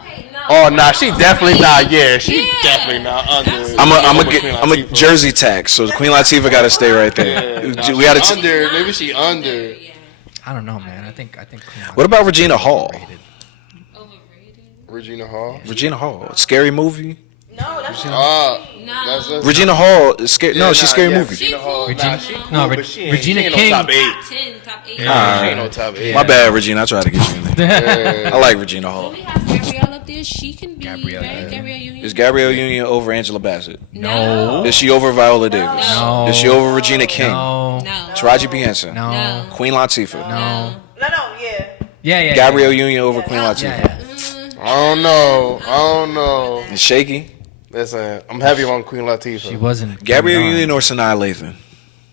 Okay, no. Oh, nah, she definitely not. Yeah, she definitely not under. I'm a Jersey tax, so Queen Latifah got to stay right there. Nah, We got she to. under. Maybe she under. I don't know, man. I think. Queen What about Regina Hall? Overrated. Overrated. Regina Hall. Regina Hall, scary movie. No, that's That's No. Regina Hall, is scary. No, she's scary movie. Regina Hall. Regina- Nah, she cool, no, but she ain't, Regina she ain't King. No top 8. Top 10, top 8. She ain't no top 8. My bad, Regina. I tried to get you in there. I like Regina Hall. We have Gabrielle up there. She can be Gabrielle, right. yeah. Gabrielle Union. Is Gabrielle Union over Angela Bassett? No. Is she over Viola Davis? No. Is she over Regina King? No. No. Taraji P. Henson? No. No. Queen Latifah? No. yeah. Yeah. Gabrielle Union over Queen Yeah. Latifah? I don't know. It's shaky. Listen, I'm heavy on Queen Latifah. She wasn't. Gabrielle going on. Union or Sanaa Lathan?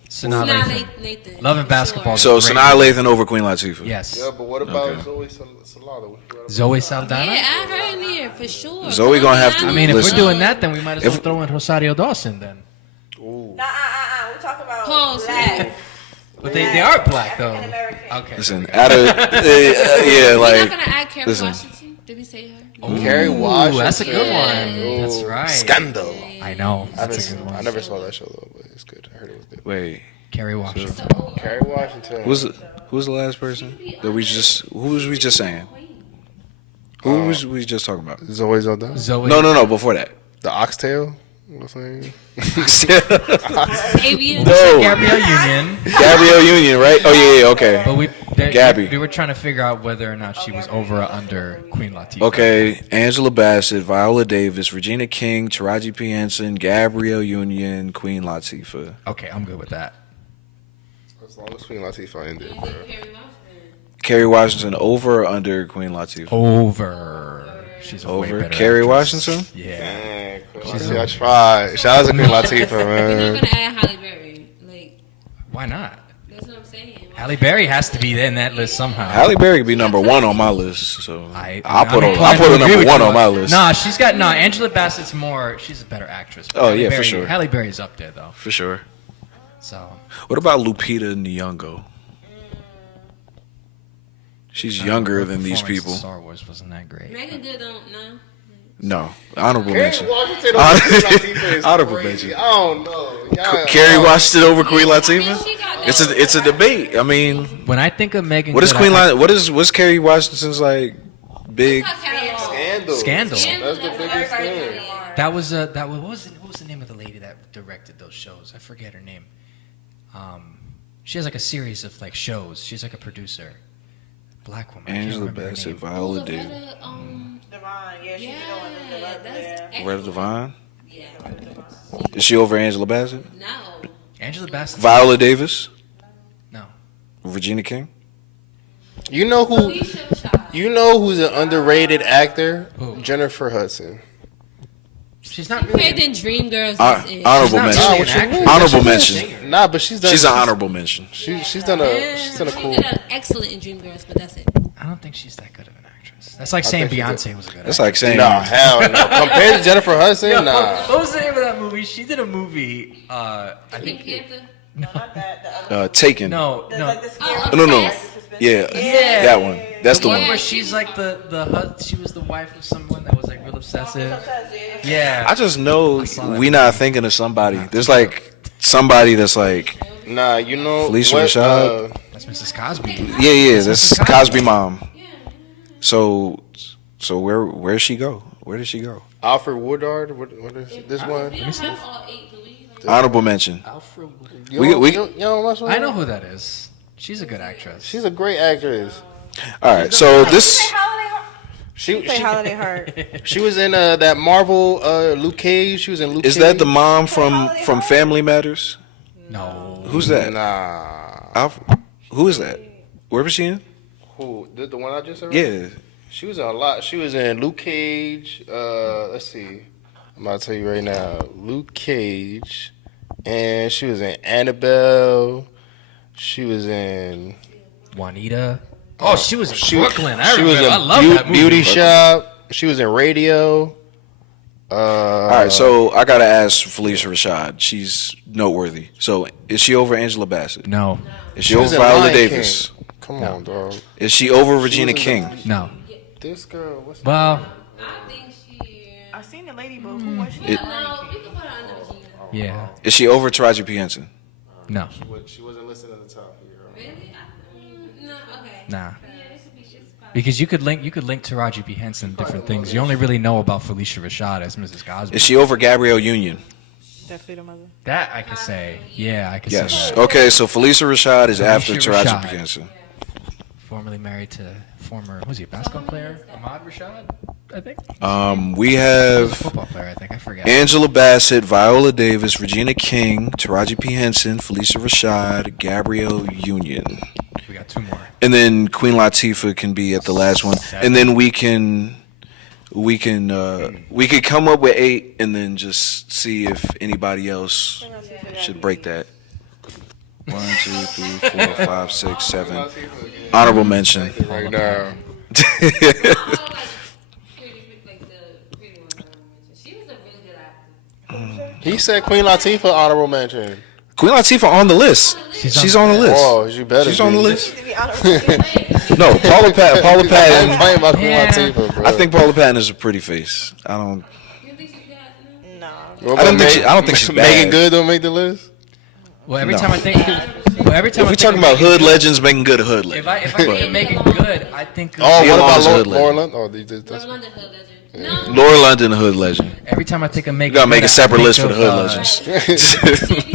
Sanaa Not Lathan. Nathan. Love and for Basketball. sure. So Sanaa Lathan over Queen Latifah? Yes. Yeah, but what about Okay. Zoe Salada? What you got about- Zoe Saldana. Yeah, I heard in here for sure. Zoe gonna have to- I mean, if Listen. we're doing that, then we might as well If- throw in Rosario Dawson then. Ooh. Nah, we talking about Pause. black. But they are black though. African American. Okay. Listen, out of yeah, We're like not gonna add Kerry listen. Washington. Did we say her? Carrie Washington. That's a good Yeah. one. That's right. Scandal. I know. I That's a good never, I one. never saw that show though, but it's good. I heard it was good. wait, Carrie Washington. Carrie Washington. who's the last person that we just saying? Who was we just talking about? Zoe Saldana? Zoe. No, before that. The oxtail? What's her name? Avian. No, Gabrielle Union. Gabrielle Union, right? Oh yeah, okay. But Gabby. we were trying to figure out whether or not she was over or under Queen Latifah. Okay, Angela Bassett, Viola Davis, Regina King, Taraji P. Henson, Gabrielle Union, Queen Latifah. Okay, I'm good with that. As long as Queen Latifah ended, bro. Kerry Washington over or under Queen Latifah? Over. She's a way Over better Kerry actress. Washington? Yeah. Man, Queen Latifah, I tried. Shout out to Queen Latifah, We're man. not gonna add Halle Berry. Like, Why not? that's what I'm saying. Halle Berry has to be in that list somehow. Halle Berry could be number 1 on my list, so I'll put I'm her. I'll inclined put to her agree number with 1 you. on my list. Nah, Angela Bassett's more. She's a better actress. Oh, Halle yeah, for Berry- sure. Halle Berry's up there though. For sure. So What about Lupita Nyong'o? She's younger than these performance in people. Star Wars wasn't that great. Megan Good don't know. No, honorable Kerry mention. Washington over Queen Latifah is Honorable crazy. mention. I don't know. Y'all- Kerry Washington over Queen She Latifah? got It's a debate. I mean, When I think of Megan, what is Good, Queen I- what's Kerry Washington's like big? Scandal. Scandal. That's the biggest thing. That was what was the name of the lady that directed those shows? I forget her name. She has like a series of like shows. She's like a producer. Black woman. I can't Angela remember her Bassett, name. Viola Davis, Devon, yeah, she Yeah, be doing that's yeah. Retta Devine. Yeah. Is she over Angela Bassett? No. Angela Bassett. Viola Davis, No. Regina King. You know who? Alicia Rashad. You know who's an underrated actor? Who? Jennifer Hudson. She's not really. Played in Dreamgirls. Hon- That's it. honorable not mention. really what an you actress. mean? Honorable mention. Nah, but she's done. She's an honorable mention. She's done a Yeah, cool. She did excellent in Dreamgirls, but that's it. I don't think she's that good of an actress. That's like saying think she Beyonce was a good That's actress. like saying Nah, hell no. Compared to Jennifer Hudson, nah. What was the name of that movie? She did a movie. I Pink think. Panther. Not that. The other Taken. No. like the scary Oh, No, no. Obsessed. Yeah, Yeah. that one. That's the one one. where she's like she was the wife of someone that was like real obsessive. yeah. Yeah. I just know saw that we not thinking of somebody. There's like somebody that's like, Nah, you know. Felicia what, Rashad? That's Mrs. Cosby. yeah, that's Mrs. Cosby mom. So where she go? Where did she go? Alfred Woodard. What is this one? We don't have all 8, do we? Like, Honorable mention. Alfred. You We- don't- we- you don't mess with I her? know who that is. She's a good actress. She's a great actress. All right, so this She Holiday Heart. she was in that Marvel Luke Cage. She was in Luke is Cage. that the mom from Family Matters? No. Who's that? Nah. Who is that? Where was she in? Who? The one I just said? Yeah. She was in a lot. She was in Luke Cage. Let's see. I'm about to tell you right now. Luke Cage. And she was in Annabelle. She was in Juanita. Oh, she was in Brooklyn. I she was remember. in I love that movie. Beauty Shop. She was in Radio. All right, so I gotta ask Felicia Rashad. She's noteworthy. So is she over Angela Bassett? No. Is she over was in Viola Lion Davis? King. Come on, dog. Is she over Regina was in King? No. This girl. What's Well, I think she. I seen the lady, but who was she? No, we can put her under Regina. yeah. Is she over Taraji P. Henson? No. She wasn't listed at the top here. Really? No. Okay. Nah. Yeah, it should be just fine. Because you could link Taraji P. Henson to different things. You only really know about Felicia Rashad as Mrs. Cosby. Is she over Gabrielle Union? Definitely the mother. That I could say. Yeah, I could Yes. say that. Okay, so Felicia Rashad is after Felicia Taraji Rashad. P. Henson. Formerly married to was he a basketball player? Ahmad Rashad, I think. We He was a have football player, I think. I forget. Angela Bassett, Viola Davis, Regina King, Taraji P. Henson, Felicia Rashad, Gabrielle Union. We got 2 more. And then Queen Latifah can be at the last one. And then we could come up with 8 and then just see if anybody else should break that. 1, 2, 3, 4, 5, 6, 7. Honorable mention. Right now. She was a really good actor. He said Queen Latifah honorable mention. Queen Latifah on the list. She's on the list. Oh, you better. She's on the be. list. To be honest, No, Paula Patton. I'm fighting about Queen Yeah. Latifah, bro. I think Paula Patton is a pretty face. I don't. You think she's good? no. What I don't about think she's bad. Megan Good don't make the list. Well, every No. time I think, If we talking about hood legends, making good a hood if legend. I think make it good, I think. Oh, what Neil about Long's a hood Laura legend. London? Oh, that's Laura London, hood legend. No. Laura London, a hood legend. Every time I think of make You gotta make a separate I list for think the of, hood legends.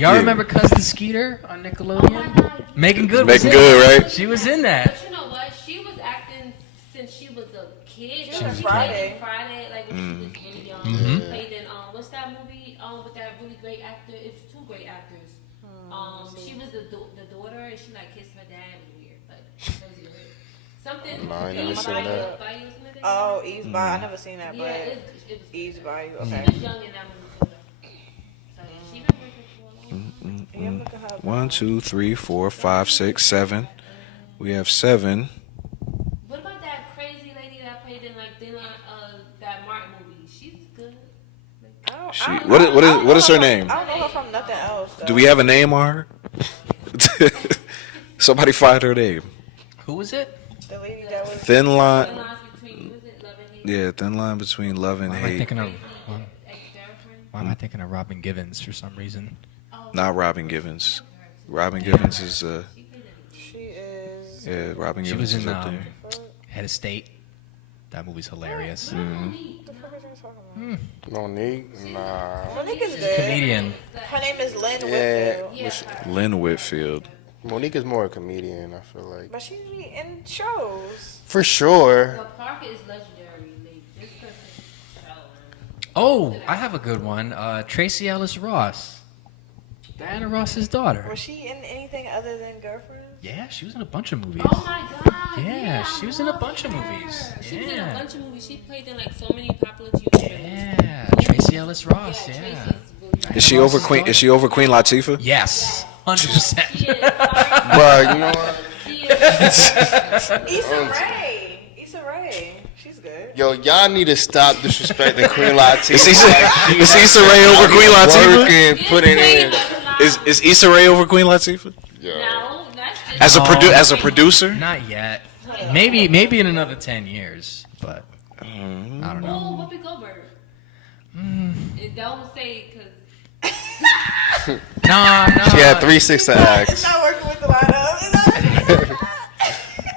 Y'all Yeah. remember Cousin Skeeter on Nickelodeon? Megan Good. Megan was in Good, that. right? She was in that. But you know what? She was acting since she was a kid. She was She Friday. played in Friday, like when she was really young. She played in what's that movie? With that really great actor. It's 2 great actors. She was the daughter, and she like kissed her dad. It was weird, but that was weird. Something. Nah, I ain't never seen that. Bayou, something like that. Oh, Eve's Bayou. I never seen that, Yeah, but it was. Eve's Bayou. She Okay. was young in that movie too. So she been working for a long time. Yeah, I'm looking her up. 1, 2, 3, 4, 5, 6, 7. We have 7. What about that crazy lady that played in like that Martin movie? She's good. What is her name? I don't know her from nothing else. Though. Do we have a name on her? Somebody find her name. Who was it? the lady that was? Thin The line. lines between was it love and hate? Yeah, thin line between love and Why am I hate. thinking of? Ex-girlfriend. Why am I thinking of Robin Givens for some reason? Not Robin Givens. Robin Givens is She is. yeah. Robin She Givens was is in up there. Head of State. That movie's hilarious. What the fuck is you talking about? Monique? Nah. Monique is good. Comedian. Her name is Lynn Yeah. Whitfield. Lynn Whitfield. Monique is more a comedian, I feel like. But she be in shows. For sure. The park is legendary. Like, this person's show. Oh, I have a good one. Tracy Ellis Ross. Diana Ross's daughter. Was she in anything other than Girlfriend? Yeah, she was in a bunch of movies. Oh my god. Yeah, I she was in a love bunch of her. movies. She was in Yeah. a bunch of movies. She played in like so many popular TV shows. Yeah, Tracy Ellis Ross. Yeah, Yeah. Tracy's really Is she over Queen? Is she over Queen Latifah? Yes, 100%. She is. Sorry. But you know what? She is. Issa Rae. Issa Rae. She's good. Yo, y'all need to stop disrespecting Queen Latifah. Is Issa Rae over Queen Latifah? Working, putting in. Is Issa Rae over Queen Latifah? Yo. No, that's just As a producer? Not yet. Maybe in another 10 years, but I don't know. Oh, Whoopi Goldberg. Don't say because No. She had 3 6 to ask. It's not working with the lineup.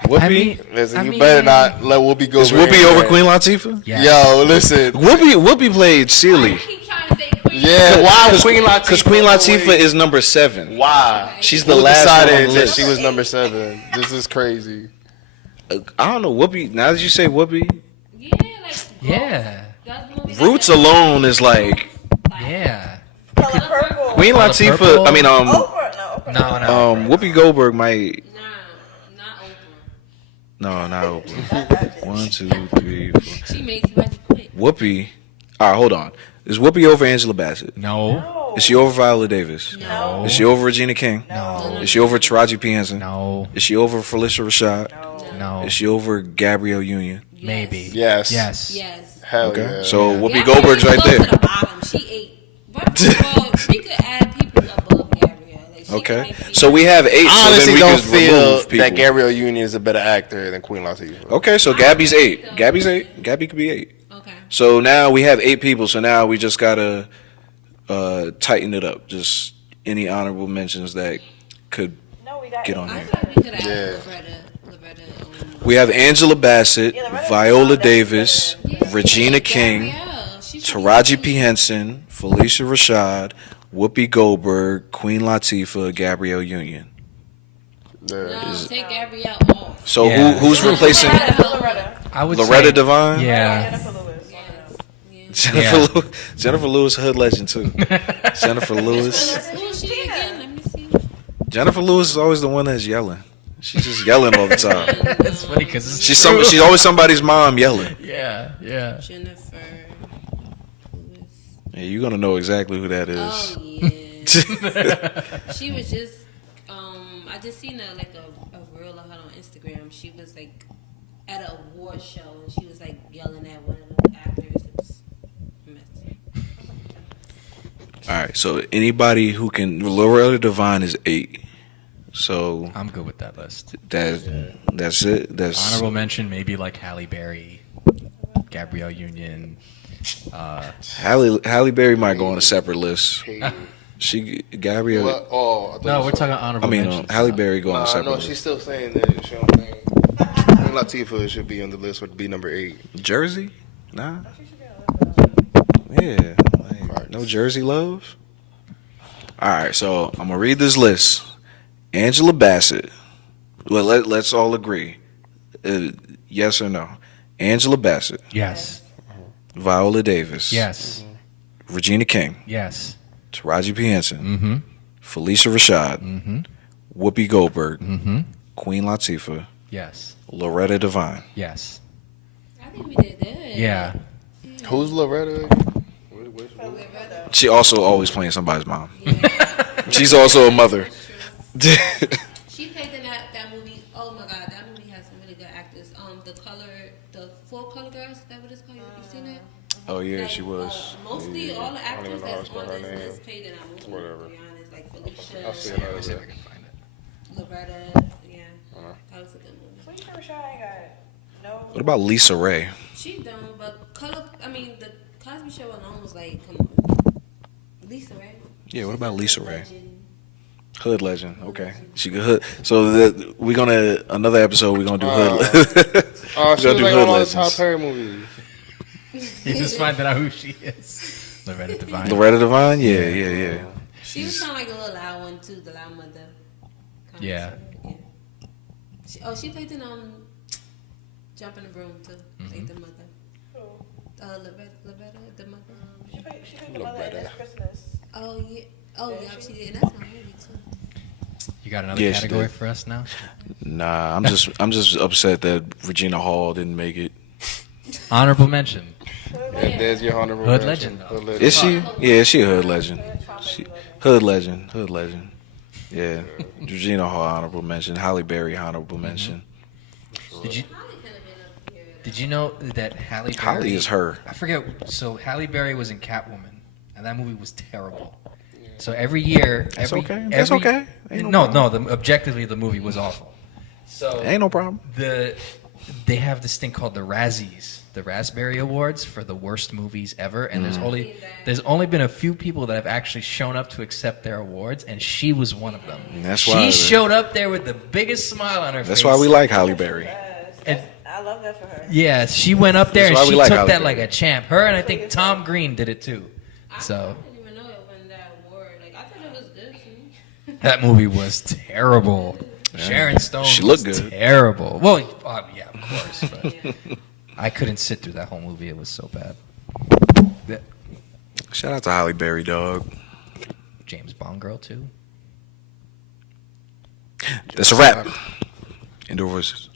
Whoopi? I mean, Listen, you I better mean- not let Whoopi go. Is Whoopi over Queen Latifah? Yeah. Yo, listen. Whoopi played Celie. I keep trying to say Queen. Yeah, why Queen Latifah? Because Queen Latifah is number 7. Why? She's the Who last one on decided the that list? she was number 7? This is crazy. I don't know. Whoopi. Now that you say Whoopi, Yeah, like Yeah. that's the movie Roots that- alone is like Yeah. Color Purple. Queen Color Latifah. Purple. I mean, Oprah. No, Oprah. No. Whoopi Goldberg might. Nah, No, not Oprah. 1, 2, 3, 4. She made somebody quit. Whoopi. All right, hold on. Is Whoopi over Angela Bassett? No. Is she over Viola Davis? No. Is she over Regina King? No. Is she over Taraji P. Henson? No. Is she over Felicia Rashad? No. Is she over Gabrielle Union? Maybe. Yes. Yes. Yes. Hell Okay. yeah. So Yeah. Whoopi Gabrielle Goldberg's right goes there. To the bottom. She 8. But first of all, we could add people above Gabrielle. Like, she Okay. could make So we have 8. I So then honestly we don't can feel remove people. that Gabrielle Union is a better actor than Queen Latifah. Okay, so Gabby's 8. Gabby's 8. Gabby could be 8. Okay. So now we have 8 people. So now we just gotta tighten it up. Just any honorable mentions that could No, we got get on I here. feel like we could add Yeah. Loretta. We have Angela Bassett, Yeah, Loretta Viola Devine, Davis, Yeah. Regina King, Gabrielle, she should be Taraji P. Henson, Felicia Rashad, Whoopi Goldberg, Queen Latifah, Gabrielle Union. Yeah. No, take Gabrielle off. So Yeah. who's replacing Loretta. I would Loretta say, Devine? Yeah. Jennifer Lewis. Yes. Jennifer, Yeah. Lew- Jennifer Lewis, hood legend too. Jennifer Lewis. Who is she again? Let me see. Jennifer Lewis is always the one that's yelling. She's just yelling all the time. It's funny because She's always somebody's mom yelling. Yeah. Jennifer Lewis. Yeah, you're gonna know exactly who that is. Oh yeah. She was just I just seen a reel of her on Instagram. She was like at an award show and she was like yelling at one of the actors. It was messy. All right, so anybody who can, Loretta Devine is 8. So I'm good with that list. that's it. That's Honorable mention, maybe like Halle Berry, Gabrielle Union. Halle Berry might go on a separate list. Gabrielle. What? Oh, I thought No, you we're said- talking I honorable mean, mentions. Halle Berry go on a Nah, separate no, list. she's still saying that she don't think Queen Latifah should be on the list, would be number 8. Jersey? Nah. Yeah, like, no Jersey love. All right, so I'm gonna read this list. Angela Bassett. Well, let's all agree. Yes or no? Angela Bassett, Yes. Viola Davis, Yes. Regina King, Yes. Taraji P. Henson, Mm-hmm. Felicia Rashad, Mm-hmm. Whoopi Goldberg, Mm-hmm. Queen Latifah, Yes. Loretta Devine. Yes. I think we did good. Yeah. Who's Loretta? She also always playing somebody's mom. She's also a mother. She played in that movie. Oh my god, that movie has some really good actors. The Full Color Girls. Is that what it's called? You seen that? Oh yeah, Like, she was. Mostly all the actors even know how to that's spell on her this name. list played in that movie. Whatever. To be honest, like Felicia, I'll see another See if I day. can find it. Loretta. Yeah, that was a good movie. Felicia Rashad ain't got no. What about Lisa Ray? She done, but the Cosby Show alone was like, come on, Lisa Ray. Yeah, what She's about a Lisa good Ray? legend. Hood legend. Okay, she could hood. So we're gonna another episode. We're gonna do hood. Oh, she We're was gonna do like hood one of the Tyler legends. Perry movies. You just finding out who she is. Loretta Devine. Loretta Devine. Yeah. She was kind of like a little loud one too, the loud mother. Kinda Yeah. sorta, yeah. She played in Jump in the Broom too. Played the mother. Loretta, the mother. She played the mother in This Christmas. Oh yeah. Oh yeah, she did. That's my movie too. You got another Yeah, she category did. for us now? Nah, I'm just upset that Regina Hall didn't make it. Honorable mention. There's your honorable Hood mention. legend, though. Hood legend. Is she? Yeah, she a hood legend. Hood legend. Yeah, Regina Hall honorable mention. Halle Berry honorable mention. Did you Probably could have been up here. did you know that Halle Berry? Halle is her. I forget. So Halle Berry was in Catwoman, and that movie was terrible. So every year, That's every, okay. That's every- okay. Ain't no no. Objectively, the movie was awful. So Ain't no problem. they have this thing called the Razzies, the Raspberry Awards for the worst movies ever, and there's only been a few people that have actually shown up to accept their awards, and she was one of them. That's She why. showed up there with the biggest smile on her face. That's why we like Halle Berry. And- I love that for her. Yeah, she went up there That's and why she we like took Halle that Berry. like a champ. Her and I think Tom Green did it too. So I didn't even know it won that award. Like I thought it was good to me. that movie was terrible. Sharon Stone She looked was good. terrible. Well, yeah, of course. But I couldn't sit through that whole movie. It was so bad. That Shout out to Halle Berry, dog. James Bond girl too. That's a wrap. Indoor voices.